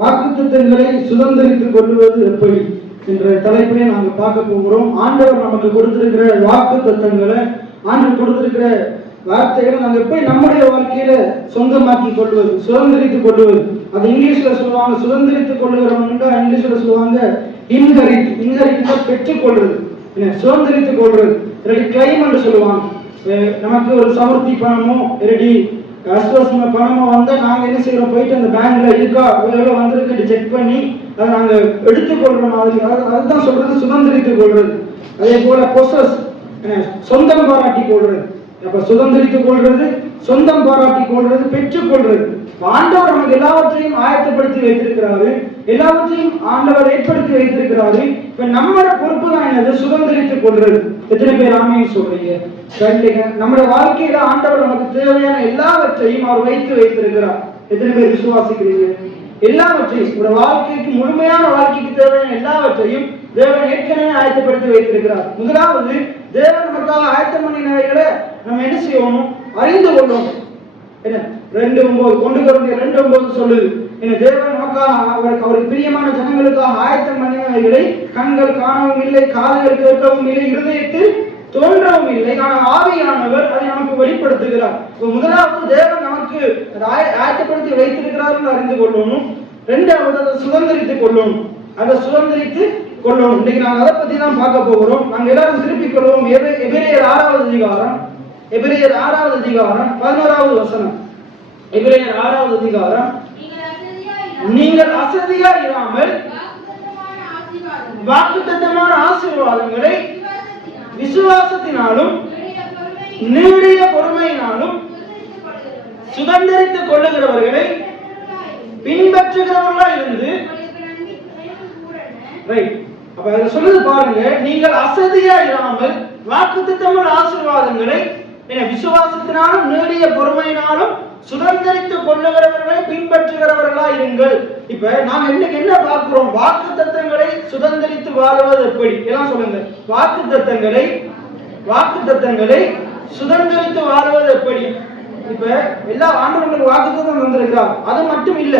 வாக்குத்தத்தங்களை சுதந்திரித்துக் கொள்வது எப்படி என்ற தலைப்பிலே நாங்கள் பார்க்க போகிறோம். ஆண்டவர் நமக்கு கொடுத்திருக்கிற வாக்குத்தத்தங்களை, ஆண்டவர் கொடுத்திருக்கிற வார்த்தைகளை நாங்கள் எப்படி நம்முடைய வாழ்க்கையில சொந்தமாக்கி கொள்வது, சுதந்திரித்துக் கொள்வது. அது இங்கிலீஷ்ல சொல்லுவாங்க சுதந்திரித்துக் கொள்ளுகிறவங்க, இங்கிலீஷ்ல சொல்லுவாங்க இன்ஹெரிட் பெற்றுக்கொள்றது, சுதந்திரித்துக் கொள்றது, கிளைம் என்று சொல்லுவாங்க. நமக்கு ஒரு சமுர்த்தி பணமோ ரெடி கஸ்டமர் பணமா வந்தா நாங்க என்ன செய்யறோம், போயிட்டு அந்த பேங்க்ல இருக்கா எவ்வளவு வந்திருக்கு செக் பண்ணி அதை நாங்க எடுத்துக்கொள்ற மாதிரி. அதுதான் சொல்றது சுதந்திரித்துக் கொள்றது. அதே போல பொசஸ், சொந்தம் பாராட்டி கொள்றது. அப்ப சுதந்திரித்துக் கொள்றது, சொந்தம் பாராட்டி கொள்றது, பெற்றுக்கொள்றது. ஆண்டவர் நமக்கு எல்லாவற்றையும் ஆயத்தப்படுத்தி வைத்திருக்கிறாரு, எல்லாவற்றையும் ஆண்டவர் ஏற்படுத்தி வைத்திருக்கிறாரு. இப்ப நம்மளோட பொறுப்பு தான் என்னது, சுதந்திரித்துக் கொள்றது. எத்தனை பேர் ஆமைன்னு சொல்றீங்க? கண்டிப்பா நம்முடைய வாழ்க்கையில ஆண்டவர் நமக்கு தேவையான எல்லாவற்றையும் அவர் வைத்திருக்கிறார். எத்தனை பேர் விசுவாசிக்கிறீங்க? எல்லாவற்றையும் ஒரு வாழ்க்கைக்கு, முழுமையான வாழ்க்கைக்கு தேவையான எல்லாவற்றையும் தேவன் ஏற்கனவே ஆயத்தப்படுத்தி வைத்திருக்கிறார். முதலாவது, தேவன் நமக்காக ஆயத்தம் பண்ணினவைகளை நம்ம என்ன செய்யணும், அறிந்து கொள்ளணும். என்ன 2:9 கொண்டு 2:9 சொல்லுது, தேவன் நமக்காக அவருக்கு பிரியமான ஜனங்களுக்காக ஆயத்தம் பண்ணினவைகளை கண்கள் காணவும் இல்லை, காதுகள் கேட்கவும் இல்லை, இருதயத்தில் தோன்றவும் இல்லை, ஆனால் ஆவியானவர் அதை நமக்கு வெளிப்படுத்துகிறார். முதலாவது தேவன் நமக்கு ஆயத்தப்படுத்தி வைத்திருக்கிறார் என்று அறிந்து கொள்ளணும். இரண்டாவது, அதை சுதந்திரித்துக் கொள்ளணும். அதை சுதந்திரித்து கொள்ளணும். இன்னைக்கு நாங்கள் அதை பத்தி தான் பார்க்க போகிறோம். நாங்கள் எல்லாரும் திருப்பிக் கொள்வோம். எபிரேயர் 6வது அதிகாரம், எபிரேயர் 6வது அதிகாரம் 11வது வசனம். எபிரேயர் 6வது அதிகாரம், நீங்கள் அசதியா இராமல் வாக்குத்தத்தமான ஆசீர்வாதங்களை விசுவாசத்தினாலும் நீடிய பொறுமையினாலும் சுதந்திரித்துக் கொள்ளுகிறவர்களை பின்பற்றுகிறவர்களா இருந்து. அப்ப அதை சொல்லுது பாருங்க, நீங்கள் அசதியா இராமல் வாக்குத்தத்தமான ஆசீர்வாதங்களை விசுவாசத்தினாலும் நீடிய பொறுமையினாலும் சுதந்திரித்துக் கொள்ளுகிறவர்களை பின்பற்றுகிறவர்களா இருங்கள். இப்ப நாங்க இன்னைக்கு என்ன பார்க்கிறோம், வாக்குத்தத்தங்களை சுதந்திரித்து வாழ்வது எப்படி எல்லாம் சொல்லுங்க. வாக்குத்தத்தங்களை சுதந்திரித்து வாழ்வது எப்படி? இப்ப எல்லா ஆண்டவர்களுக்கு வாக்குத்தத்தம் வந்திருக்கிறார். அது மட்டும் இல்ல,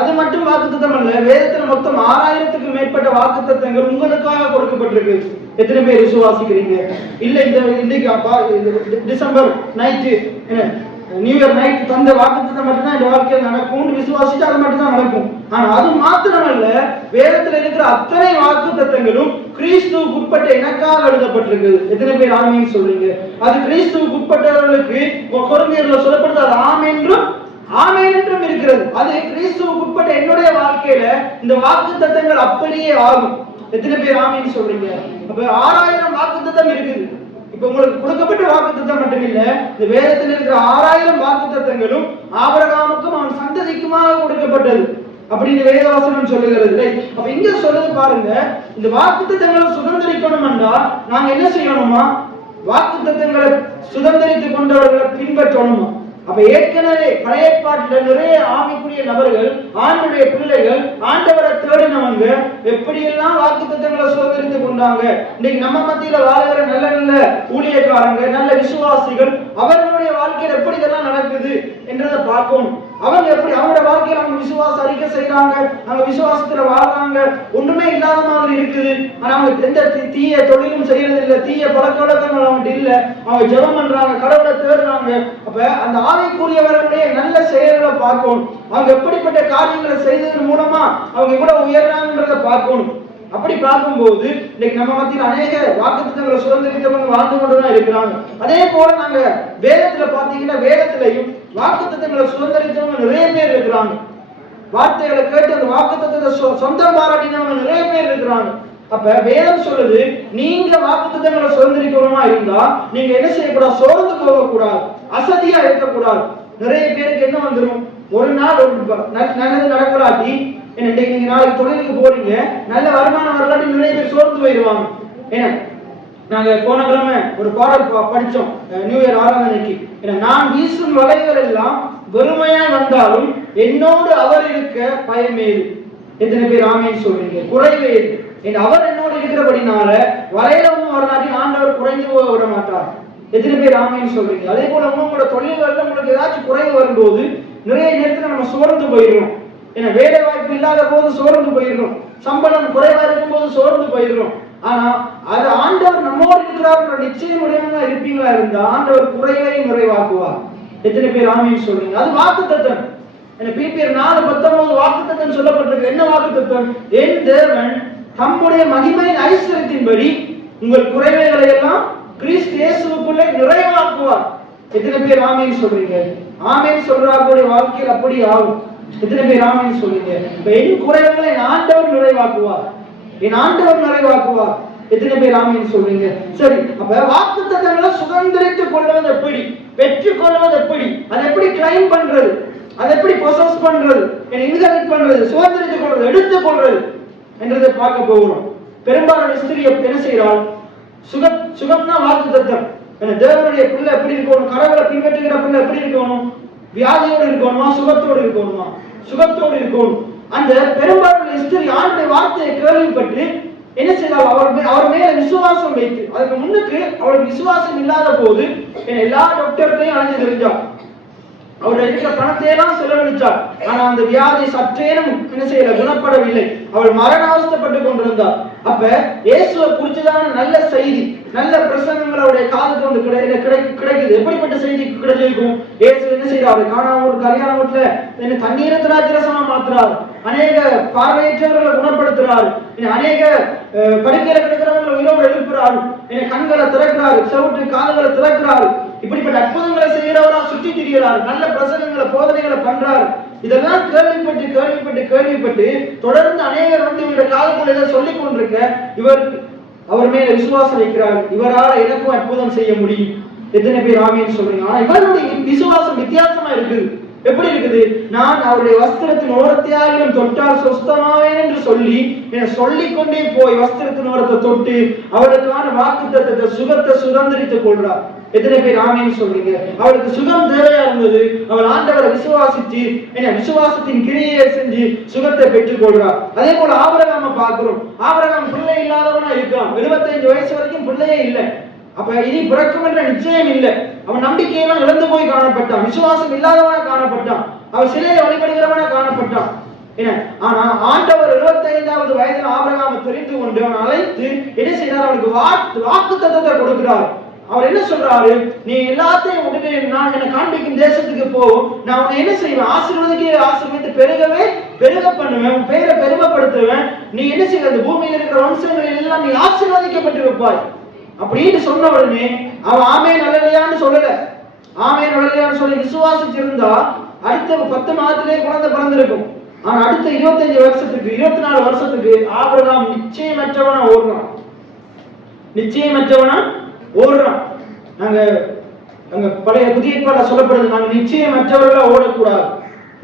அது மட்டும் வாக்குத்தத்தம் அல்ல, வேதத்துல மொத்தம் 6000க்கும் மேற்பட்ட வாக்குத்தத்தங்கள் உங்களுக்காக கொடுக்கப்பட்டிருக்கு. எத்தனை பேர் விசுவாசிக்கிறீங்க? இல்ல இந்த December night, new year night தந்த வாக்குத்தத்தம் மட்டும்தான் இந்த வாழ்க்கையில் நடக்கும் விசுவாசிச்சு அது மட்டும்தான் நடக்கும். ஆனா அது மாத்திரமல்ல, வேதத்தில் இருக்கிற அத்தனை வாக்குத்தத்தங்களும் கிறிஸ்துவுக்கு உட்பட்ட எனக்காக எழுதப்பட்டிருக்கு. எத்தனை பேர் ஆமீன் சொல்றீங்க? அது கிறிஸ்துவுக்கு உட்பட்டவர்களுக்கு கொரிந்தியர்ல சொல்லப்படுது, அது ஆமேன் என்றும் இருக்கிறது. அது கிறிஸ்துவுக்கு உட்பட்ட என்னுடைய வாழ்க்கையில இந்த வாக்குத்தத்தங்கள் அப்படியே ஆகும். எத்தனை பேர் ஆமீன் சொல்றீங்க? அப்ப 6000 வாக்குத்தத்தம் இருக்குது. இப்ப உங்களுக்கு கொடுக்கப்பட்ட வாக்குத்தத்தம் மட்டும் இல்ல, இந்த வேதத்தில் இருக்கிற 6000 வாக்குத்தத்தங்களும் ஆபிரகாமுக்கும் அவன் சந்ததிக்குமாக கொடுக்கப்பட்டது அப்படின்னு வேதவசனம் சொல்லுகிறது. அப்ப இங்க சொல்லுது பாருங்க, இந்த வாக்குத்தத்தங்களை சுதந்திரிக்கணும்னா நாங்க என்ன செய்யணுமா, வாக்குத்தத்தங்களை சுதந்திரித்துக் கொண்டவர்களை பின்பற்றணுமா. அப்ப ஏற்கனவே பழைய ஏற்பாட்டில் நிறைய ஆவிக்குரிய நபர்கள், ஆண்டுடைய பிள்ளைகள், ஆண்டவரை தேடினவங்க எப்படியெல்லாம் வாக்குத்தத்தங்களை சுதந்திரித்துக் கொண்டாங்க. இன்னைக்கு நம்ம மத்தியில வாழ்கிற நல்ல நல்ல ஊழியக்காரங்க, நல்ல விசுவாசிகள், அவர்களுடைய வாழ்க்கையில் எப்படி இதெல்லாம் நடக்குது என்றதை பார்க்கணும். அவங்க எப்படி அவங்களோட வாழ்க்கையில் அவங்க விசுவாச அறிக்கை செய்யறாங்க, அவங்க விசுவாசத்துல வாழ்றாங்க, ஒண்ணுமே இல்லாத மாதிரி இருக்குது. ஆனா அவங்க எந்த தீய தொழிலும் செய்யறது இல்லை, தீய பழக்க வழக்கங்கள் அவங்க இல்ல, அவங்க ஜெபம் பண்றாங்க, கடவுளை தேடுறாங்க. அப்ப அந்த ஆவிக்குரியவர்களுடைய நல்ல செயல்களை பார்க்கணும். அவங்க எப்படிப்பட்ட காரியங்களை செய்ததன் மூலமா அவங்க இவ்வளவு உயர்றாங்கன்றத பார்க்கணும். அப்படி பார்க்கும்போது இன்னைக்கு நம்ம மத்தியில் அநேக வாக்குத்தத்தங்களை சுதந்திரித்தவங்க வாழ்ந்து கொண்டுதான் இருக்கிறாங்க. அதே போல நாங்க வேதத்துல பாத்தீங்கன்னா, வேதத்திலையும் வாக்குத்தத்தங்களை சுதந்திரித்தவங்க நிறைய பேர் இருக்கிறாங்க. வார்த்தைகளை கேட்டு அந்த வாக்குத்தத்தத்தை சொந்தம் பாராட்டினவங்க நிறைய பேர் இருக்கிறாங்க. அப்ப வேதம் சொல்லுது, நீங்க வாக்குத்தத்தங்களை சுதந்திரிக்கணுமா இருந்தா நீங்க என்ன செய்யக்கூடாது, சோர்ந்து போகக்கூடாது, அசதியா இருக்கக்கூடாது. நிறைய பேருக்கு என்ன வந்துடும், ஒரு நாள் நல்லது நடக்கலாட்டி, நீங்க நாளைக்கு தொழிலுக்கு போறீங்க, நல்ல வருமானம் வரலாட்டி நிறைய பேர் சோர்ந்து போயிடுவாங்க. ஏன்னா நாங்க போன கிழமை ஒரு பாடல் படிச்சோம், நியூ இயர் ஆராதனைக்கு, நான் வீசும் வலைகள் எல்லாம் வெறுமையாய் வந்தாலும் என்னோடு அவர் இருக்க பயமேது. எத்தனை பேர் ஆமேன்னு சொல்றீங்க? குறைவேது. அவர் என்னோடு இருக்கிறபடினால வலையில ஒன்றும் வரலாட்டி ஆண்டவர் குறைந்து போக விட மாட்டார். எத்தனை பேர் ஆமேன்னு சொல்றீங்க? அதே போல உங்களோட தொழில்கள்ல உங்களுக்கு ஏதாச்சும் குறைவு வரும்போது நிறைய நேரத்தில் நம்ம சோர்ந்து போயிடுவோம். ஏன்னா வேலை வாய்ப்பு இல்லாத போது சோர்ந்து போயிடும், சம்பளம் குறைவா இருக்கும் போது சோர்ந்து போயிடும். ஆனா அது ஆண்டவர் நம்மோடு இருக்கிறார் நிச்சயம் உடையவங்க இருப்பீங்களா இருந்தா ஆண்டவர் குறைவை நிறைவாக்குவார். எத்தனை பேர் ஆமீன் சொல்றீங்க? அது வாக்குத்தத்தம். பிலிப்பியர் 4:19 வாக்குத்தத்தம் சொல்லப்பட்டிருக்கு. என்ன வாக்குத்தத்தம்? என் தேவன் தம்முடைய மகிமையின் ஐஸ்வரியத்தின்படி உங்கள் குறைவைகளை எல்லாம் கிறிஸ்து இயேசுவுக்குள்ளே நிறைவாக்குவார். எத்தனை பேர் ஆமீன் சொல்றீங்க? ஆமீன் சொல்றாருடைய வாழ்க்கையில் அப்படி ஆகும். எத்தனை பேர் ஆமீன் சொல்றீங்க? என் குறைவுகளை என் ஆண்டவர் நிறைவாக்குவார், என் ஆண்டவர் நிறைவாக்குவார். எத்தனை பேர் ஆமீன் சொல்றீங்க? சரி, அப்ப வாக்குத்தத்தங்களை சுதந்திரித்துக் கொள்வது எப்படி, பெற்றுக் கொள்வது எப்படி, அதை எப்படி கிளைம் பண்றது, அதை எப்படி பொசஸ் பண்றது, இன்ஹெரிட் பண்றது, சுதந்திரித்துக் கொள்வது, எடுத்துக் கொள்வது என்றதை பார்க்க போகிறோம். பெரும்பாலான ஸ்திரீ என்ன செய்யறாள்? சுகம்னா வாக்குத்தத்தம். தேவனுடைய பிள்ளை எப்படி இருக்கணும், கடவுளை பின்பற்றுகிற பிள்ளை எப்படி இருக்கணும்? வியாதியோடு இருக்கணுமா, சுகத்தோடு இருக்கணுமா? சுகத்தோடு இருக்கணும். அந்த பெரும்பாலான ஸ்திரீ ஆண்டுடைய வார்த்தையை கேள்விப்பட்டு என்ன செய்தால்? அவர் மேல விசுவாசம் வைத்து, அதுக்கு முன்னுக்கு அவளுக்கு விசுவாசம் இல்லாத போது எல்லா டாக்டர்களையும் அலைஞ்சு தெரிஞ்சாள், அவருடைய இருக்கிற பணத்தை எல்லாம் செலவழித்தாள். ஆனா அந்த வியாதி சற்றேனும் என்ன செய்யல, குணப்படவில்லை. அவள் மரண அவஸ்தைப்பட்டு கொண்டிருந்தாள். அப்ப இயேசுவை குறிச்சதான நல்ல செய்தி, நல்ல பிரசங்கங்கள் அவருடைய காதுக்கு வந்து கிடைக்குது. எப்படிப்பட்ட செய்தி கிடைச்சிருக்கும்? இயேசு என்ன செய்யறாரு? காணாம ஒரு கல்யாண வீட்டுல என்ன தண்ணீரை திராட்சரசமா மாத்துறாரு, அநேக பார்வையற்றவர்களை குணப்படுத்துறாரு, அநேக படுக்கையில கிடக்கிறவங்களை உயிரோடு எழுப்புறாரு, கண்களை திறக்கிறாரு, செவிட்டு காதுகளை திறக்கிறாரு. இப்படிப்பட்ட அற்புதங்களை செய்கிறவரா சுற்றி திரிகிறார், நல்ல பிரசங்கங்களை போதனைகளை பண்றாரு. இதெல்லாம் கேள்விப்பட்டு தொடர்ந்து அநேகர் வந்து இவருடைய காலக்குள்ள சொல்லிக் கொண்டிருக்க அவர் மேல விசுவாசம் வைக்கிறார். இவரால் எனக்கும் அற்புதம் செய்ய முடியும். எத்தனை பேர் ஆமீன் சொல்றீங்க? ஆனா இவருடைய விசுவாசம் வித்தியாசமா இருக்குது. எப்படி இருக்குது? நான் அவருடைய வஸ்திரத்தின் ஓரத்தையாகிலும் தொட்டால் சொஸ்தமாவேன் என்று சொல்லிக் கொண்டே போய் வஸ்திரத்தின் ஓரத்தை தொட்டு அவருக்கான வாக்குத்தத்தத்தை, சுகத்தை சுதந்திரித்துக் கொள்றார். எத்தனை பேர் ஆமீன் சொல்றீங்க? அவளுக்கு சுகம் தேவையா இருந்தது. அவள் ஆண்டவரை விசுவாசிச்சு விசுவாசத்தின் கிரியை செஞ்சு சுகத்தை பெற்றுக் கொள்றார். அதே போல ஆபிரகாமை பார்க்கிறோம். ஆபிரகாம் பிள்ளை இல்லாதவனா இருக்கான். 75 வயசு வரைக்கும் பிள்ளையே இல்லை. அப்ப இனி பிறக்கும் என்ற நிச்சயம் இல்லை. அவன் நம்பிக்கையெல்லாம் இழந்து போய் காணப்பட்டான், விசுவாசம் இல்லாதவனா காணப்பட்டான், அவன் சிலையை வழிபடுகிறவனா காணப்பட்டான். ஆனா ஆண்டவர் 75வது வயதில் ஆபிரகாமை தெரிந்து கொண்டு அவன் அழைத்து என்ன செய்யறார்? அவனுக்கு வாக்குத்தத்தத்தை கொடுக்கிறார். அவர் என்ன சொல்றாரு? நீ எல்லாத்தையும் உடனே நான் என்னை காண்பிக்கும் தேசத்துக்கு போ, நான் உன்னை என்ன செய்வேன்? ஆசீர்வதித்து பெருக பண்ணுவேன், உன் பெயரை பெருமைப்படுத்துவேன். நீ என்ன செய்ய? அந்த பூமியில் இருக்கிற வம்சங்களில் எல்லாம் நீ ஆசீர்வதிக்கப்பட்டிருப்பாய் அப்படின்னு சொன்ன உடனே அவன் ஆமேன் அல்லையான்னு சொல்லல. ஆமேன் அல்லையான்னு சொல்லி விசுவாசிச்சிருந்தா அடுத்த 10 மாதத்திலே குழந்தை பிறந்திருக்கும். ஆனா அடுத்த 25 வருஷத்துக்கு 24 வருஷத்துக்கு ஆபிரகாம் நிச்சயமற்றவனா ஓடுறான். நாங்க அங்க பழைய புதிய ஏற்பாடுல சொல்லப்படுது, நாங்க நிச்சயமற்றவர்களா ஓடக்கூடாது,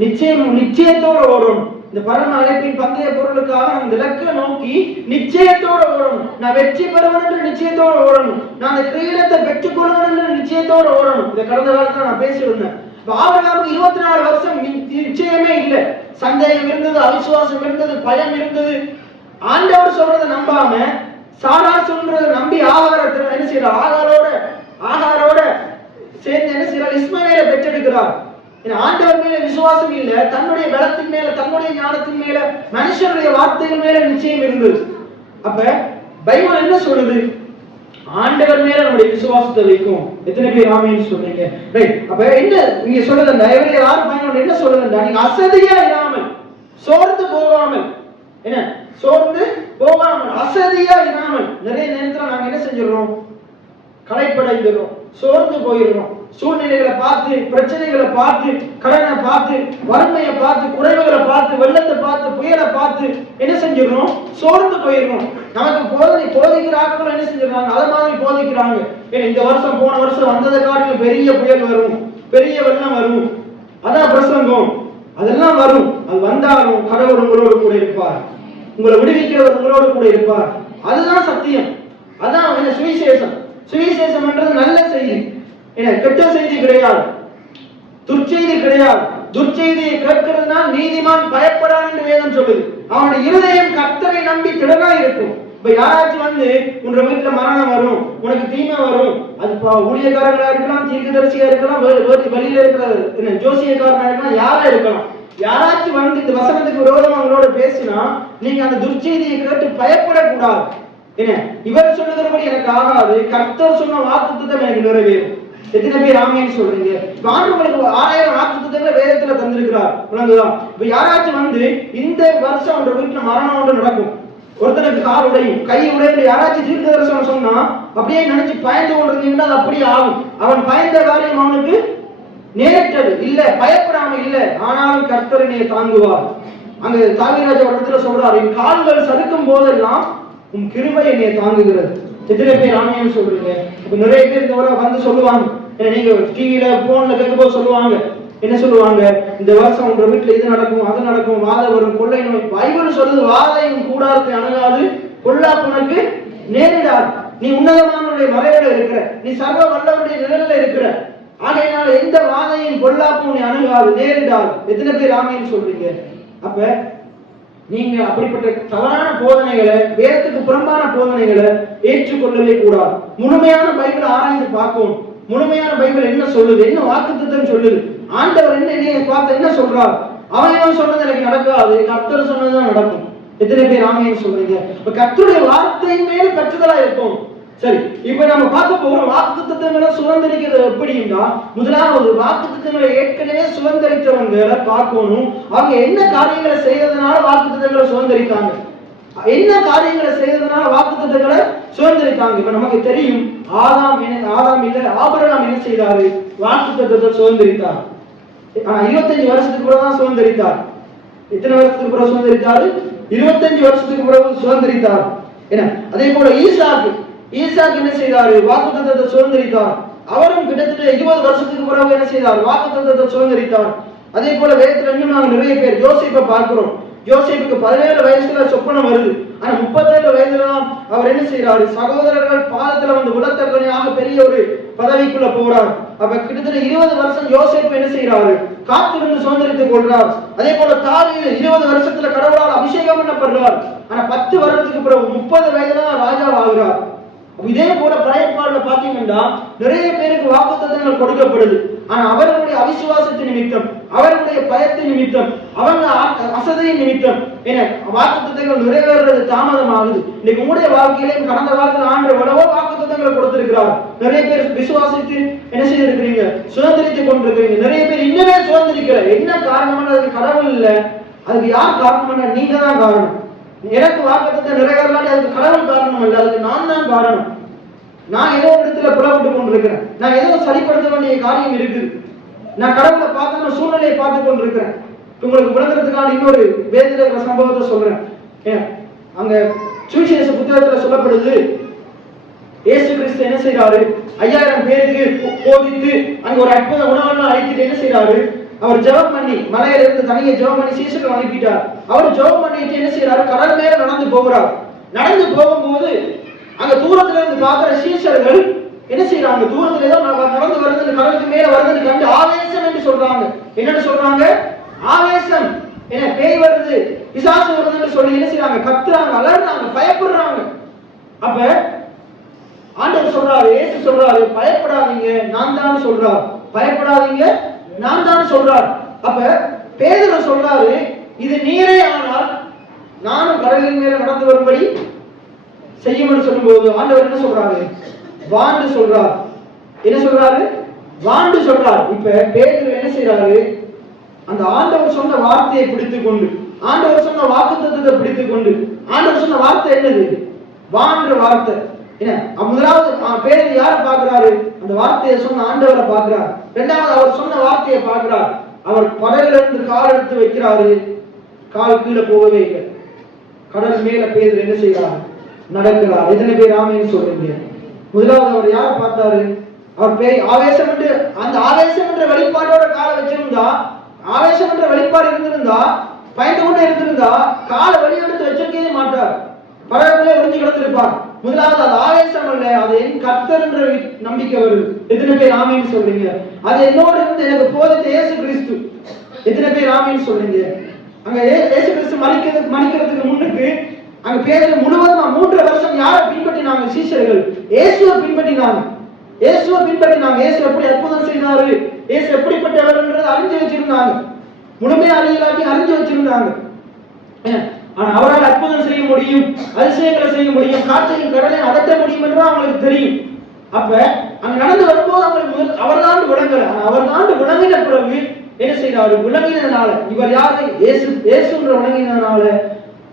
நிச்சயத்தோட ஓடணும். இந்த பரம அழைப்பின் பந்தய பொருளுக்காக அந்த இலக்கை நோக்கி நிச்சயத்தோட ஓடணும். நான் வெற்றி பெறுவேன் என்று நிச்சயத்தோட ஓடணும். நான் அந்த கிரீடத்தை பெற்றுக் கொள்வேன் என்று நிச்சயத்தோட ஓடணும். இதை கடந்த காலத்துல நான் பேசியிருந்தேன். ஆபிரகாமுக்கு 24 வருஷம் நிச்சயமே இல்லை. சந்தேகம் இருந்தது, அவிசுவாசம் இருந்தது, பயம் இருந்தது. ஆண்டவர் சொல்றதை நம்பாம சாரா சொல்றதை நம்பி ஆகாரத்தை என்ன செய்யறார்? ஆகாரோட சேர்ந்து என்ன செய்யறார்? இஸ்மவேலை பெற்றெடுக்கிறார். ஆண்டவர் மேல விசுவாசம் இல்ல, தன்னுடைய பலத்தின் மேல, தன்னுடைய ஞானத்தின் மேல, மனுஷனுடைய வார்த்தைகள் மேல நிச்சயம் இருந்தது. அப்ப பைபிள் என்ன சொல்லுது? ஆண்டவர் மேல நம்முடைய விசுவாசத்தை வைக்கும். எத்தனை பேர் ஆமீன் சொல்றீங்க? அப்ப என்ன நீங்க சொல்லுங்க? யாரும் பயணம் என்ன சொல்லுங்க? நீங்க அசதியா இராமல், சோர்ந்து போகாமல், அசதியா இராமல். நிறைய நேரத்துல நாங்க என்ன செஞ்சிடறோம்? களைப்படைந்துடுறோம், சோர்ந்து போயிடுறோம். சூழ்நிலைகளை பார்த்து, பிரச்சனைகளை பார்த்து, கடனை பார்த்து, வறுமையை பார்த்து, குறைவுகளை பார்த்து, வெள்ளத்தை பார்த்து, புயலை பார்த்து என்ன செஞ்சிடறோம்? சோர்ந்து போயிடுறோம். நமக்கு போதிக்கிற ஆட்கள் என்ன செஞ்சிடறாங்க? அதை மாதிரி போதிக்கிறாங்க. இந்த வருஷம் போன வருஷம் வந்ததை காட்டிலும் பெரிய புயல் வரும், பெரிய வெள்ளம் வரும், அதான் பிரசங்கம். அதெல்லாம் வரும். அது வந்தாலும் கடவுள் உங்களோடு கூட இருப்பார், உங்களை விடுவிக்கிறவர் உங்களோடு கூட இருப்பார். அதுதான் சத்தியம், அதான் சுவிசேஷம். சுவிசேஷம் என்றது நல்ல செய்தி, கெட்ட செய்தி கிடையாது, துர்ச்செய்தி கிடையாது. துர்ச்செய்தியை கேட்கிறதுனால் நீதிமான் பயப்படான் என்று வேதம் சொல்லுது. அவனுடைய இருதயம் கர்த்தரை நம்பி திடனா இருக்கும். இப்ப யாராச்சும் வந்து உன்ற வீட்டுல மரணம் வரும், உனக்கு தீமை வரும், அது ஊழியக்காரங்களா இருக்கலாம், தீர்க்கதரிசியா இருக்கலாம், வெளியில இருக்கிற ஜோசியக்காரனா இருக்கலாம், யாரா இருக்கலாம். யாராச்சும் வந்து இந்த வசனத்துக்கு விரோதமா அவங்களோட பேசினா நீங்க அந்த துர்ச்செய்தியை கேட்டு பயப்படக்கூடாது. என்ன இவர் சொல்லுகிறபடி எனக்கு ஆகாது, கர்த்தர் சொன்ன வாக்குத்தத்தம் எனக்கு நிறைவேறும். எத்தனை பேர் ஆமேன்னு சொல்றீங்க? ஆண்டவருக்கு 6000 வாக்குத்தத்தங்களை வேதத்துல தந்திருக்கிறார். விளங்குதான்? இப்ப யாராச்சும் வந்து இந்த வருஷம் அவங்க வீட்டுல மரணம் ஒன்று நடக்கும், ஒருத்தனுக்கு கால் உடையும் கை உடையும், யாராச்சும் தீர்க்க தரிசனம் சொன்னா அப்படியே நினைச்சு பயந்து கொண்டிருந்தீங்கன்னா அது அப்படியே ஆகும். அவன் பயந்த காரியம் அவனுக்கு நேரிட்டது இல்ல, பயப்படாம இல்ல, ஆனாலும் கர்த்தர் என்னை தாங்குவார். அங்க தாவீது ஒரு இடத்துல சொல்றாரு, என் கால்கள் சறுக்கும் போதெல்லாம் உன் கிருபை என்னை தாங்குகிறது. எத்தனை பேர் ஆமையான்னு சொல்றீங்க? இப்ப நிறைய பேர் இந்த வரை வந்து சொல்லுவாங்க, நீங்க டிவில போன்ல கேட்கும்போது சொல்லுவாங்க, என்ன சொல்லுவாங்க, இந்த வருஷம் உங்க வீட்டுல இது நடக்கும் அது நடக்கும், வாத வரும், கொள்ளை நோய். பைபிள் சொல்லுது, வாதையும் கூடாரத்தை அணுகாது, பொல்லாப்புனக்கு நேரிடாது. நீ உன்னதமானவருடைய மறைவிட இருக்கிற, நீ சர்வ வல்லவருடைய நிழல்ல இருக்கிற, ஆகையினால எந்த வாதையும் பொல்லாப்பும் நீ அணுகாது, நேரிடாது. எத்தனை பேர் ஆமைன்னு சொல்றீங்க? அப்ப நீங்க அப்படிப்பட்ட தவறான போதனைகளை, வேதத்துக்கு புறம்பான போதனைகளை ஏற்றுக்கொள்ளவே கூடாது. முழுமையான பைபிளை ஆராய்ந்து பார்க்கணும். முழுமையான பைபிள் என்ன சொல்லுது, என்ன வாக்குத்தத்தம் சொல்லுது, ஆண்டவர் என்ன பார்த்து என்ன சொல்றார். அவன் சொன்னது எனக்கு நடக்காது, கர்த்தர் சொன்னதுதான் நடக்கும். எத்தனை பேர் ஆமைன்னு சொல்றீங்க? இப்ப கர்த்தருடைய வார்த்தையின் மேல் கற்றுதலா இருக்கும். சரி, இப்ப நம்ம பார்க்க போற வாக்குத்தத்தங்களை சுதந்திரிக்கிறது எப்படின்னா, முதலாவது வாக்குத்தத்தங்களை ஏற்கனவே சுதந்திரித்தவங்களை பார்க்கணும். அவங்க என்ன காரியங்களை செய்யறதுனால வாக்குத்தத்தங்களை சுதந்திரித்தாங்க, என்ன காரியங்களை செய்யறதுனால வாக்குத்தத்தங்களை சுதந்திரித்தாங்க. இப்ப நமக்கு தெரியும், ஆதாம் இல்ல ஆபிரகாம் என்ன செய்தாரு, வாக்குத்தத்தத்தை சுதந்திரித்தார். ஆனா 25 வருஷத்துக்கு பிறகுதான் சுதந்திரித்தார். எத்தனை வருஷத்துக்கு பிறகு சுதந்திரித்தாரு? 25 வருஷத்துக்கு பிறகு சுதந்திரித்தார். என்ன அதே போல ஈசாக்கு என்ன செய்தாரு, வாக்குத்தத்தத்தை சுதந்திரித்தார். அவரும் கிட்டத்தட்ட 20 வருஷத்துக்கு பிறகு என்ன செய்தார், வாக்குத்தத்தத்தை சுதந்திரித்தார். அதே போல வேதத்துல இன்னும் நாங்க நிறைய பேர் யோசேப்பை பார்க்கிறோம். யோசேப்புக்கு 17 வயசுல சொப்பனம் வருது, ஆனா 37 வயதுல அவர் என்ன செய்யறாரு, சகோதரர்கள் பாதத்துல வந்து உலத்தக்கனையாக பெரிய ஒரு பதவிக்குள்ள போறார். அப்ப கிட்டத்தட்ட 20 வருஷம் யோசேப்பு என்ன செய்யறாரு, காத்திருந்து சுதந்திரித்துக் கொள்றார். அதே போல தாவீது 20 வருஷத்துல கடவுளால் அபிஷேகம் பண்ணப்படுறார். ஆனா 10 வருடத்துக்கு பிறகு 30 வயதுல ராஜா ஆகிறார். இதே போல பழையற்பாடுல பாத்தீங்கன்னா நிறைய பேருக்கு வாக்குத்தத்தங்கள் கொடுக்கப்படுது. ஆனா அவர்களுடைய அவிசுவாசத்தின் நிமித்தம், அவர்களுடைய பயத்தின் நிமித்தம், அவங்க அசதையின் நிமித்தம் என்ன வாக்குத்தத்தங்கள் நிறைவேறது தாமதமாகுது. இன்னைக்கு உங்களுடைய வாழ்க்கையிலையும் கடந்த காலத்தில் ஆண்டு எவ்வளவோ வாக்குத்தத்தங்களை கொடுத்திருக்கிறார். நிறைய பேர் விசுவாசித்து என்ன செய்திருக்கிறீங்க, சுதந்திரித்துக் கொண்டிருக்கிறீங்க. நிறைய பேர் இன்னமே சுதந்திரிக்கல. என்ன காரணம்னா அதுக்கு கடவுள் இல்ல, அதுக்கு யார் காரணம்னா நீங்க தான் காரணம். எனக்கு வாக்குத்தத்தம் நிறைவேறலாட்டி அதுக்கு கடவுள் காரணம் இல்லை, அதுக்கு நான் தான் காரணம். நான் ஏதோ இடத்துல புலப்பட்டு கொண்டிருக்கிறேன், நான் ஏதோ சரிப்படுத்த வேண்டிய காரியம் இருக்குது, நான் கடவுளை பார்த்து சூழ்நிலையை பார்த்து கொண்டிருக்கிறேன். உங்களுக்கு விளங்குறதுக்கான இன்னொரு வேதத்துல இருக்கிற சம்பவத்தை சொல்றேன். அங்க சுவிசேஷ புத்தகத்துல சொல்லப்படுது, இயேசு கிறிஸ்து என்ன செய்யறாரு, 5000 பேருக்கு போதித்து அங்க ஒரு அற்புத உணவெல்லாம் அழைத்துட்டு என்ன செய்யறாரு, அவர் ஜெபம் பண்ணி மலையில இருந்து தனியை ஜெபம் பண்ணி சீசர்கள் அனுப்பிட்டார். அவர் ஜெபம் பண்ணிட்டு என்ன செய்யறாரு, கடல் மேல நடந்து போகிறார். நடந்து போகும்போது அங்க தூரத்துல இருந்து பார்க்கிற சீசர்கள் என்ன செய்யறாங்க, தூரத்துல ஏதோ நடந்து வருது, கடலுக்கு மேல வருது கண்டு ஆவேசம் என்று சொல்றாங்க. என்னன்னு சொல்றாங்க, ஆவேசம், என்ன பேய் வருது, பிசாசு வருதுன்னு சொல்லி என்ன செய்யறாங்க, கத்துறாங்க, அலறாங்க, பயப்படுறாங்க. அப்ப ஆண்டவர் சொல்றாரு, இயேசு சொல்றாரு, பயப்படாதீங்க நான் தான் சொல்றார், பயப்படாதீங்க நான் தான் சொல்றார். அப்ப பேதுரு சொல்றாரு, இது நீரே ஆனால் நானும் கடலின் மேல நடந்து வரும்படி செய்யும்னு சொல்லும்போது ஆண்டவர் என்ன சொல்றாரு, வாண்டு சொல்றார். என்ன சொல்றாரு, வாண்டு சொல்றார். இப்ப பேதுரு என்ன செய்யறாரு, அந்த ஆண்டவர் சொன்ன வார்த்தையை பிடித்துக் கொண்டு, ஆண்டவர் சொன்ன வாக்குத்தத்தத்தை பிடித்துக் கொண்டு, ஆண்டவர் சொன்ன வார்த்தை என்னது, வான்ற வார்த்தை. என்ன முதலாவது பேதுரு யாரை பார்க்கிறாரு, அந்த வார்த்தையை சொன்ன ஆண்டவரை பார்க்கிறார். இரண்டாவது அவர் சொன்ன வார்த்தையை பார்க்கிறார். அவர் படகுல இருந்து கால் எடுத்து வைக்கிறாரு, கால் கீழே போகவே இல்லை. கடல் மேல பேதுரு என்ன செய்யறாரு, நடக்கிறார். எத்தனை பேர் ஆமைன்னு சொல்றீங்க? முதலாவது அவர் யாரை பார்த்தாரு, அவர் பேய் ஆவேசம் என்று, அந்த ஆவேசம் என்ற வெளிப்பாடோட காலை வச்சிருந்தா, ஆவேசம் என்ற வெளிப்பாடு இருந்திருந்தா, பயந்து கொண்டு இருந்திருந்தா காலை வெளியெடுத்து வச்சிருக்கவே மாட்டார், படகுல ஒளிஞ்சு கிடந்திருப்பார். முதலாவது அது ஆவேசம் அல்ல, அது என் கர்த்தர் என்ற நம்பிக்கை வருது. எத்தனை பேர் ஆமைன்னு சொல்றீங்க? அது என்னோட இருந்து எனக்கு போதித்த இயேசு கிறிஸ்து. எத்தனை பேர் ஆமைன்னு சொல்றீங்க? அங்க இயேசு கிறிஸ்து மறிக்கிறதுக்கு முன்னுக்கு அங்க பேதுரு முழுவதுமா 3 வருஷம் யாரை பின்பற்றினாங்க, சீஷர்கள் இயேசுவை பின்பற்றினாங்க. இயேசு எப்படி அற்புதம் செய்தாரு, இயேசு எப்படிப்பட்டவர்ன்றதை அறிஞ்சு வச்சிருந்தாங்க. முழுமையா அறியலாட்டி அறிஞ்சு வச்சிருந்தாங்க. ஆனா அவரால் அற்புதம் செய்ய முடியும், அதிசயங்களை செய்ய முடியும், காற்றையும் கடலையும் அதட்ட முடியும் என்று அவங்களுக்கு தெரியும். அப்ப அங்க நடந்து வரும்போது அவங்களுக்கு அவர் தான் விளங்கல. அவர் தான் விளங்கின பிறகு என்ன செய்யறாரு? விளங்கினதுனால இவர் யாரு? இயேசுன்ற விளங்கினதுனால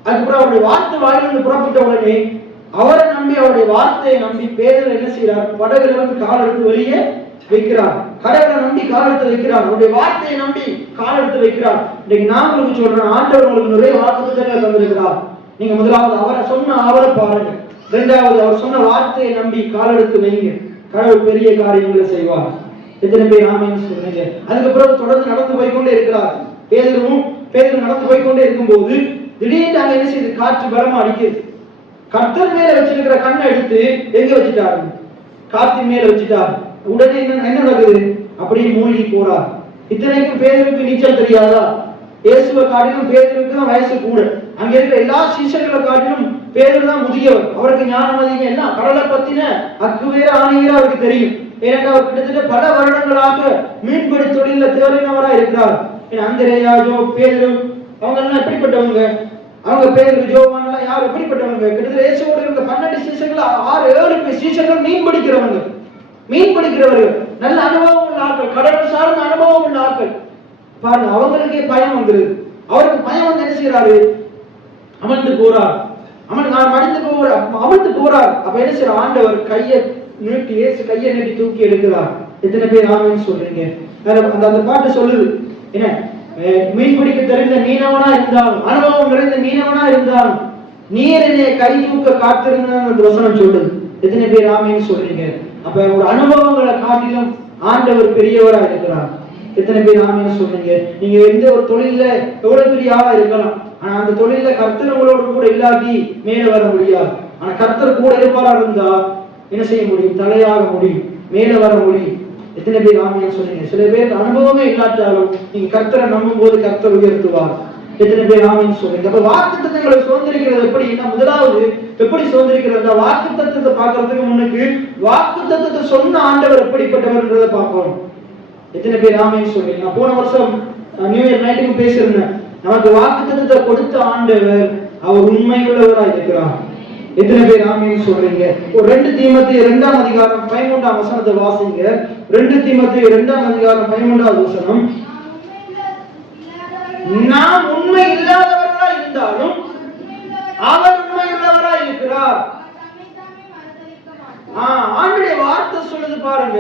அதுக்கப்புறம் அவருடைய வார்த்தை வாயிலிருந்து புறப்பட்ட உடனே அவரை நம்பி அவருடைய வார்த்தையை நம்பி பேதுரு என்ன செய்யறார்? படகுல இருந்து கால் எடுத்து வெளியே வைக்கிறார். கடவுளை நம்பி கால் எடுத்து வைக்கிறார். அவருடைய வார்த்தையை நம்பி கால் எடுத்து வைக்கிறார். இன்னைக்கு நான் உங்களுக்கு சொல்றேன், ஆண்டவர் உங்களுக்கு நிறைய வாக்குத்தத்தங்களை தந்திருக்கிறார். நீங்க முதலாவது அவரை சொன்ன அவரை பாருங்க, இரண்டாவது அவர் சொன்ன வார்த்தையை நம்பி கால் எடுத்து வைங்க. கடவுள் பெரிய காரியங்களை செய்வார். எத்தனை பேர் ஆமென் சொல்றீங்க? அதுக்கப்புறம் தொடர்ந்து நடந்து போய்கொண்டே இருக்கிறார். பேதுரு நடந்து போய்கொண்டே இருக்கும்போது திடீர்னு அங்க என்ன செய்யுது? காற்று பலமா அடிக்குது. கர்த்தர் மேல வச்சிருக்கிற கண்ணை எடுத்து எங்க வச்சுட்டாரு? காற்றின் மேல வச்சுட்டார். உடனே என்ன நடக்குது? அப்படியே மூழ்கி போறார். இத்தனைக்கும் பேதுருக்கு நீச்சல் தெரியாதா? இயேசுவை காட்டிலும் பேதுருக்கு தான் வயசு கூட. அங்க இருக்கிற எல்லா சீஷர்களை காட்டிலும் பேதுரு தான் முதியவர். அவருக்கு ஞானம் அதிகம். எல்லாம் கடலை பத்தின அக்கு வேற ஆணி வேற அவருக்கு தெரியும். ஏனென்றால் அவர் கிட்டத்தட்ட பல வருடங்களாக மீன்பிடி தொழில தேறினவரா இருக்கிறார். அந்திரேயா, பேதுரு அவங்க எல்லாம் எப்படிப்பட்டவங்க? அவங்க பேதுரு, ஜோவான் எல்லாம் யார் எப்படிப்பட்டவங்க? கிட்டத்தட்ட இயேசுவோட இருந்த 12 சீஷர்கள் 6-7 சீஷர்கள் மீன் பிடிக்கிறவர்கள், நல்ல அனுபவம் உள்ள ஆட்கள், கடல் சார்ந்த அனுபவம் உள்ள ஆட்கள். பாருங்க, அவங்களுக்கே பயம் வந்துருது. அவருக்கு பயம் வந்து என்ன செய்யறாரு? அமர்ந்து போறார். அமர்ந்து போறார். அப்ப என்ன செய்யற? ஆண்டவர் கையை நீட்டி தூக்கி எடுக்கிறார். எத்தனை பேர் ஆமென் சொல்றீங்க? அந்த பாட்டு சொல்லுது என்ன? மீன் பிடிக்க தெரிந்த மீனவனா இருந்தாலும், அனுபவம் நிறைந்த மீனவனா இருந்தாலும், நீர் என்னை கை தூக்க காத்திருந்த வசனம் சொல்லுது. எத்தனை பேர் ஆமென் சொல்றீங்க? அப்ப ஒரு அனுபவங்களை காட்டிலும் ஆண்டவர் பெரியவரா இருக்கிறார். எத்தனை பேர் ஆமென் சொல்றீங்க? நீங்க எந்த ஒரு தொழில எவ்வளவு பெரிய ஆளா இருக்கலாம், ஆனா அந்த தொழில கர்த்தர் உங்களோட கூட இல்லாட்டி மேல வர முடியாது. ஆனா கர்த்தர் கூட இருப்பாரா இருந்தா என்ன செய்ய முடியும்? தலையாக முடியும், மேல வர முடியும். எத்தனை பேர் ஆமென் சொல்றீங்க? சில பேருக்கு அனுபவமே இல்லாட்டாலும் நீங்க கர்த்தரை நம்பும் போது கர்த்தர் உயர்த்துவார். எத்தனை பேர் ஆமென் சொல்றீங்க? அப்ப வாக்குத்தத்தங்களை சுதந்திரிக்கிறது எப்படின்னா, முதலாவது எப்படி சுதந்திரிக்கிறது? வாக்குத்தத்தத்தை பார்க்கறதுக்கு முன்னுக்கு வாக்குத்தத்தத்தை சொன்ன ஆண்டவர் எப்படிப்பட்டவர்ன்றதை பார்க்கணும். எத்தனை பேர் ஆமென் சொல்றீங்க? நான் போன வருஷம் நியூ இயர் நைட்டுக்கு பேசியிருந்தேன். நமக்கு வாக்குத்தத்தத்தை கொடுத்த ஆண்டவர் அவர் உண்மையுள்ளவராக இருக்கிறார். எத்தனை பேர் ஆமென் சொல்றீங்க? ஒரு 2 தீமோத்தேயு 2ஆம் அதிகாரம் 13ஆம் வசனத்தை வாசிங்க. 2 தீமோத்தேயு 2ஆம் அதிகாரம் 13ஆவது வசனம். நாம் உண்மை இல்லாதவர்களா இருந்தாலும் அவர் உண்மையுள்ளவரா இருக்கிறார். ஆண்டுடைய வார்த்தை சொல்லுது பாருங்க,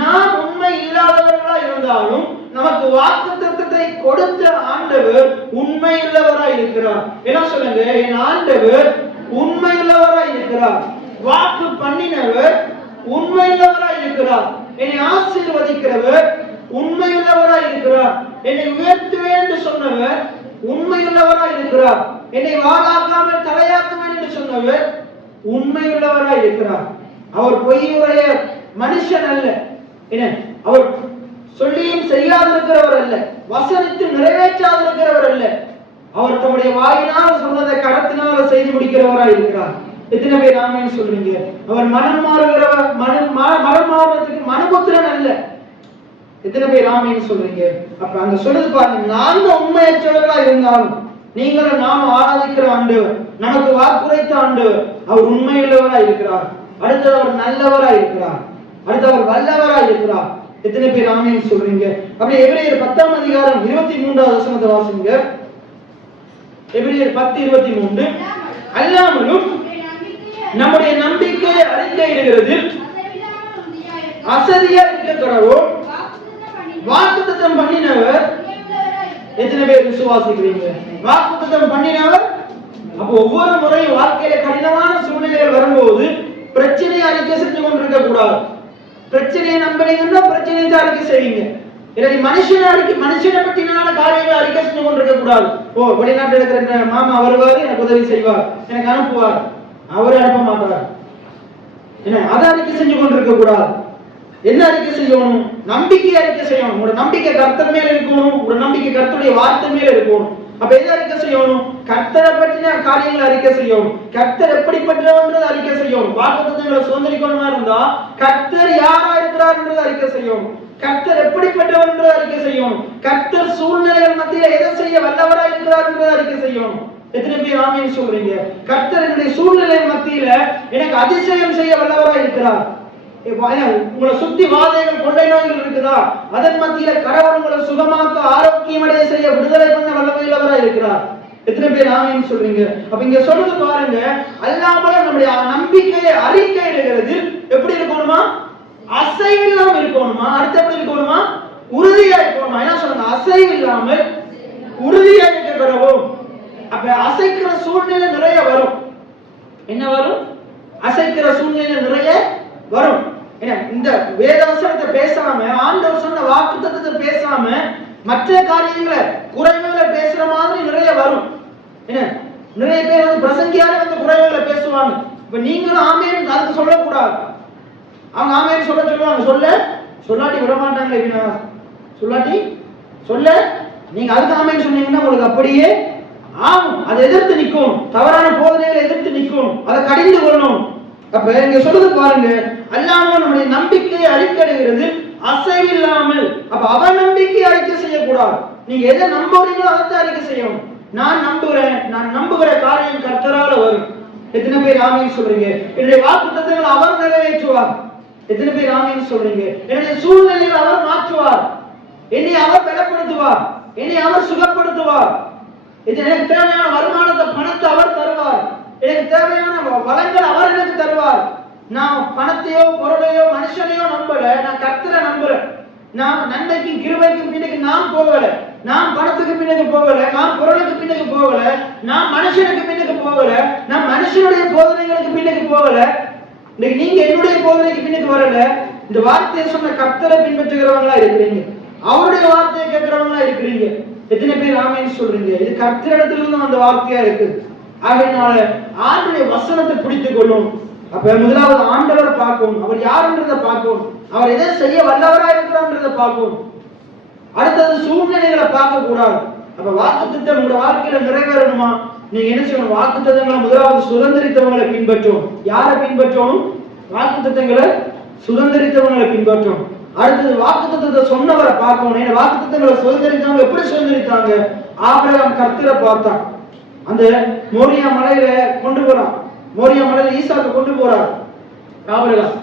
நாம் உண்மை இல்லாதவர்களா இருந்தாலும் நமக்கு வாக்குத்தத்தத்தை கொடுத்த ஆண்டவர் உண்மையுள்ளவரா இருக்கிறார். என்ன சொல்லுங்க? என் ஆண்டவர் உண்மையுள்ளவரா இருக்கிறார். வாக்கு பண்ணினவர் உண்மையுள்ளவரா இருக்கிறார். என்னை ஆசீர்வதிக்கிறவர் உண்மையுள்ளவரா இருக்கிறார். என்னை உயர்த்துவேன் என்று சொன்னவர் உண்மையுள்ளவரா இருக்கிறார். என்னை வாழாக்காமல் தலையாக்குவேன் என்று சொன்னவர் உண்மையுள்ளவரா இருக்கிறார். அவர் பொய்யுடைய மனுஷன் அல்ல. என்ன, அவர் சொல்லியும் செய்யாதிருக்கிறவர் அல்ல, வசனித்து நிறைவேற்றாதிருக்கிறவர் அல்ல. அவர் தம்முடைய வாயினால் சொன்னதை கரத்தினால செய்து முடிக்கிறவராய் இருக்கிறார். எத்தனை பேர் ஆமென் சொல்றீங்க? அவர் மனம் மாறுறதுக்கு மனுபுத்திரன் அல்ல. எத்தனை பேர் ஆமென் சொல்றீங்க? அப்ப அங்க சொல்லுது பாருங்க, நாங்க உண்மையற்றவர்களா இருந்தாலும் நீங்களும் நானும் ஆராதிக்கிற ஆண்டவர், நமக்கு வாக்குரைத்த ஆண்டவர் அவர் உண்மையுள்ளவரா இருக்கிறார். அடுத்தது அவர் நல்லவரா இருக்கிறார். அடுத்து அவர் வல்லவரா இருக்கிறார். எத்தனை பேர் ஆமென் சொல்றீங்க? அப்படியே எபிரேயர் 10ஆம் அதிகாரம் 23ஆவது வசனத்தை வாசிங்க. எபிரேயர் 10:23. அல்லாமலும் நம்முடைய நம்பிக்கை அறிக்கையிடுகிறது அசதியா இருக்க தொடரும் வாக்குத்தத்தம் பண்ணினவர். எத்தனை பேர் விசுவாசிக்கிறீங்க? வாக்குத்தத்தம் பண்ணினவர். அப்போ ஒவ்வொரு முறையும் வாழ்க்கையில கடினமான சூழ்நிலைகள் வரும்போது பிரச்சனையை அறிக்கை செஞ்சு கொண்டிருக்க கூடாது. பிரச்சனையை நம்பினீங்கன்னா பிரச்சனையை தான் அறிக்கை செய்வீங்க. மனுஷனை பற்றினால காரியங்களை அறிக்கை செஞ்சு கொண்டிருக்க கூடாது. வெளிநாட்டில் இருக்கிற மாமா வருவாரு, எனக்கு உதவி செய்வார், எனக்கு அனுப்புவார், அவரை அனுப்ப மாட்டார். என்ன, அதை அறிக்கை செஞ்சு கொண்டிருக்க கூடாது. என்ன அறிக்கை செய்யணும்? நம்பிக்கை அறிக்கை செய்யணும். உங்களோட நம்பிக்கை கர்த்தர் மேல இருக்கணும். உங்களோட நம்பிக்கை கர்த்தருடைய வார்த்தை மேல இருக்கணும். அப்ப எதை அறிக்கை செய்யணும்? கர்த்தரை பற்றின காரியங்களை அறிக்கை செய்யணும். கர்த்தர் எப்படிப்பட்டவன்றதை அறிக்கை செய்யணும். வாக்குத்தத்தங்களை சுதந்திரிக்கணுமா இருந்தா கர்த்தர் யாரா இருக்கிறார் என்றதை அறிக்கை செய்யணும். கர்த்தர் எப்படிப்பட்டவன்றதை அறிக்கை செய்யணும். கர்த்தர் சூழ்நிலைகள் மத்தியில எதை செய்ய வல்லவராய் இருக்கிறார் என்று அறிக்கை செய்யணும். எத்தனை பேர் ஆமென் சொல்றீங்க? கர்த்தர் என்னுடைய சூழ்நிலை மத்தியில எனக்கு அதிசயம் செய்ய வல்லவராய் இருக்கிறார். உங்களை சுத்தி வாதைகள் கொள்ளை நோய்கள் இருக்குதா, அதன் மத்தியில கடவுள் உங்களை சுகமாக்க ஆரோக்கியமடைய செய்ய விடுதலை பண்ண வல்லமையுள்ளவராய் இருக்கிறார். எத்தனை பேர் ஆமென் சொல்றீங்க? அப்ப இங்க சொல்றது பாருங்க, அல்லாமல் நம்முடைய நம்பிக்கையை அறிக்கையிடுகிறது எப்படி இருக்கணுமா? அசைவில்லாமல் இருக்கணுமா? அடுத்து எப்படி இருக்கணுமா? உறுதியா இருக்கணுமா? என்ன சொல்றாங்க? அசைவில்லாமல் உறுதியா இருக்க பெறவும். அப்ப அசைக்கிற சூழ்நிலை நிறைய வரும். என்ன வரும்? அசைக்கிற சூழ்நிலை நிறைய வரும். இந்த வேதவசனத்தை பேசாம, ஆண்டவர் சொன்ன வாக்குத்தத்தத்தை பேசாம மற்ற காரியங்களை குறைவுகளை பேசுற மாதிரி நிறைய வரும். என்ன, நிறைய பேர் வந்து பிரசங்கியாரே வந்து குறைவுகளை பேசுவாங்க. இப்ப நீங்களும் ஆமேன் அதுக்கு சொல்லக்கூடாது. அவங்க ஆமேன் சொல்லுவாங்க, சொல்லாட்டி விட மாட்டாங்க. சொல்லாட்டி சொல்ல நீங்க அதுக்கு ஆமேன் சொன்னீங்கன்னா உங்களுக்கு அப்படியே ஆகும். அதை எதிர்த்து நிற்கும். தவறான போதனைகளை எதிர்த்து நிற்கும். அதை கடிந்து கொள்ளணும். அப்ப இங்க சொல்லுது பாருங்க, அல்லாமல் நம்முடைய நம்பிக்கையை அறிக்கையிடுகிறது அசைவில்லாமல். அப்ப அவநம்பிக்கை அறிக்கை செய்யக்கூடாது. நீங்க எதை நம்புறீங்களோ அதை அறிக்கை செய்யணும். நான் நம்புறேன், நான் நம்புகிற காரியம் கர்த்தரால வரும். எத்தனை பேர் ஆமீன் சொல்றீங்க? என்னுடைய வாக்குத்தத்தங்களை அவர் நிறைவேற்றுவார். எத்தனை பேர் ஆமீன் சொல்றீங்க? என்னுடைய சூழ்நிலையை அவர் மாற்றுவார். என்னை அவர் பலப்படுத்துவார். என்னை அவர் சுகப்படுத்துவார். எனக்கு தேவையான வருமானத்தை, பணத்தை அவர் தருவார். எனக்கு தேவையான வளங்கள் அவர் எனக்கு தருவார். நான் பணத்தையோ பொருளையோ மனுஷனையோ நம்பல, நான் கர்த்தரை நம்புறேன். நான் நன்மைக்கும் கிருபைக்கும் பின்னுக்கு நான் போகல. நான் பணத்துக்கு பின்னுக்கு போகல, நான் பொருளுக்கு பின்னுக்கு போகல, நான் மனுஷனுக்கு பின்னுக்கு போகல, நான் மனுஷனுடைய போதனைகளுக்கு பின்னுக்கு போகல. இன்னைக்கு நீங்க என்னுடைய போதனைக்கு பின்னுக்கு வரல. இந்த வார்த்தையை சொன்ன கர்த்தரை பின்பற்றுகிறவங்களா இருக்கிறீங்க. அவருடைய வார்த்தையை கேட்கிறவங்களா இருக்கிறீங்க. எத்தனை பேர் ஆமேன்னு சொல்றீங்க? இது கர்த்தரிடத்திலிருந்து அந்த வார்த்தையா இருக்கு. ஆகையினால ஆண்டுடைய வசனத்தை பிடித்துக் கொள்ளும். அப்ப முதலாவது ஆண்டவரை பார்க்கும். அவர் யாருன்றதை பார்க்கும். அவர் எதை செய்ய வல்லவராக இருக்கிறார்ன்றதை பார்க்கும். அடுத்தது சூழ்நிலைகளை பார்க்க கூடாது. அப்ப வாக்குத்தத்தம் உங்க வாழ்க்கையில நிறைவேறணுமா? நீங்க என்ன செய்யணும்? வாக்குத்தத்தங்களை முதலாவது சுதந்திரித்தவங்களை பின்பற்றும். யாரை பின்பற்றணும்? வாக்குத்தத்தங்களை சுதந்திரித்தவங்களை பின்பற்றும். அடுத்தது வாக்குத்தத்தத்தை சொன்னவரை பார்க்கணும். ஏன்னா வாக்குத்தத்தங்களை சுதந்திரித்தவங்க எப்படி சுதந்திரித்தாங்க? ஆபிரகாம் கர்த்தரை பார்த்தான். அந்த மோரியா மலையில கொண்டு போறான். மோரியா மலையில ஈசாக்கு கொண்டு போறார். ஆபிரகாம்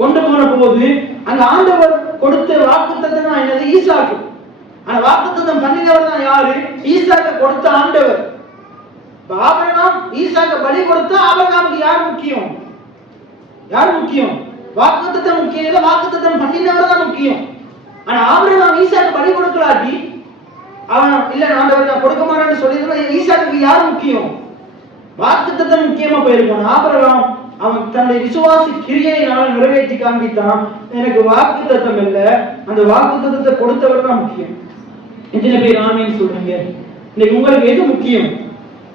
கொண்டு போன போது அங்க ஆண்டவர் கொடுத்த வாக்குத்தத்தம் தான் என்னது? ஈசாக்கு. ஆனா வாக்குத்தத்தம் பண்ணினவர் தான் யாரு? ஈசாக்கு கொடுத்த ஆண்டவர். ஆபிரகாம் ஈசாக்க பலி கொடுத்தா ஆபிரகாமுக்கு யார் முக்கியம்? யார் முக்கியம்? வாக்குத்தத்தம் முக்கியம் இல்ல, வாக்குத்தத்தம் பண்ணினவர் தான் முக்கியம். ஆனா ஆபிரகாம் ஈசாக்கு பலி கொடுக்கலாட்டி அவன் இல்ல ஆண்டவர் நான் கொடுக்க மாட்டேன்னு சொல்லியிருந்தா ஈசாக்கு யார் முக்கியம்? வாக்குத்தத்தம் முக்கியமா போயிருக்கான். ஆபிரகாம் அவன் தன்னுடைய விசுவாசி கிரியையினால நிறைவேற்றி காண்பித்தான். எனக்கு வாக்குத்தத்தம் இல்ல, அந்த வாக்குத்தத்தத்தை கொடுத்தவர் தான் முக்கியம். எத்தனை பேர் ஆமேன்னு சொல்றீங்க? இன்னைக்கு உங்களுக்கு எது முக்கியம்?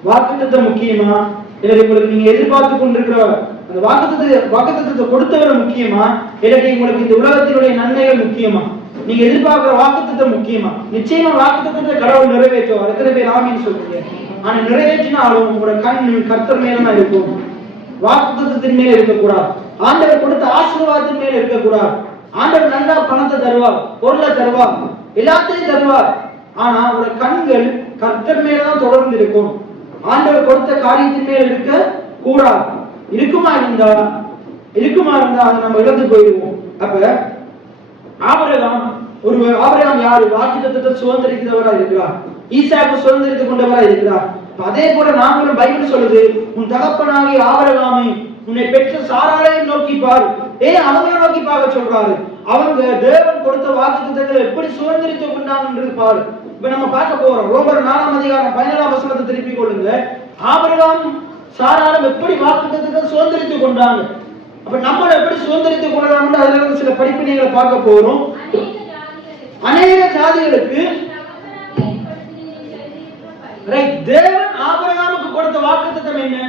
வாக்குத்தத்தம் முக்கியமா? இல்லை உங்களுக்கு நீங்க எதிர்பார்த்து கொண்டிருக்கிற அந்த வாக்குத்தத்தத்தை கொடுத்தவர் முக்கியமா? இல்லை உங்களுக்கு இந்த உலகத்தினுடைய நன்மைகள் முக்கியமா? நீங்க எதிர்பார்க்கிற வாக்குத்தத்தம் முக்கியமா? நிச்சயமா வாக்குத்தத்தத்தை கடவுள் நிறைவேற்றுவார். எத்தனை பேர் ஆமீன் சொல்றீங்க? ஆனா நிறைவேற்றினாலும் உங்களோட கண் கர்த்தர் மேலதான் இருக்கும். வாக்குத்தத்தத்தின் மேல இருக்கக்கூடாது. ஆண்டவர் கொடுத்த ஆசீர்வாதத்தின் மேல இருக்கக்கூடாது. ஆண்டவர் நல்லா பணத்தை தருவார், பொருளை தருவார், எல்லாத்தையும் தருவார். ஆனா அவரோட கண்கள் கர்த்தர் மேலதான் தொடர்ந்து இருக்கும். ஆண்டவர் கொடுத்த காரியத்தின் மேல இருக்க கூடாது. இருக்குமா இருந்தா அதை நம்ம இழந்து போயிடுவோம். அப்ப ஆபிரகாம் யாரு? வாக்குத்தத்தத்தை சுதந்திரிக்கிறவரா இருக்கிறார். ஈசாக்கு சுதந்திரித்துக் கொண்டவரா இருக்கிறார். அதே போல நாங்களும் பைபிள் சொல்லுது, உன் தகப்பனாகிய ஆபிரகாமை உன்னை பெற்ற சாராளை நோக்கி பாரு. அவங்களை நோக்கி பார்க்க சொல்றாரு. அவங்க தேவன் கொடுத்த வாக்குத்தத்தங்களை எப்படி சுதந்திரித்துக் கொண்டாங்கன்றது பாரு. இப்ப நம்ம பார்க்க போறோம். ரோமர் 4ஆம் அதிகாரம் 17ஆம் வசனத்தை திருப்பிக் கொள்ளுங்க. ஆபிரகாம் சாராளும் எப்படி வாக்குத்தத்தத்தை சுதந்திரித்துக் கொண்டாங்க. அப்ப நம்மள எப்படி சுதந்திரித்துக் கொள்ளலாம்? அதுல இருந்து சில படிப்பினைகளை பார்க்க போறோம். அநேக ஜாதிகளுக்கு தேவன் ஆபிரகாமுக்கு கொடுத்த வாக்குத்தத்தம் என்ன?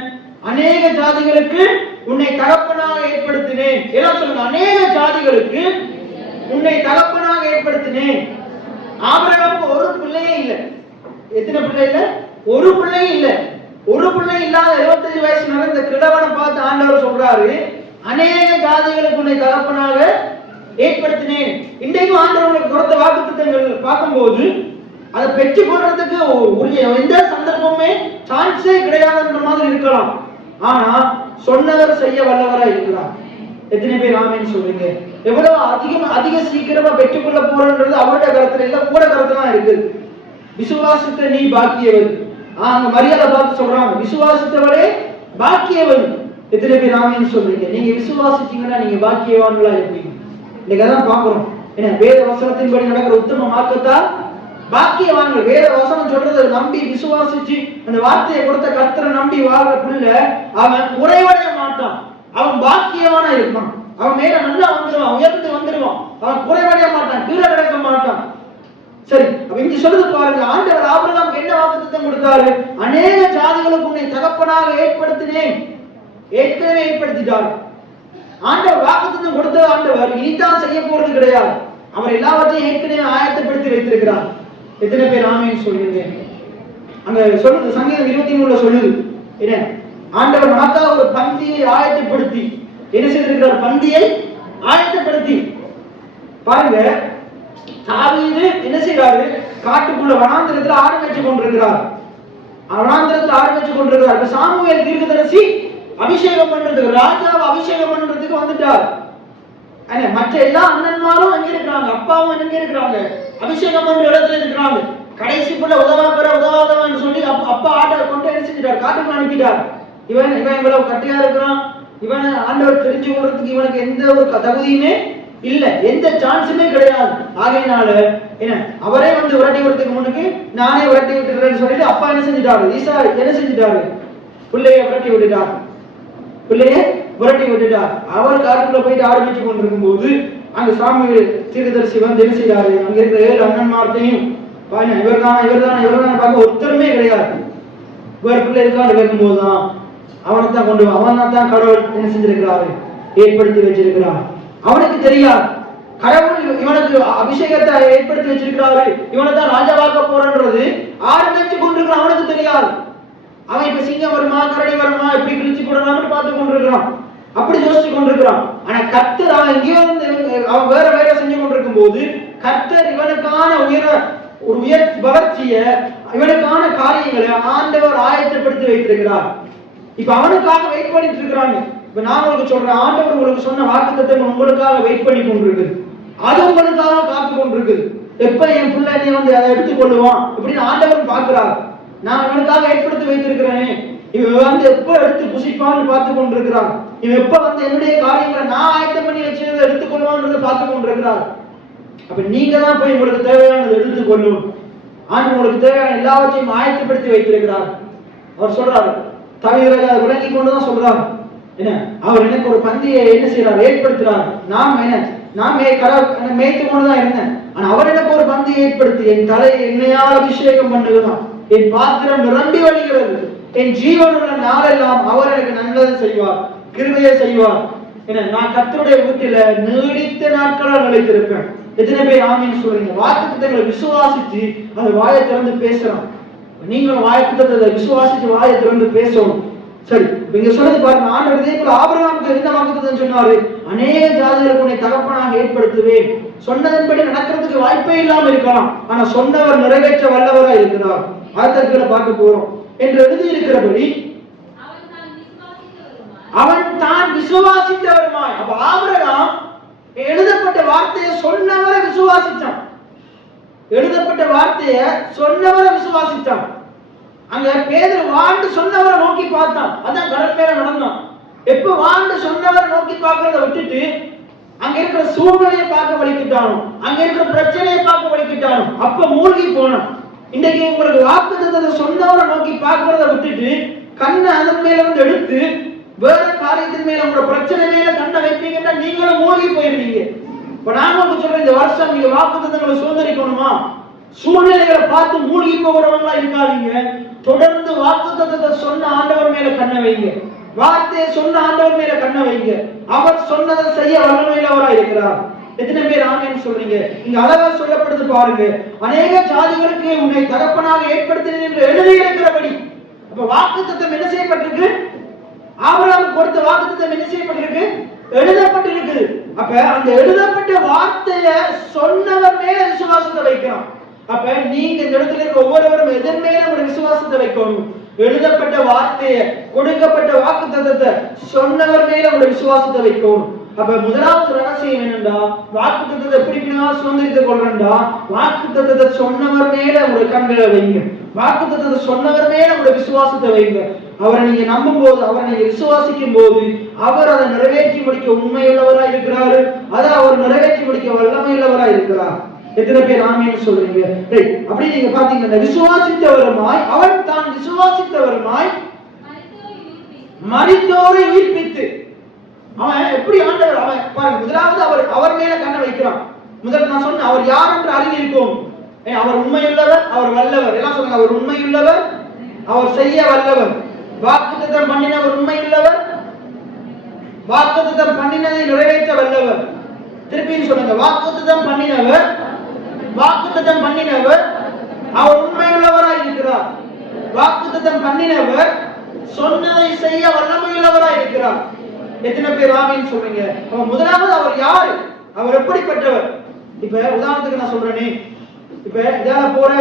அநேக ஜாதிகளுக்கு உன்னை தகப்பனாக ஏற்படுத்தினேன். எல்லாம் சொல்லுங்க. அநேக ஜாதிகளுக்கு உன்னை தகப்பனாக ஏற்படுத்தினேன். ஆபிரகாமுக்கு ஒரு பிள்ளையே இல்லை. எத்தனை பிள்ளை இல்ல? ஒரு பிள்ளையும் இல்லை. ஒரு பிள்ளை இல்லாத 75 வயசு நடந்த கிழவனை பார்த்து ஆண்டவர் சொல்றாரு, அநேக ஜாதிகளுக்கு உன்னை தகப்பனாக ஏற்படுத்தினேன். இன்றைக்கும் ஆண்டவர் கொடுத்த வாக்குத்தத்தங்கள் பார்க்கும்போது அதை பெற்றுக் கொள்றதுக்கு உரிய எந்த சந்தர்ப்பமே சான்ஸே கிடையாதுன்ற மாதிரி இருக்கலாம். ஆனா சொன்னவர் செய்ய வல்லவரா இருக்கிறார். எத்தனை பேர் ஆமேன்னு சொல்றீங்க? எவ்வளவு அதிக சீக்கிரமா பெற்றுக்கொள்ள போறன்றது அவருடைய கருத்துல இல்ல, கூட கருத்துல தான் இருக்குது. விசுவாசித்த நீ பாக்கியவன். அங்க மரியாதை பார்த்து சொல்றாங்க, விசுவாசித்தவரே பாக்கியவன். எத்தனை பேர் ஆமேன்னு சொல்றீங்க? நீங்க விசுவாசிச்சீங்கன்னா நீங்க பாக்கியவான்களா இருப்பீங்க. இன்னைக்கு அதான் பாக்குறோம். ஏன்னா வேத வசனத்தின்படி நடக்கிற உத்தம மார்க்கத்தா பாக்கியவான்கள். வேத வசனம் சொல்றதை நம்பி விசுவாசிச்சு அந்த வார்த்தையை கொடுத்த கர்த்தரை நம்பி வாழ்ற பிள்ளை அவன் குறைவடைய மாட்டான், அவன் பாக்கியவானா இருப்பான். அவன் மேல நல்லா வந்துடுவான், உயர்ந்து வந்துடுவான். அவன் குறைவடைய மாட்டான், கீழே கிடக்க மாட்டான். சரி, அப்ப இங்க சொல்லுது பாருங்க, ஆண்டவர் ஆபிரகாமுக்கு என்ன வாக்குத்தத்தம் கொடுத்தாரு? அநேக ஜாதிகளுக்கு உன்னை தகப்பனாக ஏற்படுத்தினேன். ஏற்கனவே ஏற்படுத்திட்டார். ஆண்டவர் வாக்குத்தத்தம் கொடுத்த ஆண்டவர் இனிதான் செய்ய போறது கிடையாது. அவர் எல்லாவற்றையும் ஏற்கனவே ஆயத்தப்படுத்தி வைத்திருக்கிறார். எத்தனை பேர் ஆமேன்னு சொல்லுங்க? அங்க சொல்லுது, சங்கீதம் 23 சொல்லுது, என்ன ஆண்டவர் நமக்காக ஒரு பந்தியை ஆயத்தப்படுத்தி என்ன செய்திருக்கிறார்? பந்தியை ஆயத்தப்படுத்தி. பாருங்க, தாவீது என்ன செய்யறாரு? காட்டுக்குள்ள வனாந்திரத்தில் ஆடு மேய்ச்சு கொண்டிருக்கிறார். வனாந்திரத்தில் ஆடு மேய்ச்சு கொண்டிருக்கிறார். இப்ப சாமுவேல் தீர்க்கதரிசி அபிஷேகம் பண்றதுக்கு, ராஜாவை அபிஷேகம் பண்றதுக்கு வந்துட்டார். மற்ற எல்லா அண்ணன்மாரும் எங்க இருக்கிறாங்க? அப்பாவும் எங்க இருக்கிறாங்க? அபிஷேகம் பண்ற இடத்துல இருக்கிறாங்க. கடைசிக்குள்ள உதவாதவன் சொல்லி அப்பா ஆட்டை கொண்டு என்ன செஞ்சிட்டார்? காட்டுக்கு அனுப்பிட்டார். இவன் இவ்வளவு கட்டியா இருக்கிறான், இவன் ஆண்டவர் தெரிஞ்சு கொள்றதுக்கு இவனுக்கு எந்த ஒரு தகுதியுமே இல்ல, எந்த சான்ஸுமே கிடையாது. ஆகையினால என்ன அவரே வந்து விரட்டி விடுறதுக்கு முன்னுக்கு நானே விரட்டி விட்டுறேன்னு சொல்லிட்டு அப்பா என்ன செஞ்சிட்டாரு? ஈசா என்ன செஞ்சிட்டாரு? பிள்ளைய விரட்டி விட்டுட்டார். பிள்ளைய விரட்டி விட்டுட்டார். அவர் காட்டுக்குள்ள போயிட்டு ஆரம்பிச்சு கொண்டிருக்கும் போது அங்க சாமுவேல் தீர்க்கதரிசி வந்து என்ன செய்யறாரு? அங்க இருக்கிற 7 அண்ணன்மார்த்தையும் இவர்தான் பார்க்க ஒருத்தருமே கிடையாது. இவர் பிள்ளை இருக்கான்னு கேட்கும் போதுதான் அவனை தான் கொண்டு அவன் தான் கடவுள் என்ன செஞ்சிருக்கிறாரு? ஏற்படுத்தி வச்சிருக்கிறார். அவனுக்கு தெரியாது கடவுள் இவனுக்கு அபிஷேகத்தை ஏற்படுத்தி வச்சிருக்கிறாரு, இவனை தான் ராஜாவாக்க போறன்றது ஆரம்பிச்சு கொண்டிருக்கிறான். அவனுக்கு தெரியாது. அவன் இப்ப சிங்கம் வருமா, கரடி வருமா, எப்படி கிழிச்சு போடலாம்னு பார்த்து கொண்டிருக்கிறான். அப்படி யோசிச்சு கொண்டிருக்கிறான். ஆனா கர்த்தர் அவன் எங்கேயோ அவன் வேற செஞ்சு கொண்டிருக்கும் போது கர்த்தர் இவனுக்கான உயர் வளர்ச்சிய, இவனுக்கான காரியங்களை ஆண்டவர் ஆயத்தப்படுத்தி வைத்திருக்கிறார். இப்ப அவனுக்காக வெயிட் பண்ணிட்டு இருக்கிறாங்க. இப்ப நான் உங்களுக்கு சொல்றேன், ஆண்டவர் உங்களுக்கு சொன்ன வாக்குத்தத்தம் உங்களுக்காக வெயிட் பண்ணி கொண்டிருக்குது. அது உங்களுக்காக காத்து கொண்டிருக்குது. எப்ப என் பிள்ளை நீ வந்து அதை எடுத்துக்கொள்ளுவான் இப்படின்னு ஆண்டவர் பார்க்கிறார். நான் இவனுக்காக ஏற்படுத்தி வைத்திருக்கிறேன், இவன் வந்து எப்ப எடுத்து புசிப்பான்னு பார்த்து கொண்டிருக்கிறார். இவன் எப்ப வந்து என்னுடைய காரியங்களை நான் ஆயத்தம் பண்ணி வச்சதை எடுத்துக்கொள்வான்னு பார்த்து கொண்டிருக்கிறார். அப்ப நீங்க தான் போய் உங்களுக்கு தேவையானதை எடுத்துக்கொள்ளும். ஆண்டு உங்களுக்கு தேவையான எல்லாவற்றையும் ஆயத்தப்படுத்தி வைத்திருக்கிறார். அவர் சொல்றாரு, தவிர விளங்கி கொண்டுதான் சொல்றாரு. என்ன அவர் எனக்கு ஒரு பந்தியை என்ன செய்யறார்? ஏற்படுத்துறார். நான் மேய்த்து கொண்டுதான் இருந்தேன். ஆனா அவர் எனக்கு ஒரு பந்தியை ஏற்படுத்தி என் தலையை எண்ணெயால் அபிஷேகம் பண்ணுகிறார். என் பாத்திரம் நிரம்பி வழிகிறது. என் ஜீவனுள்ள நாளெல்லாம் அவர் எனக்கு நல்லது செய்வார், கிருபையை செய்வார். என்ன நான் கர்த்தருடைய வீட்டில நீடித்த நாட்களா நிலைத்திருப்பேன். எத்தனை பேர் ஆமீன் சொல்றீங்க? வாக்குத்தத்தங்களை விசுவாசிச்சு அந்த வாயை திறந்து பேசுறான். நீங்களும் வாக்குத்தத்தத்தை விசுவாசிச்சு வாயை திறந்து பேசணும். சரி, இங்க சொல்றது பாருங்க, ஆண்டவர் இதே போல ஆபிரகாமுக்கு என்ன வாக்குத்தத்தம் சொன்னாரு? அநேக ஜாதிகளுக்கு உன்னை தகப்பனாக ஏற்படுத்துவேன். சொன்னதன்படி நடக்கிறதுக்கு வாய்ப்பே இல்லாம இருக்கலாம், ஆனா சொன்னவர் நிறைவேற்ற வல்லவரா இருக்கிறார். ஆயத்தங்களை பார்க்க போறோம் என்று எழுதி இருக்கிறபடி அவன் தான் விசுவாசித்தவருமாய். அப்ப ஆபிரகாம் எழுதப்பட்ட வார்த்தையை சொன்னவரை விசுவாசிச்சான். எழுதப்பட்ட வார்த்தையை சொன்னவரை விசுவாசிச்சான். அங்க பேதுரு வாண்டு சொன்னவரை நோக்கி பார்த்தான். அதான் கடல் மேல நடந்தான். எப்ப வாண்டு சொன்னவரை நோக்கி பார்க்கறத விட்டுட்டு அங்க இருக்கிற சூழ்நிலையை பார்க்க வலிக்கிட்டானோ, அங்க இருக்கிற பிரச்சனையை பார்க்க வலிக்கிட்டானோ, அப்ப மூழ்கி போனான். இன்னைக்கு உங்களுக்கு வாக்குத்தத்தத்தை சொன்னவரை நோக்கி பார்க்கறத விட்டுட்டு கண்ணை அதன் மேல வந்து எடுத்து வேற காரியத்தின் மேல உங்களோட பிரச்சனை மேல கண்ணை வைப்பீங்கன்னா நீங்களும் மூழ்கி போயிருவீங்க. இப்ப நாம சொல்றேன், இந்த வருஷம் நீங்க வாக்குத்தத்தங்களை சுதந்திரிக்கணுமா? சூழ்நிலைகளை பார்த்து மூழ்கி போகிறவங்களா இருக்காதீங்க. தொடர்ந்து வாக்குத்தத்தத்தை சொன்ன ஆண்டவர் மேல கண்ணை வைங்க. வார்த்தையை சொன்ன ஆண்டவர் மேல கண்ணை வைங்க. அவர் சொன்னதை செய்ய வல்லமையுள்ளவரா இருக்கிறார். எத்தனை பேர் ஆமென் சொல்றீங்க? இங்க அழகா சொல்லப்படுது பாருங்க, அநேக ஜாதிகளுக்கு உன்னை தகப்பனாக ஏற்படுத்தினேன் என்று எழுதி இருக்கிறபடி. அப்ப வாக்குத்தத்தம் என்ன செய்யப்பட்டிருக்கு? ஆபிரகாமுக்கு கொடுத்த வாக்குத்தத்தம் என்ன செய்யப்பட்டிருக்கு? எழுதப்பட்டிருக்கு. அப்ப அந்த எழுதப்பட்ட வார்த்தையை சொன்னவர் மேல விசுவாசத்தை வைக்கிறான். அப்ப நீங்க இந்த இடத்துல இருக்க ஒவ்வொருவரும் எதன் மேல உங்களுடைய விசுவாசத்தை வைக்கணும்? எழுதப்பட்ட வார்த்தையை, கொடுக்கப்பட்ட வாக்குத்தத்தத்தை சொன்னவர் மேல உங்களுடைய விசுவாசத்தை வைக்கணும். அப்ப முதலாவது ரகசியம் என்னண்டா, வாக்குத்தத்தத்தை எப்படி சுதந்திரித்துக் கொள்றா, வாக்குத்தத்தத்தை சொன்னவர் மேல உங்களுடைய கண்களை வைங்க. வாக்குத்தத்தத்தை சொன்னவர் மேல உங்களுடைய விசுவாசத்தை வைங்க. அவரை நீங்க நம்பும் போது, அவரை நீங்க விசுவாசிக்கும் போது, அவர் அதை நிறைவேற்றி முடிக்க உண்மையுள்ளவராய் இருக்கிறாரு. அதை அவர் நிறைவேற்றி முடிக்க வல்லமையுள்ளவராய் இருக்கிறார். எத்தனை பேர் ஆமீன் சொல்றீங்க? அப்படி நீங்க பாத்தீங்கன்னா, விசுவாசித்தவருமாய், அவர் தான் விசுவாசித்தவருமாய் மரித்தோரை உயிர்ப்பித்து, அவன் எப்படி ஆண்டவர், அவன் பாருங்க, முதலாவது அவர் மேல கண்ணை வைக்கிறான். முதல்ல நான் சொன்ன அவர் யார் என்று அறிந்திருக்கோம். அவர் உண்மையுள்ளவர், அவர் வல்லவர். எல்லாம் சொல்லுங்க, அவர் உண்மையுள்ளவர், அவர் செய்ய வல்லவர். வாக்குத்தத்தம் பண்ணினவர் உண்மையுள்ளவர், வாக்குத்தத்தம் பண்ணினதை நிறைவேற்ற வல்லவர். திருப்பியும் சொல்லுங்க, வாக்குத்தத்தம் பண்ணினவர், வாக்குத்தத்தம் பண்ணினவர் அவர் உண்மையுள்ளவராய் இருக்கிறார். வாக்குத்தத்தம் பண்ணினவர் சொன்னதை செய்ய வல்லமையுள்ளவராய் இருக்கிறார். எத்தனை பேர் ஆமீன் சொல்றீங்க? முதலாவது அவர் யாரு, அவர் எப்படிப்பட்டவர்? இப்ப உதாரணத்துக்கு நான் சொல்றேனே, இப்ப இதால போற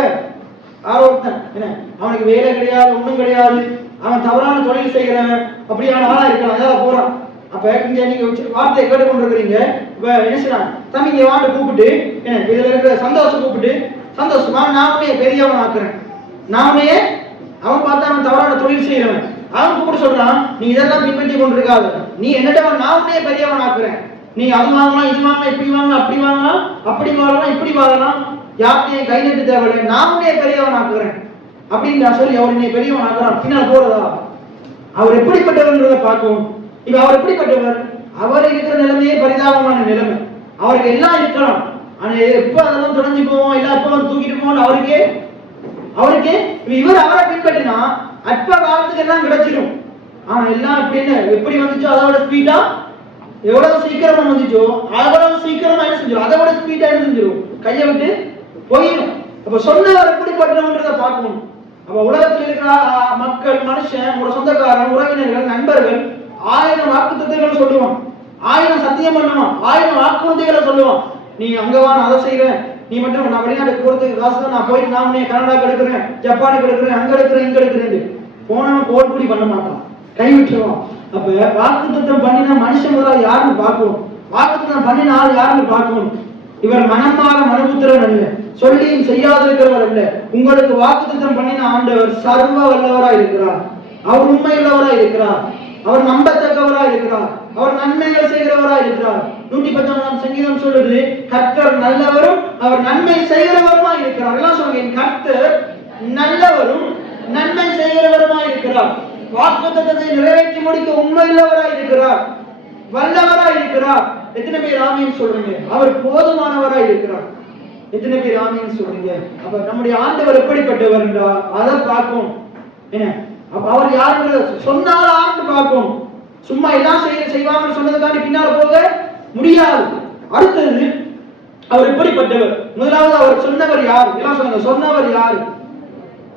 ஆரோக்கியம் என்ன, அவனுக்கு வேலை கிடையாது, ஒண்ணும் கிடையாது, அவன் தவறான தொழில் செய்கிறவன், அப்படியான ஆளா இருக்கான், இதால போறான். அப்ப இங்க நீங்க வார்த்தையை கேட்டு கொண்டிருக்கிறீங்க. இப்ப என்ன செய்யறான், தம்பி இங்க வாண்ட கூப்பிட்டு, என்ன இதுல இருக்கிற சந்தோஷம் கூப்பிட்டு, சந்தோஷமா நானே பெரியவன் ஆக்குறேன், நானே அவன் பார்த்தா அவன் தவறான தொழில் செய்யறவன், அவன் கூப்பிட்டு சொல்றான், நீ இதெல்லாம் பின்பற்றி கொண்டிருக்காது, நீ என்னட்டவன் நானே பெரியவன் ஆக்குறேன், நீ அது வாங்கலாம், இது வாங்கலாம், இப்படி வாங்கலாம், அப்படி வாங்கலாம், அப்படி வாழலாம், இப்படி வாழலாம், யார்த்தையும் கை நட்டு தேவையில்லை, நானே பெரியவன் ஆக்குறேன் அப்படின்னு சொல்லி அவர் நீ பெரியவன் ஆக்குறான். பின்னால் போறதா? அவர் எப்படிப்பட்டவர்ன்றதை பார்க்கும். இப்ப அவர் எப்படிப்பட்டவர்? அவர் இருக்கிற நிலைமையே பரிதாபமான நிலைமை. அவருக்கு எல்லாம் இருக்கலாம், ஆனா எப்ப அதெல்லாம் தொடங்கி போவோம், எல்லாம் எப்ப தூக்கிட்டு போவோம் அவருக்கே இவர் அவரை பின்பற்றினா அற்ப காலத்துக்கு எல்லாம் கிடைச்சிடும். ஆனா எல்லாம் எப்படி வந்துச்சோ அதோட ஸ்பீடா, எவ்வளவு சீக்கிரமா வந்துச்சோ அவ்வளவு சீக்கிரமா என்ன செஞ்சிடும், அதோட ஸ்பீடா என்ன செஞ்சிடும், கையை விட்டு போயிடும். அப்ப சொன்னவர் எப்படிப்பட்டவன்றதை பார்க்கணும். அப்ப உலகத்தில் இருக்கிற மக்கள், மனுஷன், உங்களோட சொந்தக்காரன், உறவினர்கள், நண்பர்கள் 1000 வாக்குத்தத்தங்களை சொல்லுவான், 1000 சத்தியம் பண்ணுவான், 1000 வாக்குறுதிகளை சொல்லுவான். நீ அங்க வா, நான் அதை செய்யறேன், நீ மட்டும் நான் வெளிநாட்டுக்கு போறதுக்கு காசு தான், நான் போயிட்டு நான் கனடாக்கு எடுக்கிறேன், ஜப்பானுக்கு எடுக்கிறேன், அங்க எடுக்கிறேன், இங்க எடுக்கிறேன். போனவன் கோல்குடி பண்ண மாட்டான், கை விட்டுருவான். அப்ப வாக்குத்தத்தம் பண்ணின மனுஷன் முதல்ல யாருன்னு பார்க்கணும், வாக்குத்தத்தம் பண்ணின ஆள் யாருன்னு பார்க்கணும். இவர் மனமாற மனபுத்திரன் அல்ல, சொல்லியும் செய்யாதிருக்கிறவர் அல்ல. உங்களுக்கு வாக்குத்தத்தம் பண்ணின ஆண்டவர் சர்வ வல்லவராய் இருக்கிறார், அவர் உண்மையுள்ளவராய் இருக்கிறார், அவர் நம்பத்தக்கவராய் இருக்கிறார், அவர் நன்மைகள் செய்கிறவராய் இருக்கிறார். 119 சங்கீதம் சொல்லுது, கர்த்தர் நல்லவரும் அவர் நன்மை செய்கிறவருமாய் இருக்கிறார். எல்லாம் சொல்லுங்க, கர்த்தர் நல்லவரும் நன்மை செய்கிறவருமாய் இருக்கிறார். வாக்குத்தத்தத்தை நிறைவேற்றி முடிக்க உண்மையுள்ளவராய் இருக்கிறார், வல்லவராய் இருக்கிறார். எத்தனை பேர் ஆமீன் சொல்றீங்க? அவர் போதுமானவராய் இருக்கிறார். எத்தனை பேர் ஆமீன் சொல்றீங்க? அப்ப நம்முடைய ஆண்டவர் எப்படிப்பட்டவர் என்றால் அதை பார்க்கும். என்ன, அப்ப அவர் யாரு சொன்னால ஆண்டு பார்க்கும். சும்மா எல்லாம் செய்வாங்கன்னு சொன்னதுக்காண்டி பின்னால போக முடியாது. அடுத்தது அவர் எப்படிப்பட்டவர்? முதலாவது அவர் சொன்னவர் யார்? எல்லாம் சொல்லுங்க, சொன்னவர் யாரு?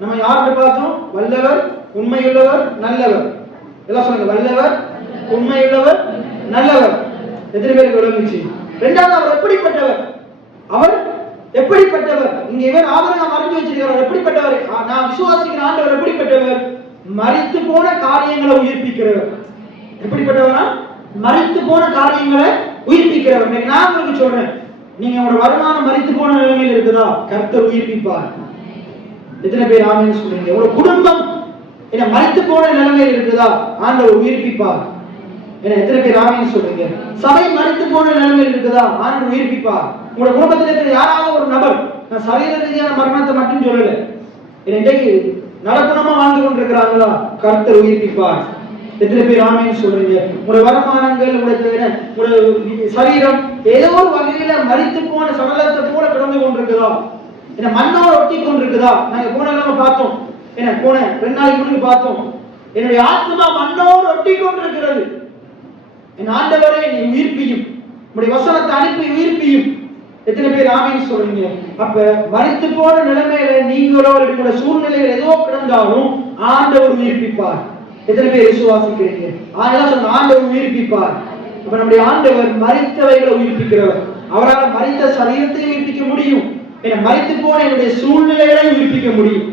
நம்ம யாருக்கு பார்த்தோம்? வல்லவர், உண்மையுள்ளவர், நல்லவர். எல்லாம் சொல்லுங்க, வல்லவர், உண்மையுள்ளவர், நல்லவர். எத்தனை பேருக்கு விளங்குச்சு? இரண்டாவது அவர் எப்படிப்பட்டவர்? அவர் எப்படிப்பட்டவர்? இங்க இவர் ஆபரகம் அறிஞ்சு வச்சிருக்கிறார். எப்படிப்பட்டவர்? நான் விசுவாசிக்கிற ஆண்டவர் எப்படிப்பட்டவர்? மரித்து போன காரியங்களை உயிர்ப்பிக்கிறவர். எப்படிப்பட்டவனா? மரித்து போன காரியங்களை உயிர்ப்பிக்கிறவர். நான் உங்களுக்கு சொல்றேன், நீங்க உங்களோட வருமானம் மரித்து போன நிலைமையில் இருக்குதா? கர்த்தர் உயிர்ப்பிப்பார். எத்தனை பேர் ஆமென் சொல்றீங்க? உங்களோட குடும்பம் என்ன மரித்து போன நிலைமையில் இருக்குதா? ஆண்டவர் உயிர்ப்பிப்பார். என்ன எத்தனை பேர் ஆமென் சொல்றீங்க? சபை மரித்து போன நிலைமையில் இருக்குதா? ஆண்டவர் உயிர்ப்பிப்பார். உங்களோட குடும்பத்தில் இருக்கிற யாராவது ஒரு நபர், நான் சரீர ரீதியான மரணத்தை மட்டும் சொல்லல, இன்றைக்கு நடக்குணமா வாழ்ந்து கொண்டிருக்கிறாங்களா? கர்த்தர் உயிர்ப்பிப்பார். எத்தனை பேர் ஆமென் சொல்றீங்க? உங்களுடைய வருமானங்கள், உங்களுடைய சரீரம் ஏதோ ஒரு வகையில மரித்து போன சடலத்தை போல கிடந்து கொண்டிருக்குதா? என்ன மண்ணோடு ஒட்டி கொண்டிருக்குதா? நாங்க போன கிழமை பார்த்தோம், என்ன போன 2 நாளைக்கு முன்னாடி பார்த்தோம், என்னுடைய ஆத்மா மண்ணோடு ஒட்டி கொண்டிருக்கிறது. என் ஆண்டவரே நீ உயிர்ப்பியும், உங்களுடைய வசனத்தை அனுப்பி உயிர்ப்பியும். எத்தனை பேர் ஆமென் சொல்றீங்க? அப்ப மரித்து போன நிலைமையில நீங்களோ உங்களுடைய சூழ்நிலைகள் ஏதோ கிடந்தாலும் ஆண்டவர் உயிர்ப்பிப்பார். எத்தனை பேர் விசுவாசிக்கிறீங்க? ஆண்டவர் உயிர்ப்பிப்பார். அப்ப நம்முடைய ஆண்டவர் மரித்தவைகளை உயிர்ப்பிக்கிறவர். அவரால் மரித்த சரீரத்தை உயிர்ப்பிக்க முடியும், மரித்து போன என்னுடைய சூழ்நிலைகளை உயிர்ப்பிக்க முடியும்.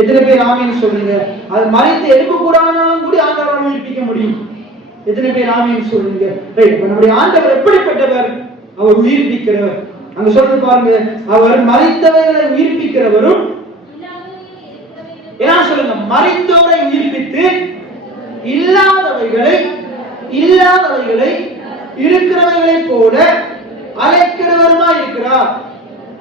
எத்தனை பேர் ஆமீன் சொல்றீங்க? அது மரித்து எடுக்க கூடாதுனாலும் கூட ஆண்டவரால் உயிர்ப்பிக்க முடியும். எத்தனை பேர் ஆமீன் சொல்றீங்க? நம்முடைய ஆண்டவர் எப்படிப்பட்டவர்? அவர் உயிர்ப்பிக்கிறவர். அங்க சொல்றது பாருங்க, அவர் மரித்தவைகளை உயிர்ப்பிக்கிறவரும். என்ன சொல்லுங்க? மரித்தோரை உயிர்ப்பித்து இல்லாதவைகளை இருக்கிறவைகளை போல அழைக்கிறவருமா இருக்கிறார்.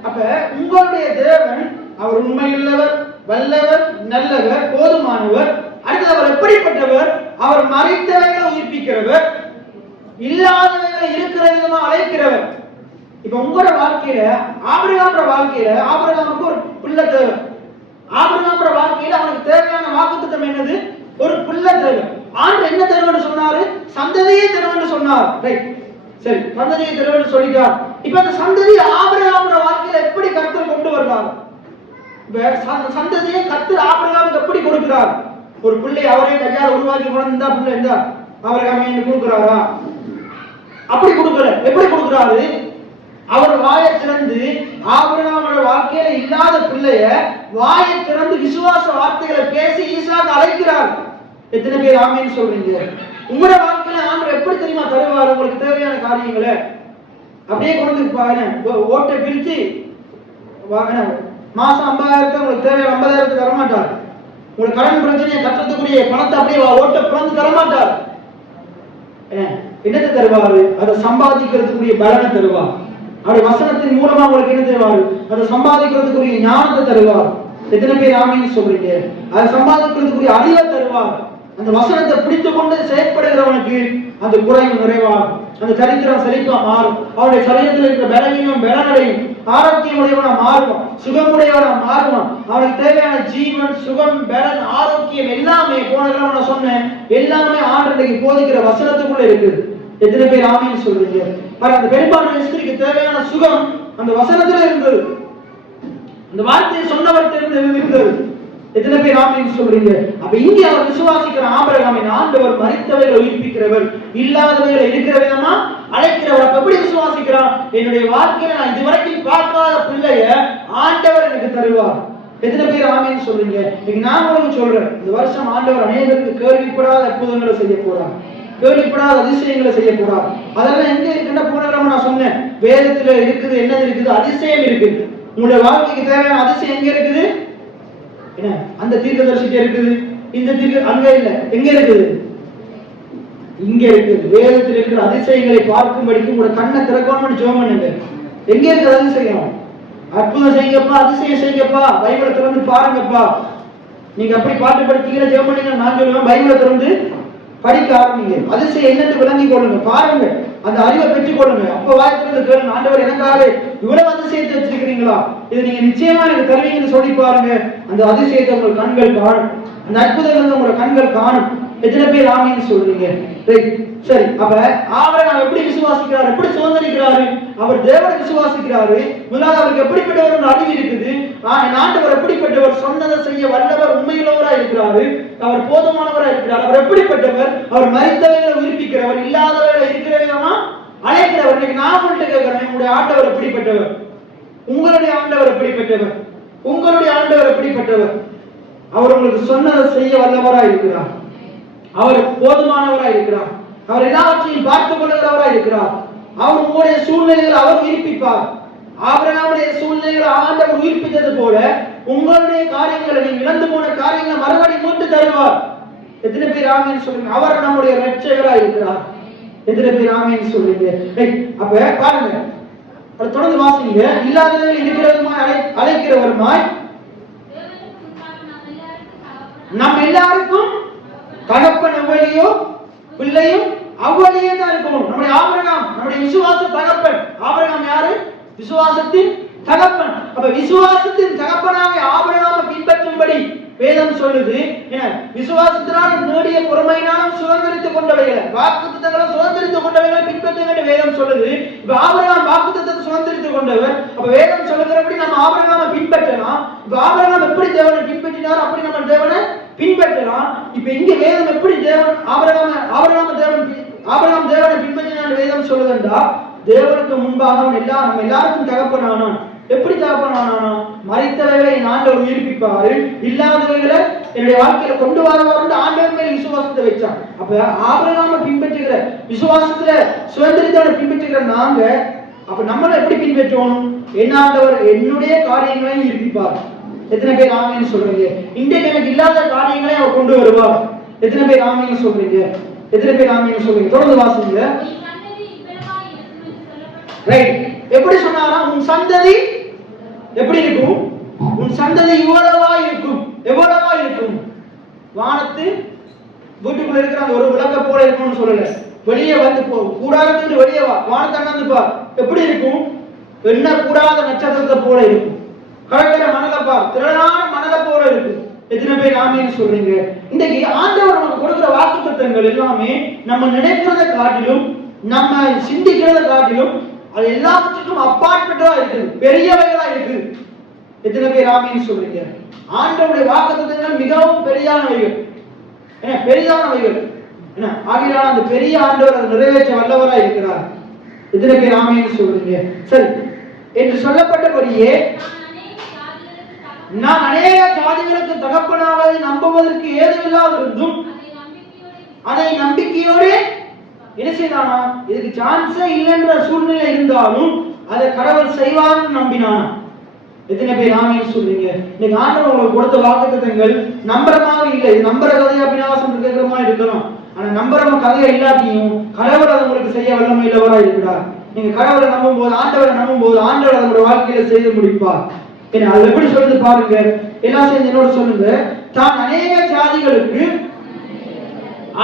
அப்ப உங்களுடைய தேவன் அவர் உண்மையுள்ளவர், வல்லவர், நல்லவர், போதுமானவர். அடுத்து அவர் எப்படிப்பட்டவர்? அவர் மரித்தவைகளை உயிர்ப்பிக்கிறவர், இல்லாதவைகளை இருக்கிற விதமா அழைக்கிறவர். இப்ப உங்களோட வாழ்க்கையில ஆபிரகாமுக்கு ஒரு பிள்ளை தேவை. ஆபிரகாமோட வாழ்க்கையில அவனுக்கு தேவையான வாக்குத்தத்தம் என்னது? ஒரு பிள்ளை தேவை. ஆண்டவர் என்ன தருவன்னு சொன்னாரு? சந்ததியே தருவன்னு சொன்னார். சரி, சந்ததியை தருவன்னு சொல்லிட்டார். இப்ப அந்த சந்ததி ஆபிரகாமோட வாழ்க்கையில எப்படி கர்த்தர் கொண்டு வருவார்? சந்ததியை கர்த்தர் ஆபிரகாமுக்கு எப்படி கொடுக்கிறார்? ஒரு பிள்ளை அவரே கையால் உருவாக்கி கொண்டு பிள்ளை இருந்தா ஆபிரகாம் கொடுக்கிறாரா? அப்படி கொடுக்கல. எப்படி கொடுக்கிறாரு? அவர் வாயை திறந்து ஆபிரகாமோட வாழ்க்கையில இல்லாத பிள்ளைய வாயை திறந்து விசுவாச வார்த்தைகளை பேசி ஈசாக்கு அழைக்கிறார். எத்தனை பேர் ஆமீன் சொல்றீங்க? உங்களோட வாழ்க்கையில ஆண்டவர் எப்படி தெரியுமா தருவார்? உங்களுக்கு தேவையான காரியங்களை அப்படியே கொண்டு ஓட்டை பிரிச்சு மாசம் 50,000 உங்களுக்கு தேவையான 50,000 தரமாட்டார். உங்களுக்கு கடன் பிரச்சனையை கட்டத்துக்குரிய பணத்தை அப்படியே ஓட்டை பிறந்து தரமாட்டார். என்னத்தை தருவாரு? அதை சம்பாதிக்கிறதுக்குரிய பலனை தருவார். அவருடைய வசனத்தின் மூலமா உங்களுக்கு என்ன தருவாரு? அதை சம்பாதிக்கிறதுக்குரிய ஞானத்தை தருவார். எத்தனை பேர் ஆமீன் சொல்றீங்க? அதை சம்பாதிக்கிறதுக்குரிய அறிவை தருவார். அந்த வசனத்தை பிடித்துக் கொண்டு செயற்படுகிறவனுக்கு அந்த குறைவு நிறைவாகும், அந்த சரித்திரம் செழிப்பா மாறும். அவருடைய சரீரத்தில் இருக்கிற பலவீனம் பலனடையும், ஆரோக்கியம் உடையவனா மாறுவான், சுகமுடையவனா மாறுவான். அவனுக்கு தேவையான ஜீவன், சுகம், பலன், ஆரோக்கியம் எல்லாமே போன சொன்னேன், எல்லாமே ஆண்டவருக்கு போதிக்கிற வசனத்துக்குள்ள இருக்குது. எத்தனை பேர் ஆமீன் சொல்றீங்க? அந்த பெரும்பாலான ஸ்திரீக்கு தேவையான சுகம் அந்த வசனத்துல இருந்தது, அந்த வார்த்தையை சொன்னவர்கிட்ட இருந்தது. எத்தனை பேர் ஆமீன் சொல்றீங்க? அப்ப இங்கே அவர் விசுவாசிக்கிற ஆபிரகாமின் ஆண்டவர் மரித்தவைகளை உயிர்ப்பிக்கிறவர், இல்லாதவைகளை இருக்கிற விதமா அழைக்கிறவர். அப்ப எப்படி விசுவாசிக்கிறான்? என்னுடைய வாழ்க்கையில நான் இதுவரைக்கும் பார்க்காத பிள்ளைய ஆண்டவர் எனக்கு தருவார். எத்தனை பேர் ஆமீன் சொல்றீங்க? இன்னைக்கு நான் உங்களுக்கு சொல்றேன், இந்த வருஷம் ஆண்டவர் அநேகருக்கு கேள்விப்படாத அற்புதங்களை செய்ய போறார், கேள்விப்படாத அதிசயங்களை செய்ய போறார். அதெல்லாம் எங்க இருக்குன்னா போன நான் சொன்னேன், வேதத்துல இருக்குது. என்னது இருக்குது? அதிசயம் இருக்குது. உங்களுடைய வாழ்க்கைக்கு தேவையான அதிசயம் எங்க இருக்குது? என்ன? அந்த தீர்க்கதரிசிட்ட இருக்குது. இந்த தீர்க்க அங்க இல்ல, எங்க இருக்குது? இங்க இருக்குது. வேதத்தில் இருக்கிற அதிசயங்களை பார்க்கும்படிக்கு உங்களோட கண்ணை திறக்கணும்னு ஜெபம் பண்ணுங்க. எங்க இருக்குது அதிசயம்? அற்புதம் செய்யுங்கப்பா, அதிசயம் செய்யுங்கப்பா, பைபிளை திறந்து பாருங்கப்பா. நீங்க அப்படி பாட்டு படித்தீங்கன்னா ஜெபம் பண்ணீங்க, நான் சொல்லுவேன் பைபிளை திறந்து படிக்க ஆரம்பிங்க. அதிசயம் என்னன்னு விளங்கி கொள்ளுங்க, பாருங்க, அந்த அறிவை பெற்றுக் கொள்ளுங்க. அப்ப வாய்ப்பு கேளுங்க, ஆண்டவர் எனக்காக இவ்வளவு அதிசயத்தை வச்சிருக்கிறீங்களா, இது நீங்க நிச்சயமா எனக்கு தருவீங்கன்னு சொல்லி பாருங்க. அந்த அதிசயத்தை உங்கள் கண்கள் காணும், அந்த அற்புதங்கள் உங்களோட கண்கள் காணும். எத்தனை பேர் ஆமீன் சொல்றீங்க? சரி, அப்ப ஆபிரகாம் எப்படி விசுவாசிக்கிறார், எப்படி சுதந்திரிக்கிறாரு? அவர் தேவனை விசுவாசிக்கிறாரு. முதலாவது அவருக்கு எப்படிப்பட்டவர் அறிவு இருக்குது, ஆண்டவர் எப்படிப்பட்டவர், சொன்னதை செய்ய வல்லவர், உண்மையுள்ளவரா இருக்கிறாரு, அவர் போதுமானவரா இருக்கிறார். அவர் எப்படிப்பட்டவர்? அவர் மரித்தவைகளை உயிர்ப்பிக்கிறவர், இல்லாதவர்களை இருக்கிற விதமா அழைக்கிறவர். இன்னைக்கு நான் உங்கள்கிட்ட கேட்கிறேன், உங்களுடைய ஆண்டவர் எப்படிப்பட்டவர்? உங்களுடைய ஆண்டவர் எப்படிப்பட்டவர்? உங்களுடைய ஆண்டவர் எப்படிப்பட்டவர்? அவர் உங்களுக்கு சொன்னதை செய்ய வல்லவரா இருக்கிறார், அவர் போதுமானவராய் இருக்கிறார், அவர் எல்லாவற்றையும் பார்த்துக் கொள்கிறவராய் இருக்கிறார். அவர் உங்களுடைய சூழ்நிலைகளை அவர் உயிர்ப்பிப்பார். ஆபிரகாமுடைய சூழ்நிலைகளை ஆண்டவர் உயிர்ப்பித்தது போல உங்களுடைய காரியங்களை, நீங்க இழந்து போன காரியங்களை மறுபடியும் மீட்டு தருவார். எத்தனை பேர் ஆமீன் சொல்றீங்க? அவர் நம்முடைய ரட்சகராய் இருக்கிறார். எத்தனை பேர் ஆமீன் சொல்றீங்க? அப்ப பாருங்க, தொடர்ந்து வாசிங்க. இல்லாதவர்கள் இருக்கிறவருமாய் அழைக்கிறவருமாய் நம் எல்லாருக்கும் தகப்பன் எவ்வளியோ பிள்ளையும் அவ்வளியே தான் இருக்கணும். நம்முடைய ஆபிரகாம் நம்முடைய விசுவாச தகப்பன். ஆபிரகாம் யாரு? விசுவாசத்தின் தகப்பன். அப்ப விசுவாசத்தின் தகப்பனாக ஆபிரகாமை பின்பற்றும்படி வேதம் சொல்லுது. விசுவாசத்தினால் நேடிய பொறுமையினாலும் சுதந்திரித்துக் கொண்டவைகளை, வாக்குத்தத்தங்களை சுதந்திரித்துக் கொண்டவைகளை பின்பற்றுங்க வேதம் சொல்லுது. இப்ப ஆபிரகாம் வாக்குத்தத்தத்தை சுதந்திரித்துக் கொண்டவர். அப்ப வேதம் சொல்லுகிறபடி நம்ம ஆபிரகாமை பின்பற்றலாம். இப்ப ஆபிரகாம் எப்படி தேவனை பின்பற்றினார், அப்படி நம்ம தேவனை பின்பற்றலாம். இப்ப இங்க வேதம் எப்படி தேவன் ஆபிரகாம் தேவனை பின்பற்றினான் வேதம் சொல்லுதுண்டா, தேவனுக்கு முன்பாக நம்ம எல்லாருக்கும் தகப்பனானான். எப்படி தகப்பனானான்? ஆண்டவர் உயிர்ப்பிப்பாரு, இல்லாதவைகளை என்னுடைய வாழ்க்கையில கொண்டு வரவாரு ஆண்டவர் மேல் விசுவாசத்தை வச்சான். அப்ப ஆபிரகாமை பின்பற்றுகிற விசுவாசத்துல சுதந்திரத்தோட பின்பற்றுகிற நாங்க அப்ப நம்மள எப்படி பின்பற்றோம்? என்ன ஆண்டவர் என்னுடைய காரியங்களை உயிர்ப்பிப்பார். எத்தனை பேர் ஆமீன் சொல்றீங்க? இன்றைக்கு எனக்கு இல்லாத காரியங்களை அவர் கொண்டு வருவார். எத்தனை பேர் ஆமீன் சொல்றீங்க? எத்தனை பேர் ஆமீன் சொல்றீங்க? தொடர்ந்து வாசிங்க. ரைட். எப்படி சொன்னாரா? உன் சந்ததி எப்படி இருக்கும்? உன் சந்ததி இவ்வளவா இருக்கும். எவ்வளவா இருக்கும்? வானத்து வீட்டுக்குள்ள இருக்கிற அந்த ஒரு விளக்க போல இருக்கும்னு சொல்லல. வெளியே வந்து போ, கூடாரத்துக்கு வெளியே வா, வானத்தை அண்ணாந்து பார், எப்படி இருக்கும்? என்ன கூடாத நட்சத்திரத்தை போல இருக்கும். கடற்கரை மணலை பார், திரளான மணலை போல இருக்கும். எத்தனை பேர் ஆமீன் சொல்றீங்க? இன்னைக்கு ஆண்டவர் நமக்கு கொடுக்கிற வாக்குத்தத்தங்கள் எல்லாமே நம்ம நினைக்கிறத காட்டிலும் நம்ம சிந்திக்கிறத காட்டிலும் அது எல்லாவற்றுக்கும் அப்பாற்பட்டதா இருக்குது, பெரியவைகளா இருக்குது. எத்தனை பேர் ஆமீன் சொல்றீங்க? ஆண்டவருடைய வாக்குத்தத்தங்கள் மிகவும் பெரியானவைகள், பெரிதானவைகள். ஆகையால் அந்த பெரிய ஆண்டவர் அதை நிறைவேற்ற வல்லவராய் இருக்கிறார். எத்தனை பேர் ஆமீன் சொல்றீங்க? சரி, என்று சொல்லப்பட்டபடியே நான் அநேக ஜாதிகளுக்கு தகப்பனாவதை நம்புவதற்கு ஏதுமில்லாதிருந்தும் அதை நம்பிக்கையோடு என்ன செய்தானா? இதுக்கு சான்ஸே இல்லைன்ற சூழ்நிலை இருந்தாலும் அதை கடவுள் செய்வார்னு நம்பினானா? எத்தனை பேர் ஆமீன் சொல்றீங்க? இன்னைக்கு ஆண்டவர் உங்களுக்கு கொடுத்த வாக்குத்தத்தங்கள் நம்புறமாக இல்லை. நம்புற கதையா பினாசம் கேட்கிறமா இருக்கணும். ஆனா நம்புறவங்க கதையா இல்லாட்டியும் கடவுள் அதை உங்களுக்கு செய்ய வல்லமை இல்லவரா இருக்கிறார். நீங்க கடவுளை நம்பும் போது, ஆண்டவரை நம்பும் போது ஆண்டவர் அதோட வாழ்க்கையில செய்து முடிப்பார். அது எப்படி சொல்றது பாருங்க. எல்லாம் சேர்ந்து என்னோட சொல்லுங்க. தான் அநேக ஜாதிகளுக்கு,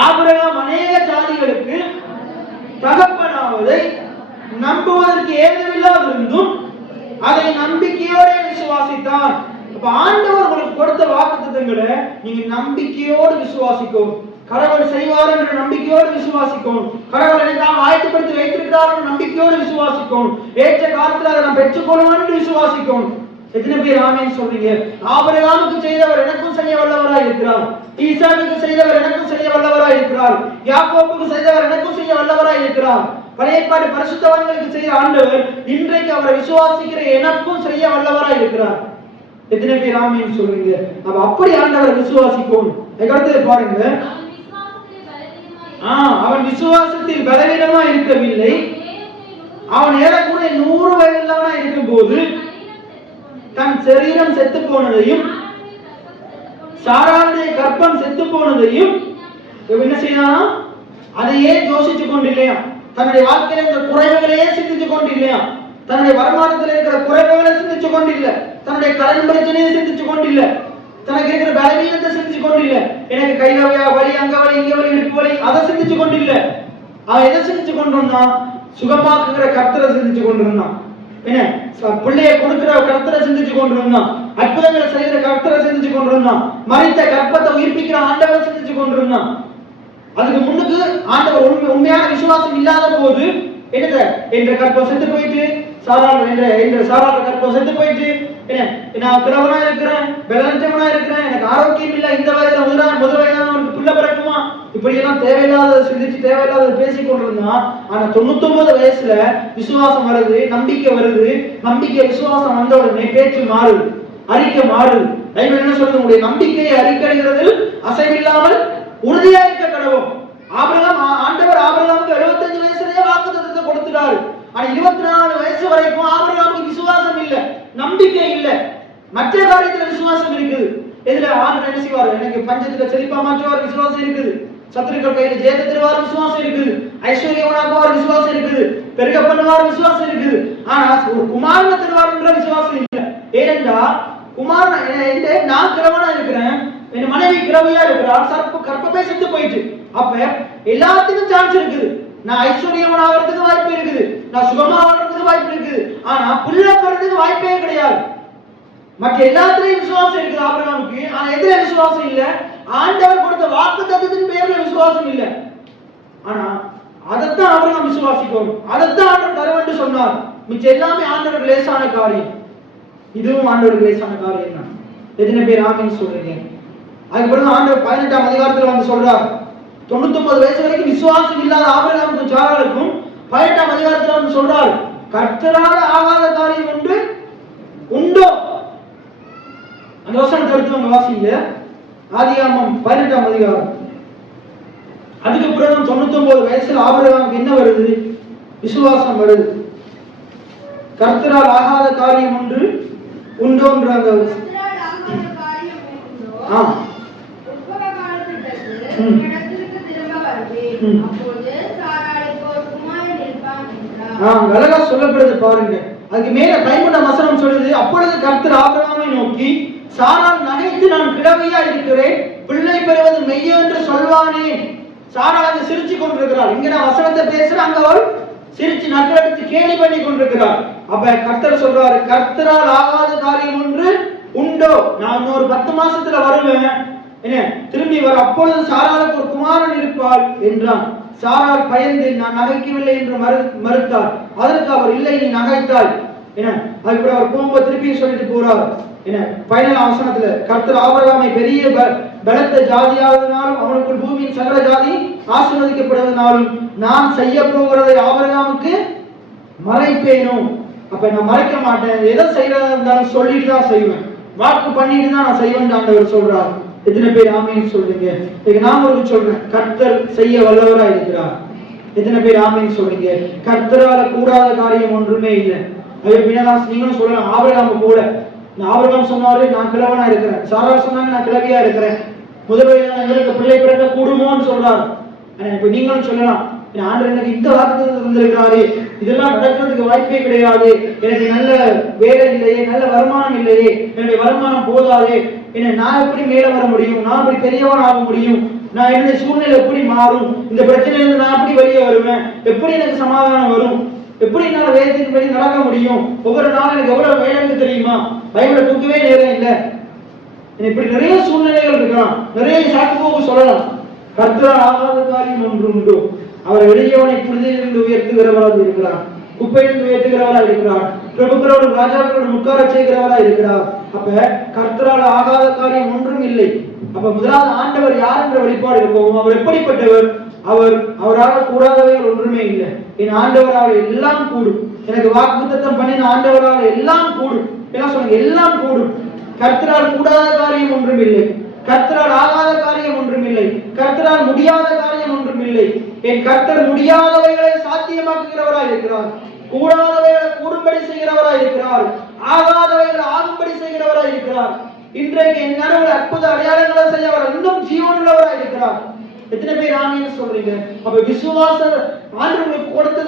ஆபிரகாம் அநேக ஜாதிகளுக்கு தகப்பனாவதை நம்புவதற்கு ஏதுமில்லாதிருந்தும் அதை நம்பிக்கையோடு விசுவாசித்தான். அப்ப ஆண்டவர் உங்களுக்கு கொடுத்த வாக்குத்தத்தங்களை நீங்க நம்பிக்கையோடு விசுவாசிக்கும். கடவுள் செய்வார் என்ற நம்பிக்கையோடு விசுவாசிக்கும். கடவுள் எனக்காக ஆயத்தப்படுத்தி வைத்திருக்கிறார் நம்பிக்கையோடு விசுவாசிக்கும். ஏற்ற காலத்தில் அதை நான் பெற்றுக்கொள்வேன் என்று விசுவாசிக்கும். எத்தனை பேர் ஆமீன் சொல்றீங்க? ஆபிரகாமுக்கு செய்தவர் எனக்கும் செய்ய வல்லவராய் இருக்கிறார். ஈசாக்குக்கு செய்தவர் எனக்கும் செய்ய வல்லவராய் இருக்கிறார். யாக்கோபுக்கு செய்தவர் எனக்கும் செய்ய வல்லவராய் இருக்கிறார். பழைய ஏற்பாடு பரிசுத்தவான்களுக்கு செய்த ஆண்டவர் இன்றைக்கு அவரை விசுவாசிக்கிற எனக்கும் செய்ய வல்லவராய் இருக்கிறார். எத்தனை பேர் ஆமீன் சொல்றீங்க? அப்ப அப்படி ஆண்டவரை விசுவாசிக்கும். அடுத்து பாருங்க. அவன் விசுவாசத்தில் பலவீனமா இருக்கவில்லை. அவன் ஏறக்குறைய 100 வயதுள்ளவனா இருக்கும் போது தன் சரீரம் செத்து போனதையும் சாராளுடைய கற்பம் செத்து போனதையும் என்ன செய்யலாம்? அதையே யோசிச்சு கொண்டில்லையா? தன்னுடைய வாழ்க்கையில இருக்கிற குறைவுகளையே சிந்திச்சு கொண்டில்லையா? தன்னுடைய வருமானத்தில் இருக்கிற குறைவுகளை சிந்திச்சு கொண்டில்ல. தன்னுடைய கடன் பிரச்சனையை சிந்திச்சு கொண்டில்ல. தனக்கு இருக்கிற பலவீனத்தை சிந்திச்சு கொண்டில்ல. எனக்கு கையில வலி, அங்க வலி, இங்க வலி, இடுப்பு வலி, அதை சிந்திச்சு கொண்டில்ல. அவன் எதை சிந்திச்சு கொண்டிருந்தான்? சுகமாக்குகிற கர்த்தரை சிந்திச்சு கொண்டிருந்தான். என்ன பிள்ளைய கொடுக்கிற கர்த்தரை சிந்திச்சு கொண்டிருந்தான். அற்புதங்களை செய்கிற கர்த்தரை சிந்திச்சு கொண்டிருந்தான். மரித்த கற்பத்தை உயிர்ப்பிக்கிற ஆண்டவரை சிந்திச்சு கொண்டிருந்தான். அதுக்கு முன்னுக்கு ஆண்டவர் உண்மையான விசுவாசம் இல்லாத போது என்னது என்ற கற்பம் செத்து போயிட்டு, சாராள கற்பம் செத்து போயிட்டு, நான் கிழவனா இருக்கிறேன், பலவீனமா இருக்கிறேன், எனக்கு ஆரோக்கியம் இல்லை, இந்த வயதுல முதல் வயதானவனுக்கு பிள்ளை பிறக்குமா, இப்படி எல்லாம் தேவையில்லாத சிந்திச்சு தேவையில்லாத பேசிக் கொண்டிருந்தான். ஆனா 99 வயசுல விசுவாசம் வருது, நம்பிக்கை வருது. நம்பிக்கை விசுவாசம் வந்த உடனே பேச்சு மாறுது, அறிக்கை மாறுது. என்ன சொல்றது? உங்களுடைய நம்பிக்கையை அறிக்கைகிறதில் அசைவில்லாமல் உறுதியா இருக்க கடவுள். ஆண்டவர் ஆபிரகாமுக்கு 75 வயசுலயே வாக்குத்தத்தத்தை கொடுத்துட்டாரு. ஆனா 24 வயசு வரைக்கும் ஆபிரகாமுக்கு விசுவாசம் இல்ல, நம்பிக்கை இல்ல. மற்ற காரியத்துல விசுவாசம் இருக்குது. எதுல? ஆண்டவர் என்ன செய்வார்? எனக்கு பஞ்சத்துல செழிப்பா மாற்றுவார் விசுவாசம் இருக்குது. சத்துருக்கள் கையில ஜெயத்தை தருவார் விசுவாசம் இருக்குது. ஐஸ்வர்யவனாக்குவார் விசுவாசம் இருக்குது. பெருக பண்ணுவார் விசுவாசம் இருக்குது. ஆனா ஒரு குமாரனை தருவார் என்ற விசுவாசம் இல்ல. ஏனென்றா குமாரன் நான் கிழவனா இருக்கிறேன், என் மனைவி கிழவியா இருக்கிறார், கற்பமே செத்து போயிட்டு. அப்ப எல்லாத்துக்கும் சான்ஸ் இருக்குது. நான் ஐஸ்வர்யவன் ஆகிறதுக்கு வாய்ப்பு இருக்குது, நான் சுகமா வாழ்றதுக்கு வாய்ப்பு இருக்குது. ஆனா பிள்ளை போறதுக்கு வாய்ப்பே கிடையாது. மற்ற எல்லாத்துலயும் விசுவாசம் இருக்குது ஆபிரகாமுக்கு. ஆனா எதுல விசுவாசம் இல்ல? ஆண்டவர் கொடுத்த வாக்குத்தத்தத்தின் பேர்ல விசுவாசம் இல்ல. ஆனா அதைத்தான் ஆபிரகாம் விசுவாசிக்கணும், அதைத்தான் ஆண்டவர் தருவன்னு சொன்னார். மிச்சம் எல்லாமே ஆண்டவர் லேசான காரியம். இதுவும் ஆண்டவர் லேசான காரியம் தான். எத்தனை பேர் ஆமீன் சொல்றீங்க? அதுக்கப்புறம் ஆண்டவர் 18ஆம் அதிகாரத்துல வந்து சொல்றார், 99 வயசு வரைக்கும் விசுவாசம் இல்லாத ஆபிரகாமுக்கும் சாராளுக்கும் 18ஆம் அதிகாரத்துல வந்து சொல்றார், கர்த்தரால் ஆகாத காரியம் ஒன்று உண்டோ? எடுத்துக்கோங்க, வாசிங்க. ஆதியாகமம் 18ஆம் அதிகாரம். அதுக்கு பிறகு 99 வயசுல ஆபிரகாமுக்கு என்ன வருது? விசுவாசம் வருது. கர்த்தரால் ஆகாத காரியம் ஒன்று உண்டோன்றாங்க. அழகா சொல்லப்படுது பாருங்க. அதுக்கு மேல 13ஆம் வசனம் சொல்லுது, அப்பொழுது கர்த்தர் ஆபிரகாமை நோக்கி, சாராள் நகைத்து நான் கிழவியா இருக்கிறேன், பிள்ளை பெறுவது மெய்ய என்று சொல்வானே. சாராள் அங்க சிரிச்சு கொண்டிருக்கிறாள். இங்க நான் வசனத்தை பேசுறேன், அங்க அவள் சிரிச்சு நக்கலடித்து கேலி பண்ணி கொண்டிருக்கிறாள். அப்ப கர்த்தர் சொல்றாரு, கர்த்தரால் ஆகாத காரியம் ஒன்று உண்டோ? நான் இன்னொரு 10 மாசத்துல வருவேன், என்ன திரும்பி வர, அப்பொழுது சாராளுக்கு ஒரு குமாரன் இருப்பாள் என்றான். சாராள் பயந்து நான் நகைக்கவில்லை என்று மறுத்தாள். அதற்கு அவர், இல்லை நீ நகைத்தாள். என்ன அதுக்கு அவர் போகும்போது திருப்பி சொல்லிட்டு போறார். என்ன 15ஆம் வசனத்துல, கர்த்தர் ஆபிரகாமை பெரிய பலத்த ஜாதியாவதனாலும் அவனுக்குள் பூமியின் சகல ஜாதி ஆசீர்வதிக்கப்படுவதனாலும் நான் செய்ய போகிறதை ஆபிரகாமுக்கு மறைப்பேனோ? அப்ப நான் மறைக்க மாட்டேன், எதை செய்யறதா இருந்தாலும் சொல்லிட்டு தான் செய்வேன், வாக்கு பண்ணிட்டு தான் நான் செய்வேன் ஆண்டவர் சொல்றார். எத்தனை பேர் ஆமீன் சொல்றீங்க? நான் ஒரு சொல்றேன், கர்த்தர் செய்ய வல்லவரா இருக்கிறார். எத்தனை பேர் ஆமீன் சொல்றீங்க? கர்த்தரால கூடாத காரியம் ஒன்றுமே இல்லை. அதே மீனதாஸ் நீங்களும் சொல்லலாம், ஆபிரகாம் போல. ஆபிரகாம் சொன்னாரு நான் கிழவனா இருக்கிறேன், சாராள் சொன்னாங்க நான் கிழவியா இருக்கிறேன், முதல்வர்களுக்கு பிள்ளை பிறக்க கூடுமோன்னு சொல்றாரு. இப்ப நீங்களும் சொல்லலாம், ஆண்டவர் எனக்கு இந்த வார்த்தை தந்திருக்கிறாரு, இதெல்லாம் நடக்கிறதுக்கு வாய்ப்பே கிடையாது, எனக்கு நல்ல வேலை இல்லையே, நல்ல வருமானம் இல்லையே, என்னுடைய வருமானம் போதாதே, என்ன நான் எப்படி மேல வர முடியும், நான் எப்படி பெரியவன் ஆக முடியும், நான் என்னுடைய சூழ்நிலை எப்படி மாறும், இந்த பிரச்சனையிலிருந்து நான் எப்படி வெளியே வருவேன், எப்படி எனக்கு சமாதானம் வரும், எப்படி என்னால் வேதத்தின் படி நடக்க முடியும், ஒவ்வொரு நாளும் எனக்கு எவ்வளவு வேலைன்னு தெரியுமா, பைபிளை தூக்கவே நேரம் இல்லை, இப்படி நிறைய சூழ்நிலைகள் இருக்கலாம், நிறைய சாக்கு சொல்லலாம். கர்த்தரால் ஆகாத காரியம் ஒன்று உண்டு. அவர் எளியவனை புழுதியிலிருந்து உயர்த்துகிறவராக இருக்கிறார், குப்பையிலிருந்து உயர்த்துகிறவராக இருக்கிறார், பிரபுக்களோடு ராஜாக்களோடு உட்கார செய்கிறவராக இருக்கிறார். அப்ப கர்த்தரால் ஆகாத காரியம் ஒன்றும் இல்லை. அப்ப முதலாவது ஆண்டவர் யார் என்ற வெளிப்பாடு போகும். அவர் எப்படிப்பட்டவர்? அவரால் கூடாதவைகள் ஒன்றுமே இல்லை. என் ஆண்டவரால் எல்லாம் கூடும். எனக்கு வாக்குத்தத்தம் பண்ணின ஆண்டவரால் எல்லாம் கூடும். என்ன சொல்லுங்க? எல்லாம் கூடும். கர்த்தரால் கூடாத காரியம் ஒன்றும் இல்லை, கர்த்தரால் ஆகாத காரியம் ஒன்றும் இல்லை, கர்த்தரால் முடியாத காரியம் ஒன்றும் இல்லை. என் கர்த்தர் முடியாதவைகளை சாத்தியமாக்குகிறவராய் இருக்கிறார், கூடாதவைகளை கூடும்படி செய்கிறவராய் இருக்கிறார், ஆகாதவைகளை ஆகும்படி செய்கிறவராய் இருக்கிறார். இன்றைக்கு என் நடுவில் அற்புத அடையாளங்களை செய்ய அவர் இன்னும் ஜீவனுள்ளவராய் இருக்கிறார். எத்தனை பேர் ஆமீன் சொல்றீங்க? அப்ப விசுவாச ஆண்டவருக்கு கொடுத்த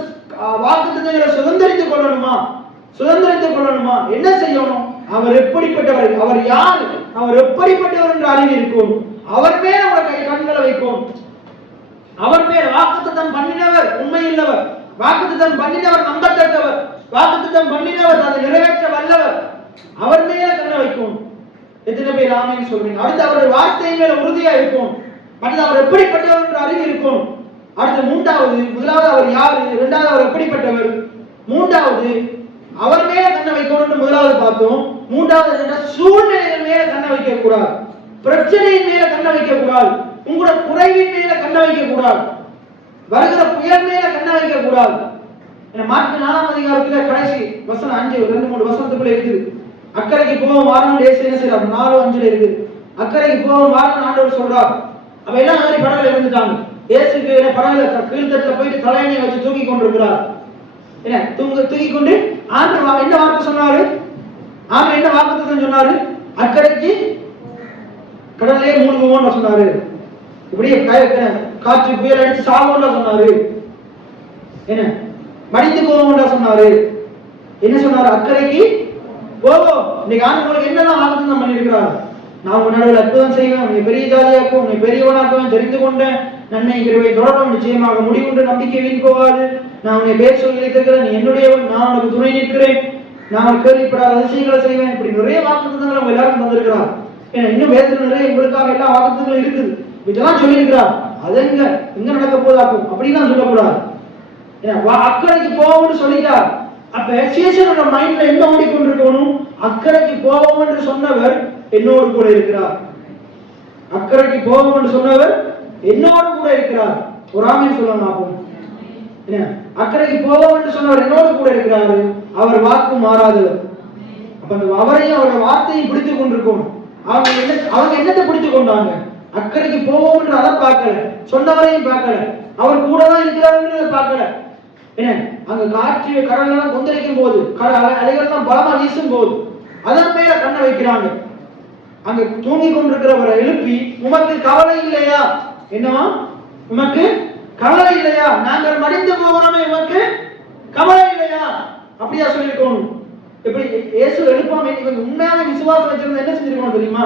வாக்குத்தத்தங்களை சுதந்திரித்துக் கொள்ளணுமா? சுதந்திரித்துக் கொள்ளணுமா? என்ன செய்யணும்? அவர் எப்படிப்பட்டவர், அவர் யார், அவர் எப்படிப்பட்டவர் என்று அறிவு இருக்கும். அவர் மேல் அவரை கண்களை வைக்கும். அவர் மேல் வாக்குத்தத்தம் பண்ணினவர் உண்மையுள்ளவர், வாக்குத்தத்தம் பண்ணினவர் நம்பத்தக்கவர், வாக்குத்தத்தம் பண்ணினவர் அதை நிறைவேற்ற வல்லவர். அவர் மேல கண்ணை வைக்கும். எத்தனை பேர் ஆமீன் சொல்றீங்க? அடுத்து அவருடைய வார்த்தை மேல உறுதியா இருக்கும். அடுத்து அவர் எப்படிப்பட்டவர் என்று அறிவு இருக்கும். அடுத்து மூன்றாவது, முதலாவது அவர் யாரு, இரண்டாவது அவர் எப்படிப்பட்டவர், மூன்றாவது அவர் மேல கண்ணை வைக்கணும். முதலாவது பார்த்தோம். மூன்றாவது சூழ்நிலைகள் மேல கண்ணை வைக்க கூடாது, பிரச்சனையின் மேல கண்ணை வைக்க கூடாது, உங்களோட குறைவின் மேல கண்ணை வைக்க கூடாது, வருகிற புயல் மேல கண்ணை வைக்க கூடாது. மார்க் 4ஆம் அதிகாரத்துல கடைசி வசனம் 5 2-3 வசனத்துக்குள்ள இருக்குது. அக்கறைக்கு போவோம் வாரம் என்ன செய்யறாரு, 4:5 இருக்குது. அக்கறைக்கு போவோம் வாரம் ஆண்டவர் சொல்றார். அவ எல்லாம் மாதிரி படகுல இருந்துட்டாங்க. இயேசுக்கு படகுல கீழ்த்தட்டுல போயிட்டு தலையணையை வச்சு தூக்கி கொண்டிருக்கிறார். என்ன தூக்கி கொண்டு ஆண்டவர் என்ன வார்த்தை சொன்னாரு? ஆண்டவர் என்ன வாக்குத்தத்தம் சொன்னாரு? அக்கறைக்கு கடல்லே மூழ்குவோம்னு சொன்னாரு. இப்படியே காற்று புயல் அடிச்சு சாவோம்னு சொன்னாரு. என்ன மடிந்து போவோம்னு சொன்னாரு. என்ன சொன்னாரு? அக்கறைக்கு போவோம். இன்னைக்கு ஆண்டவர் என்னெல்லாம் வாக்குத்தத்தம் பண்ணியிருக்கிறார்? நான் உங்க நடுவில் அற்புதம் செய்வேன், உன்னை பெரிய ஜாதியாக்கும், உன்னை பெரியவனாக்குவேன், தெரிந்து கொண்டேன், நன்மை கிருபை தொடரும், நிச்சயமாக முடிவுண்டு, நம்பிக்கை வீண் போகாது, நான் உன்னை பேர் சொல்லி வைத்திருக்கிறேன், நீ என்னுடையவன், நான் உனக்கு துணை நிற்கிறேன், நான் கேள்விப்படாத அதிசயங்களை செய்வேன். இப்படி நிறைய வாக்குத்தத்தங்களை அவங்க எல்லாரும் தந்திருக்கிறார். ஏன்னா இன்னும் வேதத்தில் நிறைய உங்களுக்காக எல்லா வாக்குத்தத்தங்களும் இருக்குது. இதெல்லாம் சொல்லியிருக்கிறார். அது எங்க நடக்க போதாக்கும் அப்படிலாம் சொல்லக்கூடாது. அக்கறைக்கு போவோம்னு சொல்லிட்டார். அப்ப சீசனோட மைண்ட்ல என்ன ஓடிக்கொண்டிருக்கணும்? அக்கறைக்கு போவோம் என்று சொன்னவர் என்னோடு கூட இருக்கிறார். அக்கறைக்கு போவோம் என்று சொன்னவர் என்னோடு கூட இருக்கிறார். ஒரு ஆமீன் சொல்லணும். அப்போ அக்கறைக்கு போவோம் என்று சொன்னவர் என்னோடு கூட இருக்கிறாரு. அவர் வாக்கு மாறாதவர். அப்ப அந்த அவரையும் அவருடைய வார்த்தையும் பிடித்துக் கொண்டிருக்கணும். அவங்க என்னத்தை பிடித்து கொண்டாங்க? அக்கறைக்கு போவோம்ன்ற அதை பார்க்கல, சொன்னவரையும் பார்க்கல, அவர் கூட தான் இருக்கிறாருன்றதை பார்க்கல. என்ன அங்க காற்று கடல் எல்லாம் கொந்தளிக்கும் போது, அலைகள் எல்லாம் பலமா வீசும் போது அதன் மேல கண்ணை வைக்கிறாங்க. அங்க தூங்கி கொண்டிருக்கிறவரை எழுப்பி, உமக்கு கவலை இல்லையா? என்னவா? உமக்கு கவலை இல்லையா? நாங்கள் மடிந்து போகிறோமே, உமக்கு கவலை இல்லையா? அப்படியா சொல்லியிருக்கணும். எப்படி இயேசு எழுப்பாம இவங்க உண்மையான விசுவாசம் வச்சிருந்தா என்ன செஞ்சிருக்கோம் தெரியுமா?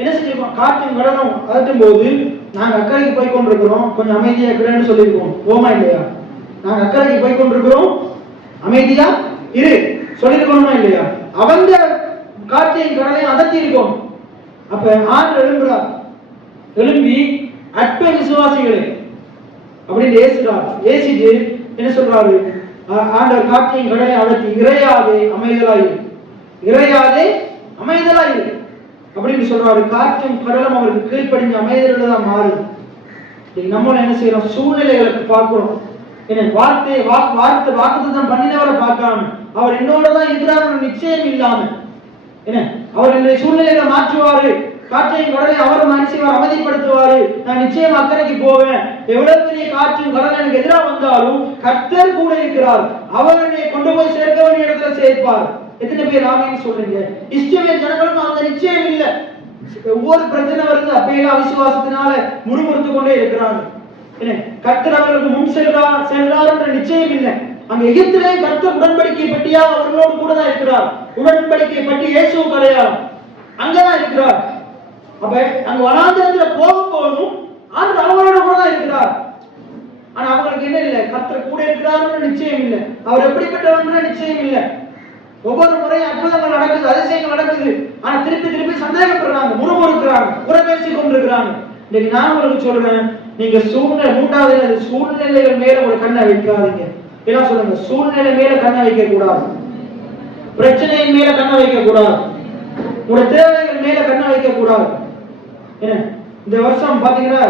என்ன செஞ்சிருக்கோம்? காற்றும் கடலும் அதட்டும் போது நாங்க அக்கறைக்கு போய் கொண்டிருக்கிறோம், கொஞ்சம் அமைதியா இருக்கிறேன்னு சொல்லியிருக்கோம். ஓமா இல்லையா? நாங்க அக்கறைக்கு போய் கொண்டிருக்கிறோம், அமைதியா இரு சொல்லியிருக்கணுமா இல்லையா? அவங்க காற்றையும் கடலையும் அதட்டி இருக்கோம். அப்ப ஆண்டு எழும்புறார், எழும்பி அற்ப விசுவாசிகளே அப்படின்னு ஏசுறார். ஏசிட்டு என்ன சொல்றாரு? ஆண்டவர் காற்றையும் கடலையும் அதட்டி, இறையாதே அமைதலாயிரு, இறையாதே அமைதலாயிரு அப்படின்னு சொல்றாரு. காற்றும் கடலும் அவருக்கு கீழ்ப்படிஞ்ச அமைதல்தான் மாறுது. நம்மளும் என்ன செய்யறோம்? சூழ்நிலைகளுக்கு பார்க்கிறோம். என்ன வாக்குத்தத்தம் பண்ணினவரை பார்க்காம, அவர் என்னோட தான் இருக்கிறார் நிச்சயம் இல்லாம, என்ன அவர் என்னுடைய சூழ்நிலைகளை மாற்றுவாரு, காற்றையும் கடலை அவர் மனுஷிவார் அமைதிப்படுத்துவாரு, நான் நிச்சயம் அக்கறைக்கு போவேன். எவ்வளவு பெரிய காற்றும் கடல் எனக்கு எதிராக வந்தாலும் கர்த்தர் கூட இருக்கிறார், அவர் என்னை கொண்டு போய் சேர்க்க வேண்டிய இடத்துல சேர்ப்பார். எத்தனை பேர் ஆமேன்னு சொல்றீங்க? இஸ்ரவேல் ஜனங்களுக்கும் அந்த நிச்சயம் இல்லை. ஒவ்வொரு பிரச்சனை வருது, அப்பையில அவிசுவாசத்தினால முறுமுறுத்து கொண்டே இருக்கிறாங்க. கர்த்தர் அவர்களுக்கு முன் சென்றார் என்ற நிச்சயம் இல்லை. அங்க எகிப்திலே கர்த்தர் உடன்படிக்கை பட்டியா அவர்களோடு கூட தான் இருக்கிறார். உடன்படிக்கை பட்டி இயேசு கிடையாது, அங்கதான் இருக்கிறார். அப்ப அங்க வனாந்திரத்துல போகும்போதும் ஆண்டு அவங்களோட கூட தான் இருக்கிறார். ஆனா அவங்களுக்கு என்ன இல்லை? கர்த்தர் கூட இருக்கிறார் நிச்சயம் இல்லை, அவர் எப்படிப்பட்டவர் நிச்சயம் இல்லை. ஒவ்வொரு முறையும் அற்புதங்கள் நடக்குது, அதிசயங்கள் நடக்குது, ஆனா திருப்பி திருப்பி சந்தேகப்படுறாங்க, முறுமுறுக்கிறாங்க, புற பேசிக் கொண்டிருக்கிறாங்க. இன்னைக்கு நான் உங்களுக்கு சொல்றேன், நீங்க சூழ்நிலை மூன்றாவது சூழ்நிலைகள் மேல ஒரு கண்ணை வைக்காதீங்க. எல்லாம் சொல்லுங்க, சூழ்நிலை மேல கண்ணை வைக்க கூடாது, பிரச்சனையின் மேல கண்ணை வைக்க கூடாது, உங்களுடைய தேவைகள் மேல கண்ணை வைக்க கூடாது. என்ன இந்த வருஷம் பாத்தீங்கன்னா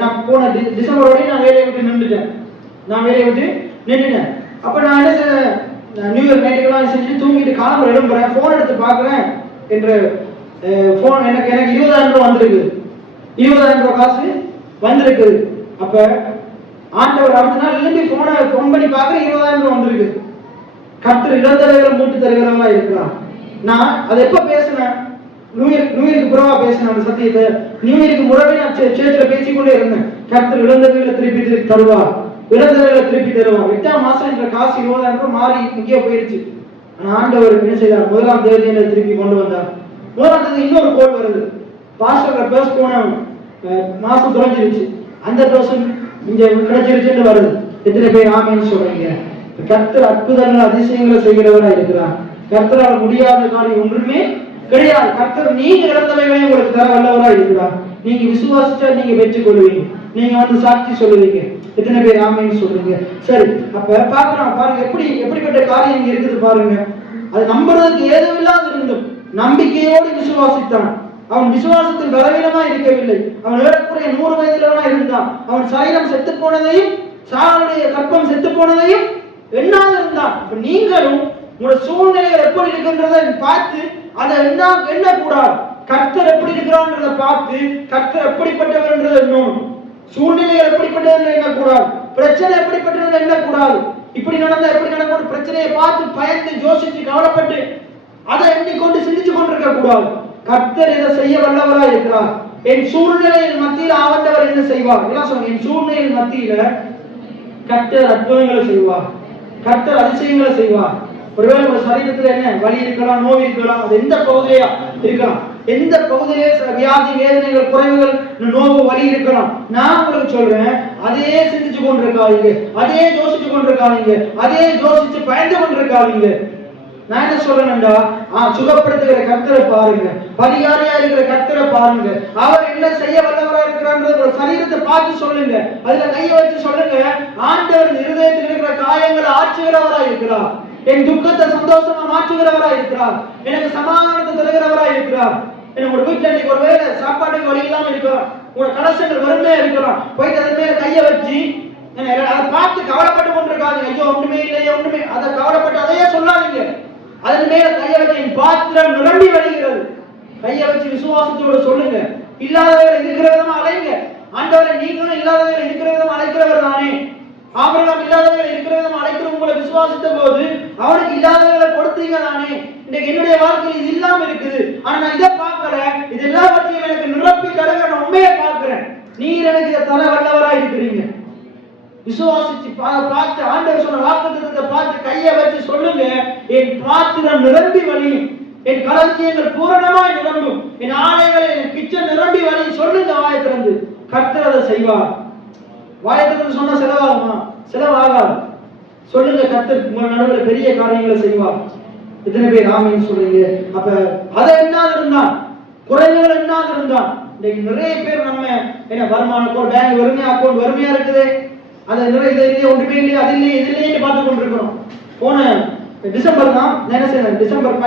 நான் போன டிசம்பரோடய நான் வேலையை விட்டு நின்றுட்டேன். அப்ப நான் என்ன செய்ய, நியூ இயர் நைட்டுக்கெல்லாம் செஞ்சு தூங்கிட்டு காலம்பரம் எழும்புறேன், போன் எடுத்து பார்க்குறேன் என்று போன் எனக்கு 20,000 ரூபாய் வந்திருக்கு, 20,000 ரூபாய் காசு வந்திருக்குது. அப்ப ஆண்டவர் அடுத்த நாள் எழுப்பி போன் பண்ணி பார்க்குறேன், 20,000 ரூபாய் வந்திருக்கு. கர்த்தர் இளந்தலைவரை மூட்டு தருகிறவங்களா இருக்கிறான். நான் அதை எப்ப பேசினேன்? நியூஇயருக்கு புறவா பேசினேன் அந்த சத்தியத்தை. நியூஇயருக்கு முறவே நான் சேர்ச்சில் பேசிக்கொண்டே இருந்தேன். கர்த்தர் இளந்தலைவரை திருப்பி தருவார், இளந்தலைவரை திருப்பி தருவார். 8ஆம் மாசம் என்ற காசு 20,000 ரூபாய் மாறி இங்கேயே போயிருச்சு. ஆண்டவர் என்ன செய்தார்? 1ஆம் தேதியில திருப்பி கொண்டு வந்தார். 1ஆம் தேதி இன்னொரு கோல் வருது, பாஸ்டர் பேச போன மாசம் தொலைஞ்சிருச்சு, அந்த தோசம் இங்க கிடைச்சிருச்சுன்னு வருது. எத்தனை பேர் ஆமேன்னு சொல்றீங்க? கர்த்தர் அற்புதங்கள் அதிசயங்களை செய்கிறவராக இருக்கிறார். கர்த்தரால் முடியாத காரியம் ஒன்றுமே கிடையாது. கர்த்தர் நீங்க இழந்தவைகளையும் உங்களுக்கு தர வல்லவராக இருக்கிறார். நீங்க விசுவாசிச்சா நீங்க பெற்றுக் கொள்வீங்க, நீங்க சாட்சி சொல்லுவீங்க. எத்தனை பேர் ஆமேன்னு சொல்றீங்க? சரி, அப்ப பாக்குறோம் பாருங்க, எப்படிப்பட்ட காரியம் இங்க இருக்குது பாருங்க. அது நம்புறதுக்கு ஏதுமில்லாத இருந்தும் நம்பிக்கையோடு விசுவாசித்தான். அவன் விசுவாசத்தில் பலவீனமா இருக்கவில்லை. அவன் ஏறக்குறைய 100 வயதுலவனா இருந்தான். அவன் சரீரம் செத்து போனதையும் சாருடைய கற்பம் செத்து போனதையும் எண்ணாது இருந்தான். இப்ப நீங்களும் உங்களோட சூழ்நிலைகள் எப்படி இருக்கின்றதை பார்த்து அதை என்ன கூடாது, கர்த்தர் எப்படி இருக்கிறான்றதை பார்த்து கர்த்தர் எப்படிப்பட்டவர் என்றதை எண்ணணும். சூழ்நிலைகள் எப்படிப்பட்டது என்ன கூடாது, பிரச்சனை எப்படிப்பட்டது என்ன கூடாது. இப்படி நடந்தா எப்படி நடக்கும் பிரச்சனையை பார்த்து பயந்து யோசிச்சு கவலைப்பட்டு அதை எண்ணிக்கொண்டு சிந்திச்சு கொண்டிருக்க கூடாது. கர்த்தர் இதை செய்ய வல்லவரா இருக்கிறார். என் சூழ்நிலையின் மத்தியில் ஆண்டவர் என்ன செய்வார்? எல்லாம் சொல்லுங்க, என் சூழ்நிலையின் மத்தியில கர்த்தர் அற்புதங்களை செய்வார், கர்த்தர் அதிசயங்களை செய்வார். ஒருவேளை உங்க சரீரத்துல என்ன வலி இருக்கலாம், நோய் இருக்கலாம், அது எந்த பகுதியா இருக்கலாம், எந்த பகுதியிலே வியாதி வேதனைகள் குறைவுகள் நோவு வலி இருக்கலாம். நான் உங்களுக்கு சொல்றேன், அதே சிந்திச்சு கொண்டிருக்காதீங்க, அதே யோசிச்சு கொண்டிருக்காதீங்க, அதே யோசிச்சு பயந்து கொண்டிருக்காதீங்க. நான் என்ன சொல்றேன்டா, சுகப்படுத்துகிற கர்த்தரை பாருங்க, பரிகாரியா இருக்கிற கர்த்தரை பாருங்க, அவர் என்ன செய்ய வல்லவரா இருக்கிறார் சரீரத்தை பார்த்து சொல்லுங்க, அதுல கையை வச்சு சொல்லுங்க, ஆண்டவர் இருதயத்தில் இருக்கிற காயங்களை ஆற்றுகிறவரா இருக்கிறார், என் துக்கத்தை சந்தோஷமா மாற்றுகிறவரா இருக்கிறார், எனக்கு சமாதானத்தை தருகிறவரா இருக்கிறார். உங்க வீட்டுல இன்னைக்கு ஒரு வேலை சாப்பாட்டுக்கு வழி இல்லாம இருக்கிறான், உங்க கலசங்கள் வறுமையா இருக்கிறான், போயிட்டு அதன் மேல கையை வச்சு அதை பார்த்து கவலைப்பட்டு கொண்டிருக்காங்க, ஐயோ ஒண்ணுமே இல்லையே ஒண்ணுமே, அதை கவலைப்பட்டு அதையே சொல்லாதீங்க. அதன் மேல கையை வச்சு என் பாத்திரம் நிரம்பி வருகிறது, கையை வச்சு விசுவாசத்தோடு சொல்லுங்க. இல்லாதவர்கள் இருக்கிற விதமா அழைங்க. ஆண்டவரை நீங்களும் இல்லாதவர்கள் இருக்கிற விதமா அழைக்கிறவர் தானே. ஆபிரகாம் இல்லாதவர்கள் இருக்கிற விதமா அழைக்கிற உங்களை விசுவாசித்த போது அவனுக்கு இல்லாதவர்களை கொடுத்தீங்க தானே. இன்னைக்கு என்னுடைய வாழ்க்கையில் இது இல்லாம இருக்குது, ஆனா நான் இதை பார்க்கல, இது எல்லாவற்றையும் எனக்கு நிரப்பி தருங்க, நான் உண்மையை பார்க்கிறேன், நீர் எனக்கு இதை தர வல்லவரா இருக்கிறீங்க. விசுவாசிச்சு பார்த்து ஆண்டவர் சொன்ன வாக்குத்தத்தத்தை பார்த்து கையை வச்சு சொல்லுங்க, என் பாத்திரம் நிரம்பி வழியும், என் களஞ்சியங்கள் பூரணமாய் நிரம்பும், என் ஆலைகள் என் கிச்சன் நிரம்பி வழியும். சொல்லுங்க வாயை திறந்து. கர்த்தர் அதை செய்வார். வாயை திறந்து சொன்னா செலவாகுமா? செலவாகாது. சொல்லுங்க, கர்த்தர் உங்கள் நடுவில் பெரிய காரியங்களை செய்வார். எத்தனை பேர் ஆமீன் சொல்றீங்க? அப்ப அதை என்னாது இருந்தான், குறைகள் என்னாது இருந்தான். இன்னைக்கு நிறைய பேர் நம்ம என்ன வருமானம் பேங்க் வறுமையா, அக்கௌண்ட் வறுமையா இருக்குது, அது நிறைய இது இல்லையே, ஒன்றுமே இல்லையே, அது இல்லையே, இது இல்லையே பார்த்து கொண்டிருக்கிறோம். போன டிசம்பர் தான் என்ன செய்யணும், டிசம்பர்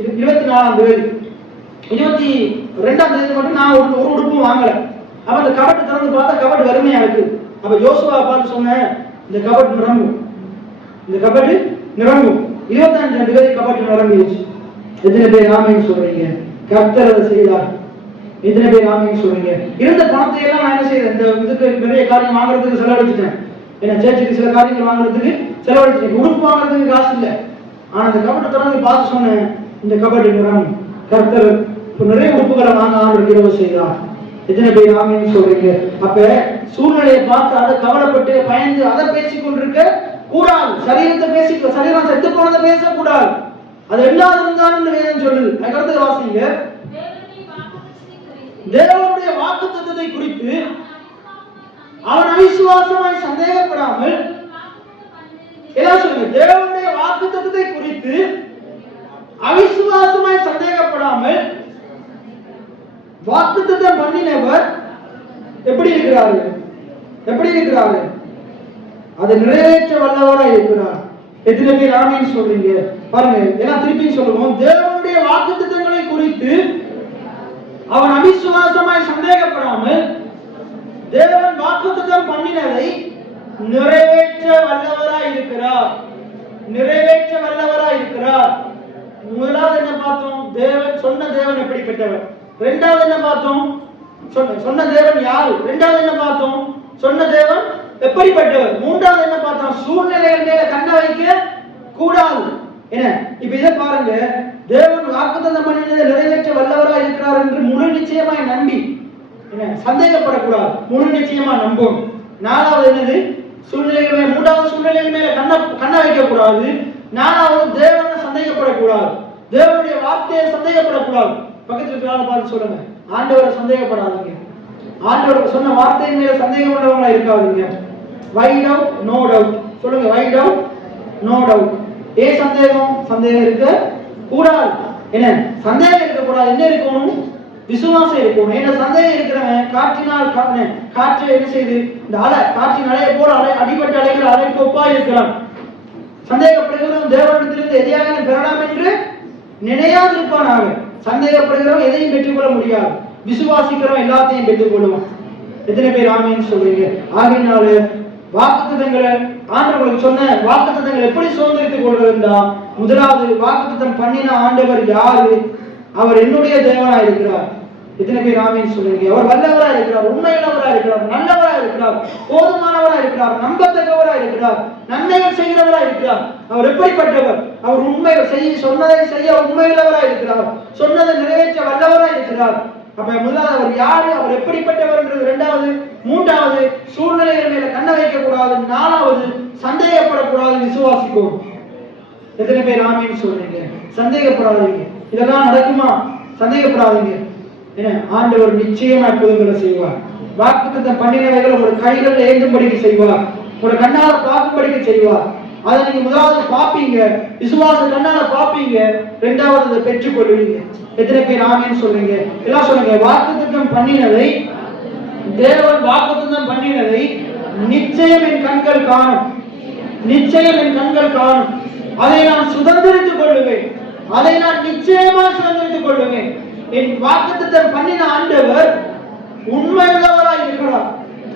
24ஆம் தேதி 22ஆம் தேதி மட்டும் நான் ஒரு உடுப்பும் வாங்கல. அப்ப அந்த கபட்டு திறந்து பார்த்தா கபட்டு வறுமையா இருக்கு. அப்ப யோசுவா பார்த்து சொன்னேன், இந்த கபட்டு நிரம்பும், இந்த கபட்டு நிரம்பும். 25ஆம் தேதி கபட்டு நிரம்பிடுச்சு. எத்தனை பேர் ஆமீன் சொல்றீங்க? கர்த்தர் அதை செய்தார். எத்தனை பேர் ஆமீன் சொல்றீங்க? இருந்த பணத்தை எல்லாம் நான் என்ன செய்யறேன், இந்த இதுக்கு நிறைய காரியம் வாங்குறதுக்கு செலவழிச்சிட்டேன். ஏன்னா சேர்ச்சுக்கு சில காரியங்கள் வாங்குறதுக்கு செலவழிச்சிட்டேன். உடுப்பு வாங்குறதுக்கு காசு இல்லை. ஆனா இந்த கபட்டை திறந்து பார்த்து சொன்னேன், இந்த கபட்டு நிரம்பும். கர்த்தர் இப்ப நிறைய உடுப்புகளை வாங்க ஆண்டு இரவு செய்தார். எத்தனை பேர் ஆமீன் சொல்றீங்க? அப்ப சூழ்நிலையை பார்த்து அதை கவலைப்பட்டு பயந்து அதை பேசிக் கொண்டிருக்க கூடாது. சரீரம் செத்து போனதை பேசக்கூடாது. அது எல்லாரும் இருந்தாலும் வேதம் சொல்லுது. அதுக்கடுத்து வாசிங்க, தேவனுடைய வாக்குத்தத்தத்தை குறித்து அவன் அவிசுவாசமாய் சந்தேகப்படாமல், எல்லாம் சொல்லுங்க, தேவனுடைய வாக்குத்தத்தத்தை குறித்து அவிசுவாசமாய் சந்தேகப்படாமல் வாக்குத்தத்தம் பண்ணினவர் எப்படி இருக்கிறாரு? எப்படி இருக்கிறாரு? அதை நிறைவேற்ற வல்லவராய் இருக்கிறார். எத்தனை பேர் ஆமீன் சொல்றீங்க? பாருங்க, எல்லாம் திருப்பி சொல்லுவோம். தேவனுடைய வாக்குத்தத்தங்களை குறித்து அவன் அவிசுவாசமாய் சந்தேகப்படாமல் தேவன் வாக்குத்தத்தம் பண்ணினதை நிறைவேற்ற வல்லவராய் இருக்கிறார். நிறைவேற்ற வல்லவராய் இருக்கிறார். முதலாவது என்ன பார்த்தோம்? தேவன் சொன்ன தேவன் எப்படிப்பட்டவர். இரண்டாவது என்ன பார்த்தோம்? சொன்ன தேவன் யாரு. இரண்டாவது என்ன பார்த்தோம்? சொன்ன தேவன் எப்படிப்பட்டவர். மூன்றாவது என்ன பார்த்தோம்? சூழ்நிலைகள் மேல கண்ண வைக்க கூடாது. என்ன இப்ப இதை பாருங்க, தேவன் வாக்குத்தத்தம் பண்ணினதை நிறைவேற்ற வல்லவராக இருக்கிறார் என்று முழு நிச்சயமாய் நம்பி என்ன சந்தேகப்படக்கூடாது, முழு நிச்சயமா நம்பும். நாலாவது என்னது? சூழ்நிலைகள் மேல, மூன்றாவது சூழ்நிலைகள் மேல கண்ண வைக்க கூடாது. நாலாவது தேவனை சந்தேகப்படக்கூடாது, தேவனுடைய வார்த்தையை சந்தேகப்படக்கூடாது. பக்கத்தில் இருக்கிறாங்க பார்த்து சொல்லுங்க, ஆண்டவரை சந்தேகப்படாதீங்க. ஆண்டவர் சொன்ன வார்த்தையின் மேல சந்தேகம் உள்ளவங்களா இருக்காதீங்க. வை டவுட் நோ டவுட். சொல்லுங்க, வை டவுட் நோ டவுட். ஏன் சந்தேகம்? சந்தேகம் இருக்க கூடாது. என்ன சந்தேகம் இருக்க கூடாது? என்ன இருக்கணும்? விசுவாசம் இருக்கணும். ஏன்னா சந்தேகம் இருக்கிறவன் காற்றினால் காற்று என்ன செய்து, இந்த அலை காற்றின் அலையை போல அடிபட்டு அலைகிற அலைக்கு ஒப்பா இருக்கிறான். சந்தேகப்படுகிறவன் தேவனிடத்திலிருந்து எதையாக பெறலாம் என்று நினையாது இருப்பானாக. சந்தேகப்படுகிறவன் எதையும் பெற்றுக்கொள்ள முடியாது. விசுவாசிக்கிறவன் எல்லாத்தையும் பெற்றுக் கொள்ளுவான். எத்தனை பேர் ஆமீன் சொல்றீங்க? ஆகையினால வாக்குத்தத்தங்களை ஆண்டவர்களுக்கு சொன்ன வாக்குத்தத்தங்களை எப்படி சுதந்திரித்துக் கொள்வதா? முதலாவது வாக்குத்தத்தம் பண்ணின ஆண்டவர் யாரு? அவர் என்னுடைய தேவனாய் இருக்கிறார். எத்தனை பேர் ஆமீன் சொல்றீங்க? அவர் வல்லவராய் இருக்கிறார், உண்மையுள்ளவராய் இருக்கிறார், நல்லவராய் இருக்கிறார், போதுமானவராய் இருக்கிறார், நம்பத்தக்கவராய் இருக்கிறார், நன்மைகள் செய்கிறவராய் இருக்கிறார். அவர் எப்படிப்பட்டவர்? அவர் உண்மை சொன்னதை செய்ய உண்மையுள்ளவராய் இருக்கிறார், சொன்னதை நிறைவேற்ற வல்லவராய் இருக்கிறார். அப்ப முதலாவது அவர் யாரு, அவர் எப்படிப்பட்டவர் என்றது இரண்டாவது. மூன்றாவது சூழ்நிலைகள் மேல கண்ண வைக்க கூடாது. நாலாவது சந்தேகப்படக்கூடாது, விசுவாசிக்கும். எத்தனை பேர் ஆமீன் சொல்றீங்க? சந்தேகப்படாதீங்க. இதெல்லாம் நடக்குமா? சந்தேகப்படாதீங்க. என்ன ஆண்டவர் நிச்சயமா அற்புதங்களை செய்வார். வாக்குத்தத்தம் பண்ணினவைகள் உங்களோட கைகள் ஏந்தும்படிக்கு செய்வார், உங்களோட கண்ணால பார்க்கும்படிக்கு செய்வார். அதை நீங்க முதலாவது பார்ப்பீங்க, விசுவாச கண்ணால பார்ப்பீங்க, இரண்டாவது அதை பெற்றுக் கொள்வீங்க. எத்தனை பேர் ஆமீன் சொல்றீங்க? எல்லாம் சொல்லுங்க, வாக்குத்தத்தம் பண்ணினதை, தேவன் வாக்குத்தத்தம் பண்ணினதை நிச்சயம் என் கண்கள் காணும், நிச்சயம் என் கண்கள் காணும். அதை நான் சுதந்திரித்துக் கொள்ளுவேன், அதை நான் நிச்சயமா சுதந்திரித்துக் கொள்ளுவேன். என் வாக்குத்தத்தம் பண்ணின ஆண்டவர் உண்மையுள்ளவராய் இருக்கிறார்,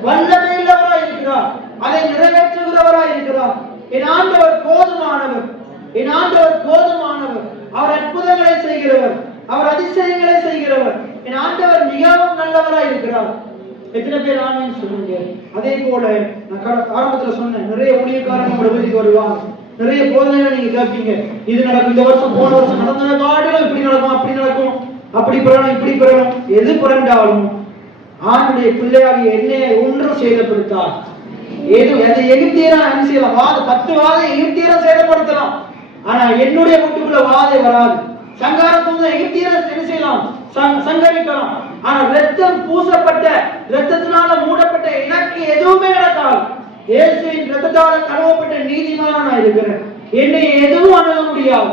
வல்லமை உள்ளவராய் இருக்கிறார், அதை நிறைவேற்றுகிறவராய் இருக்கிறார். என் ஆண்டவர் போதுமானவர், என் ஆண்டவர் போதுமானவர். அவர் அற்புதங்களை செய்கிறவர், அவர் அதிசயங்களை செய்கிறவர். என் ஆண்டவர் மிகவும் நல்லவராய் இருக்கிறார். எத்தனை பேர் ஆமென் சொல்லுங்க? அதே போல நான் ஆரம்பத்துல சொன்னேன், நிறைய ஊழியக்காரங்க உங்க வீட்டுக்கு வருவாங்க, நிறைய போதனைகளை நீங்க கேட்பீங்க. இது நடக்கும், இந்த வருஷம் போன வருஷம் நடந்த காட்டிலும் இப்படி நடக்கும், அப்படி நடக்கும், அப்படி பெறணும், இப்படி பெறணும். எது பிறந்தாலும் ஆண்டுடைய பிள்ளையாகிய என்னையை ஒன்றும் சேதப்படுத்தார். எகிப்தியரா என்ன செய்யலாம்? 10 வாதை எகிப்தியரா சேதப்படுத்தலாம், ஆனா என்னுடைய வீட்டுக்குள்ள வாதை வராது. சங்காரத்தை எகிப்தியரை என்ன செய்யலாம்? சங்கரிக்கலாம், ஆனா ரத்தம் பூசப்பட்ட, ரத்தத்தினால மூடப்பட்ட எனக்கு எதுவுமே நடக்காது. இயேசுவின் ரத்தத்தால் கழுவப்பட்ட நீதிமானா நான் இருக்கிறேன், என்னை எதுவும் அணுக முடியாது.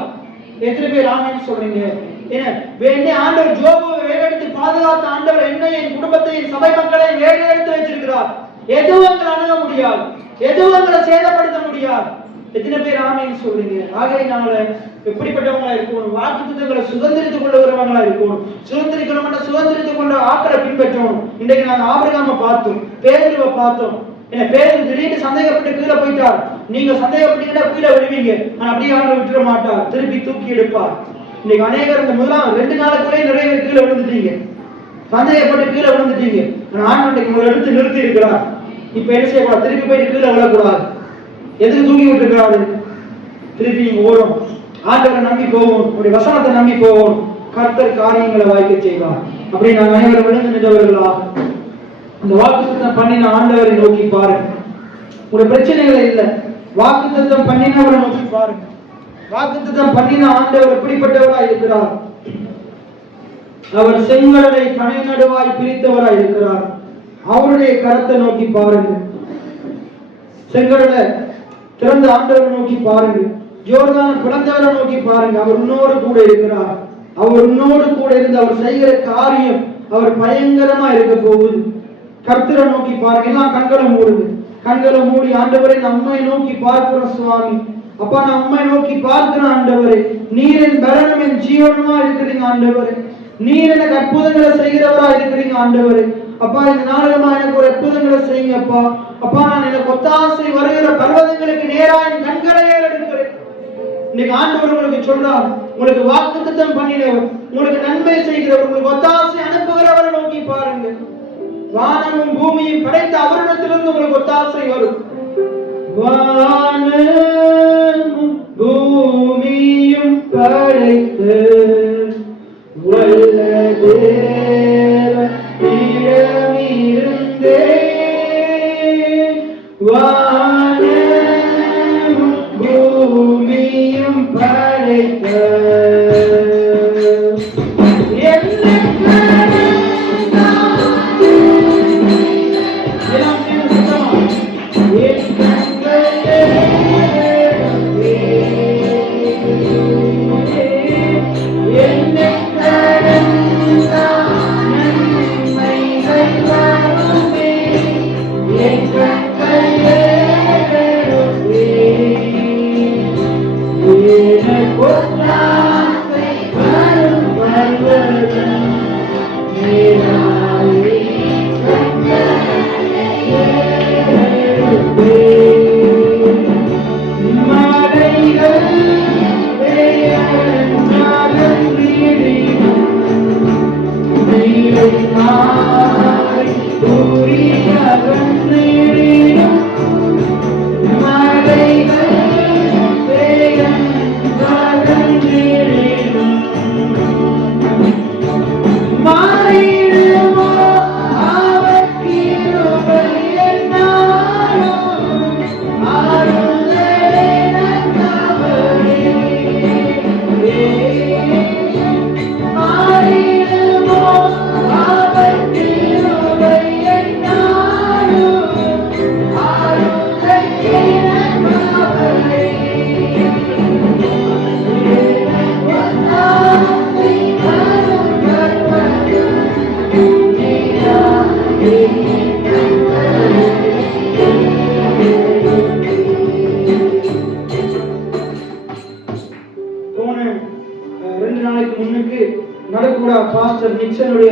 எத்தனை பேர் ஆமென் சொல்றீங்க? என்னை ஆண்டவர் ஜோபுவை வேறெடுத்து பாதுகாத்த ஆண்டவர் என்னை, என் குடும்பத்தை, என் சபை மக்களை வேறெடுத்து வச்சிருக்கிறார். எதுவும் எங்களை அணுக முடியாது, எதுவும் எங்களை சேதப்படுத்த முடியாது. எத்தனை பேர் ஆமென் சொல்றீங்க? ஆகையினால எப்படிப்பட்டவங்களா இருக்கணும்? வாக்குத்தத்தங்களை சுதந்திரித்துக் கொள்ளுகிறவங்களா இருக்கணும். சுதந்திரித்துக் கொண்ட ஆக்களை பின்பற்றணும். இன்றைக்கு நாங்க ஆபிரகாமை பார்த்தோம், பேதுருவை பார்த்தோம். பேதுரு திடீர்னு சந்தேகப்பட்டு கீழே போயிட்டார். நீங்க சந்தேகப்பட்டீங்கன்னா கீழே விடுவீங்க, ஆனா அப்படியே ஆண்டவர் விட்டுற மாட்டார், திருப்பி தூக்கி எடுப்பார். இன்னைக்கு அநேகர் இந்த முதலாம் 2 நாளுக்குள்ளே நிறைய பேர் கீழே விழுந்துட்டீங்க, சந்தேகப்பட்டு கீழே விழுந்துட்டீங்க. ஆனா ஆண்டவர் உங்களை எடுத்து நிறுத்தி இருக்கிறார். இப்ப என்ன செய்யக்கூடாது? திருப்பி போயிட்டு கீழே விழக்கூடாது. எதுக்கு தூக்கி விட்டுருக்கிறாரு? திருப்பி நீங்க ஓடும், ஆண்டவரை நம்பி போவோம், உங்களுடைய வசனத்தை நம்பி போவோம், கர்த்தர் காரியங்களை வாய்க்க செய்வார். அப்படி நாங்கள் அனைவரும் விழுந்து நின்றவர்களா அந்த வாக்குத்தத்தம் பண்ணின ஆண்டவரை நோக்கி பாருங்க. உங்களுடைய பிரச்சனைகள் இல்லை, வாக்குத்தத்தம் பண்ணினவரை நோக்கி பாருங்க. வாக்குத்தத்தம் பண்ணின ஆண்டவர் எப்படிப்பட்டவராய் இருக்கிறார்? அவர் செங்கடலை கனை நடுவாய் பிரித்தவராய் இருக்கிறார். அவருடைய கரத்தை நோக்கி பாருங்க. செங்கடலை திறந்த ஆண்டவரை நோக்கி பாருங்க. யோர்தானை பிளந்தவரை நோக்கி பாருங்க. அவர் உன்னோடு கூட இருக்கிறார். அவர் உன்னோடு கூட இருந்து அவர் செய்கிற காரியம் அவர் பயங்கரமா இருக்க போகுது. கர்த்தரை நோக்கி பாருங்க. எல்லாம் கண்களை மூடுது, கண்களை மூடி ஆண்டவரை நம்மை நோக்கி பார்க்கிறோம் சுவாமி. அப்பா நான் உண்மை நோக்கி பார்க்கிறேன் ஆண்டவரே. நீர் என் பலனும் என் ஜீவனுமா இருக்கிறீங்க ஆண்டவரே. நீர் எனக்கு அற்புதங்களை செய்கிறவரா இருக்கிறீங்க ஆண்டவரே. அப்பா இந்த நாளமா எனக்கு ஒரு அற்புதங்களை செய்யுங்க அப்பா. அப்பா நான் எனக்கு ஒத்தாசை வருகிற பர்வதங்களுக்கு நேரா என் கண்களை எடுக்கிறேன். இன்னைக்கு ஆண்டவர் உங்களுக்கு சொல்றார், உங்களுக்கு வாக்குத்தத்தம் பண்ணினவர், உங்களுக்கு நன்மை செய்கிறவர், உங்களுக்கு ஒத்தாசை அனுப்புகிறவரை நோக்கி பாருங்க. வானமும் பூமியும் படைத்த அவரிடத்திலிருந்து உங்களுக்கு ஒத்தாசை வரும். வானமும் பூமியும் படைத்த வல்ல தேவனிடமிருந்தே வானமும் பூமியும் படைத்த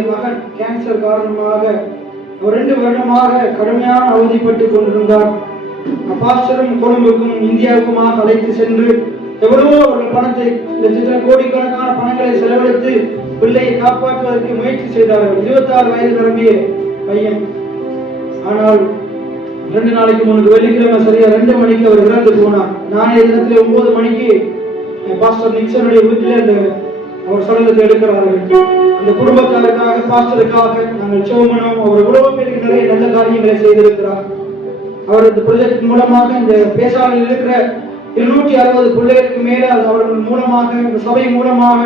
மகன் கேன்சர் காரணமாக 2 வருடமாக கடுமையான அவதிப்பட்டுக் கொண்டிருந்தார். பாஸ்டரும் கொழும்புக்கும் இந்தியாவுக்குமாக அழைத்து சென்று எவ்வளவோ அவர்கள் பணத்தை லட்சத்தில கோடிக்கணக்கான பணங்களை செலவழித்து பிள்ளையை காப்பாற்றுவதற்கு முயற்சி செய்தார்கள். 26 வயது நிரம்பிய பையன். ஆனால் 2 நாளைக்கு முன்பு வெள்ளிக்கிழமை சரியா 2 மணிக்கு அவர் இறந்து போனார். நானே தினத்திலே 9 மணிக்கு பாஸ்டர் நிக்சனுடைய வீட்டில் அவர் சடலத்தை எடுக்கிறார்கள். அந்த குடும்பத்தாருக்காக பாஸ்டருக்காக நாங்கள் சோமனம். அவர் எவ்வளவு பேருக்கு நிறைய நல்ல காரியங்களை செய்திருக்கிறார். அவர் இந்த ப்ரொஜெக்ட் மூலமாக இந்த பேசாலையில் இருக்கிற 260 பிள்ளைகளுக்கு மேல அவர்கள் மூலமாக இந்த சபை மூலமாக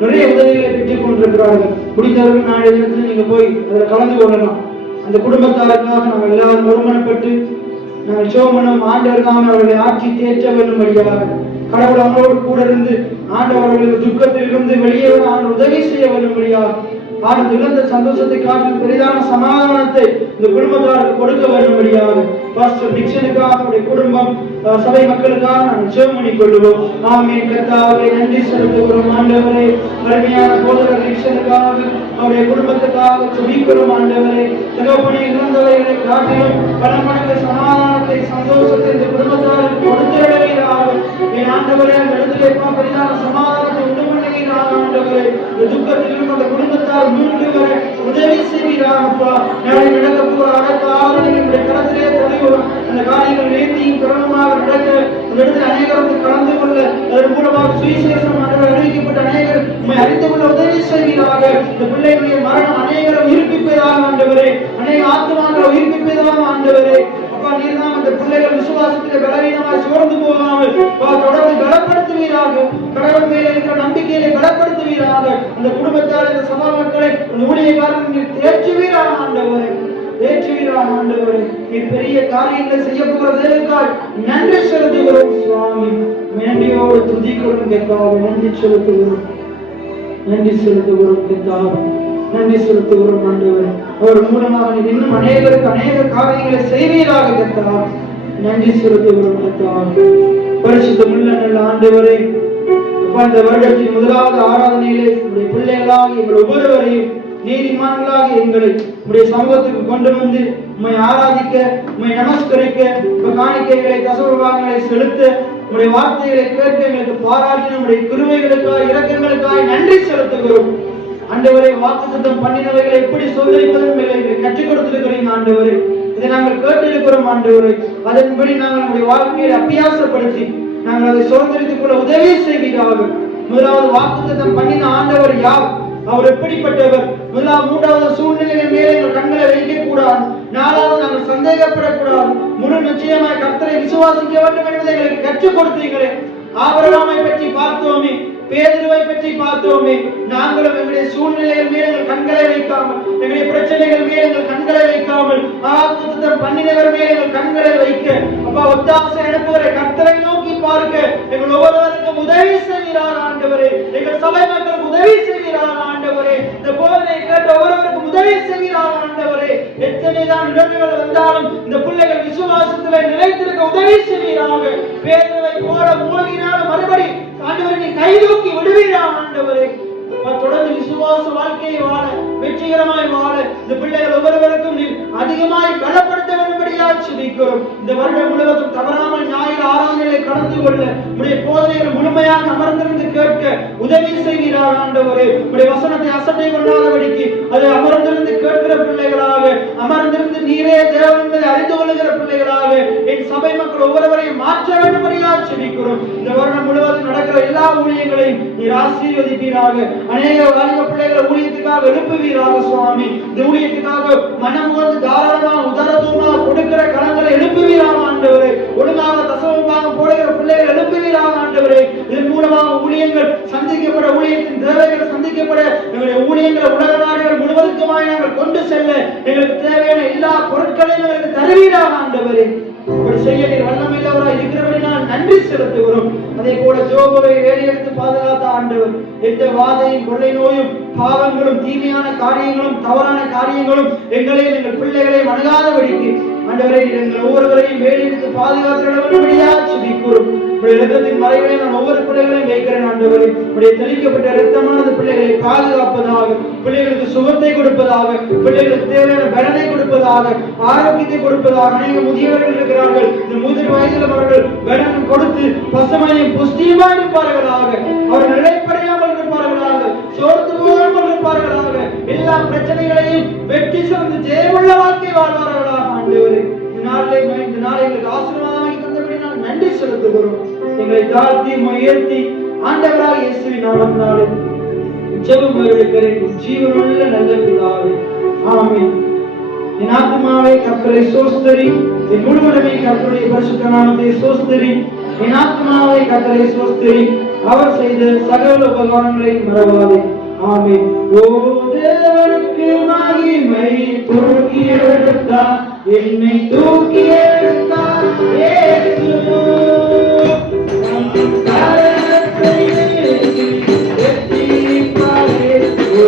நிறைய உதவிகளை பெற்றுக் கொண்டிருக்கிறார்கள். முடிந்தவர்கள் நாளைய தினத்தில் நீங்க போய் அதில் கலந்து கொள்ளலாம். அந்த குடும்பத்தாருக்காக நாங்கள் எல்லாரும் ஒருமனப்பட்டு நாங்கள் சோமனம் ஆண்டவர்தான் அவர்களை ஆட்சி தேற்ற வேண்டும்படியாக கடவுள் அவங்களோடு கூட இருந்து ஆண்டவர்களுக்கு துக்கத்தில் இருந்து வெளியே உதவி செய்ய வேண்டும்படியாக ஆனந்த இழந்த சந்தோஷத்தை காட்டில் பெரிதான சமாதானத்தை இந்த குடும்பத்தாருக்கு கொடுக்க வேண்டும்படியாக பாஸ்டர் நிக்சனுக்காக அவருடைய குடும்பம் சபை மக்களுக்காக நாங்கள் ஜெபம் பண்ணிக் கொள்வோம். ஆமென். கர்த்தாவே நன்றி செலுத்துகிறோம் ஆண்டவரே. அருமையான போதகர் நிக்சனுக்காக அவருடைய குடும்பத்துக்காக ஜெபிக்கிறோம் ஆண்டவரே. தகப்பனை இழந்தவர்களை காட்டிலும் பல மடங்கு சமாதானத்தை சந்தோஷத்தை இந்த குடும்பத்தாருக்கு கொடுத்தீராக. என் ஆண்டவரே அந்த இடத்திலே பெரிதான சமாதானத்தை உண்டு பண்ணுகிறார் ஆண்டவரே. துக்கத்திலிருந்து அந்த குடும்பத்தார் மீண்டு வர உதவி செய்கிறாரப்பா. நாளை நடக்க போகிற அடக்க ஆராதனைகளுடைய கரத்திலே தலைவரும் அந்த காரியங்கள் நேர்த்தியும் திறனுமாக நடக்க அந்த இடத்தில் அநேகருக்கு கலந்து கொள்ள அதன் மூலமாக சுவிசேஷம் அறிவிக்கப்பட்ட அநேகர் உண்மை அறிந்து கொள்ள உதவி செய்கிறாக. இந்த பிள்ளைகளுடைய மரணம் அநேகரை உயிர்ப்பிப்பதாக ஆண்டவரே. அநேக ஆத்மாக்களை உயிர்ப்பிப்பதாக ஆண்டவரே. அப்பா நீர்தான் அந்த பிள்ளைகள் விசுவாசத்திலே பலவீனமாய் சோர்ந்து போகாமல் தொடர்ந்து பலப்படுத்துவீராக. கடவுள் மேலே இருக்கிற நம்பிக்கையிலே பலப்படுத்துவீராக. அந்த குடும்பத்தார் இந்த சபா மக்களை ஊழியக்காரன் தேற்றுவீராக ஆண்டவரே. தேற்றுவீராக ஆண்டவரே. நீ பெரிய காரியங்களை செய்ய போகிறதற்காக நன்றி செலுத்துகிறோம் சுவாமி. நன்றியோடு துதிக்கிறோம் கர்த்தாவே. நன்றி செலுத்துகிறோம். நன்றி செலுத்துகிறோம் கர்த்தாவே. நன்றி செலுத்துகிறோம் ஆண்டவரே. அவர் மூலமாக நீ இன்னும் அநேகருக்கு அநேக காரியங்களை செய்வீராக கர்த்தாவே. நன்றி செலுத்துகிறோம் கர்த்தாவே. பரிசுத்தமுள்ள நல்ல ஆண்டவரே, இந்த வருடத்தின் முதலாவது ஆராதனையிலே உடைய பிள்ளைகளாக எங்கள் ஒவ்வொருவரையும் நீதிமான்களாக எங்களை உடைய சமூகத்துக்கு கொண்டு வந்து உம்மை ஆராதிக்க, உம்மை நமஸ்கரிக்க, காணிக்கைகளை தசமபாகங்களை செலுத்த, உடைய வார்த்தைகளை கேட்க எங்களுக்கு பாராட்டின உடைய கிருபைகளுக்காக இரக்கங்களுக்காக நன்றி செலுத்துகிறோம் ஆண்டவரே. வாக்குத்தத்தம் பண்ணினவைகளை எப்படி சோதரிப்பதும் எங்களுக்கு கற்றுக் கொடுத்திருக்கிறீங்க ஆண்டவரே. இதை நாங்கள் கேட்டிருக்கிறோம் ஆண்டவரே. அதன்படி நாங்கள் நம்முடைய வாழ்க்கையை அபியாசப்படுத்தி நாங்கள் அதை சுதந்திரித்துக் கொள்ள உதவி செய்வீராக. முதலாவது வாக்குத்தத்தம் பண்ணின ஆண்டவர் யார்? அவர் எப்படிப்பட்டவர்? முதலாவது 3வது சூழ்நிலைகள் மேலே எங்கள் கண்களை வைக்க கூடாது. 4வது நாங்கள் சந்தேகப்படக்கூடாது. முழு நிச்சயமாய் கர்த்தரை விசுவாசிக்க வேண்டும் என்பதை எங்களுக்கு கற்றுக் கொடுத்தீங்களே. ஆபிரகாமை பற்றி பார்த்தோமே, பேதுருவை பற்றி பார்த்தோமே. நாங்களும் எங்களுடைய சூழ்நிலைகள் மேல் எங்கள் கண்களை வைக்காமல், எங்களுடைய பிரச்சனைகள் மேல் எங்கள் கண்களை வைக்காமல், வாக்குத்தத்தம் பண்ணினவர் மேல் எங்கள் கண்களை வைக்க, அப்பா ஒத்தாசை அனுப்புவரை கர்த்தரை நோக்கி பார்க்க எங்கள் ஒவ்வொருவருக்கும் உதவி செய்கிறார் ஆண்டவரே. எங்கள் சபை மக்களுக்கு உதவி செய்கிறார் ஆண்டவரே. இந்த போதனை கேட்ட ஒவ்வொருவருக்கும் உதவி செய்கிறார் ஆண்டவரே. எத்தனைதான் இடர்கள் வந்தாலும் இந்த பிள்ளைகள் விசுவாசத்திலே நிலைத்திருக்க உதவி செய்கிறாங்க. பேதுருவை போல மூழ்கினாலும் மறுபடி ஆண்டவரை நீ கைதூக்கி விடுவீராக ஆண்டவரே. தொடர்ந்து விசுவாச வாழ்க்கையை வாழ, வெற்றிகரமாய் வாழ இந்த பிள்ளைகள் ஒவ்வொருவருக்கும் நீ அதிகமாய் பலப்படுத்த வேண்டும்படியாக ஜெபிக்கிறோம். இந்த வருடம் முழுவதும் தவறாமல் ஞாயிறு ஆராதனைகளை கடந்து கொள்ள உடைய போதனைகள் முழுமையாக அமர்ந்திருந்து கேட்க உதவி செய்கிறார் ஆண்டவரே. உடைய வசனத்தை அசட்டை கொள்ளாதபடிக்கு அதை அமர்ந்திருந்து கேட்கிற பிள்ளைகளாக, அமர்ந்திருந்து நீரே தேவன் என்பதை அறிந்து கொள்ளுகிற பிள்ளைகளாக என் சபை மக்கள் ஒவ்வொருவரையும் மாற்ற வேண்டும்படியாக ஜெபிக்கிறோம். இந்த வருடம் முழுவதும் நடக்கிற எல்லா ஊழியங்களையும் நீர் ஆசீர்வதிப்பீராக. அநேக வாலிப பிள்ளைகளை ஊழியத்துக்காக எழுப்புவீராக சுவாமி. இந்த ஊழியத்துக்காக மனம் வந்து தாராளமாக உதாரத்துவமாக கொடுக்கிற களங்களை எழுப்புவீராக ஆண்டவரே. ஒழுங்காக தசமமாக போடுகிற பிள்ளைகள் எழுப்புவீராக ஆண்டவரே. இதன் மூலமாக ஊழியங்கள் சந்திக்கப்பட, ஊழியத்தின் தேவைகள் சந்திக்கப்பட, எங்களுடைய ஊழியங்களை உலக நாடுகள் முழுவதுக்குமாய் நாங்கள் கொண்டு செல்ல எங்களுக்கு தேவையான எல்லா பொருட்களையும் எங்களுக்கு தருவீராக ஆண்டவரே. அப்படி செய்ய நீர் வல்லமையுள்ளவராக இருக்கிறபடினால் நன்றி செலுத்துகிறோம். அதே போல ஜோபுவை வேலையெடுத்து பாதுகாத்த ஆண்டவர் எந்த வாதையும், கொள்ளை நோயும், பாவங்களும், தீமையான காரியங்களும், தவறான காரியங்களும் எங்களையும் எங்கள் பிள்ளைகளையும் அணுகாதபடிக்கு ஆண்டவரை எங்கள் ஒவ்வொருவரையும் வேலையெடுத்து பாதுகாத்துள்ளபடியாக ஜெபிக்கிறோம். இரத்தத்தின் மறைகளை நான் ஒவ்வொரு பிள்ளைகளையும் வைக்கிறேன் ஆண்டவரே. உடைய தெளிக்கப்பட்ட இரத்தமானது பிள்ளைகள் பிள்ளைகளை பாதுகாப்பதாக, பிள்ளைகளுக்கு சுகத்தை கொடுப்பதாக, பிள்ளைகளுக்கு தேவையான பலனை கொடுப்பதாக, ஆரோக்கியத்தை கொடுப்பதாக. அநேக முதியவர்கள் இருக்கிறார்கள். இந்த முதிர் வயதில் அவர்கள் பலன் கொடுத்து பசுமையும் புஷ்டியுமா இருப்பார்களாக, அவர்கள் நிலைப்படையாமல் இருப்பார்களாக, சோர்ந்து போகாமல் இருப்பார்களாக, எல்லா பிரச்சனைகளையும் வெற்றி சிறந்து ஜெயமுள்ள வாழ்க்கை வாழ்வார்களாக. ஆண்டவரே, இந்த நாளை எங்களுக்கு ஆசீர்வாதமாகி தந்தபடி நான் நன்றி செலுத்துகிறோம். எங்களை தாழ்த்தி உயர்த்தி ஆண்டவராக இயேசுவின் நாமத்தினாலே ஜெபம் எடுக்கிறேன் ஜீவனுள்ள நல்ல பிதாவே, ஆமென். என் ஆத்துமாவே கர்த்தரை ஸ்தோத்திரி, என் முழுவதுமே கர்த்தருடைய பரிசுத்த நாமத்தை ஸ்தோத்திரி. என் ஆத்துமாவே கர்த்தரை ஸ்தோத்திரி, அவர் செய்த சகல உபகாரங்களை மறவாதே. ஆமென். ஓ தேவனுக்கு மகிமை, தூக்கி எடுத்தார் என்னை, தூக்கி எடுத்தார் இயேசு. கரத்தை வெற்றி பாரே, ஓ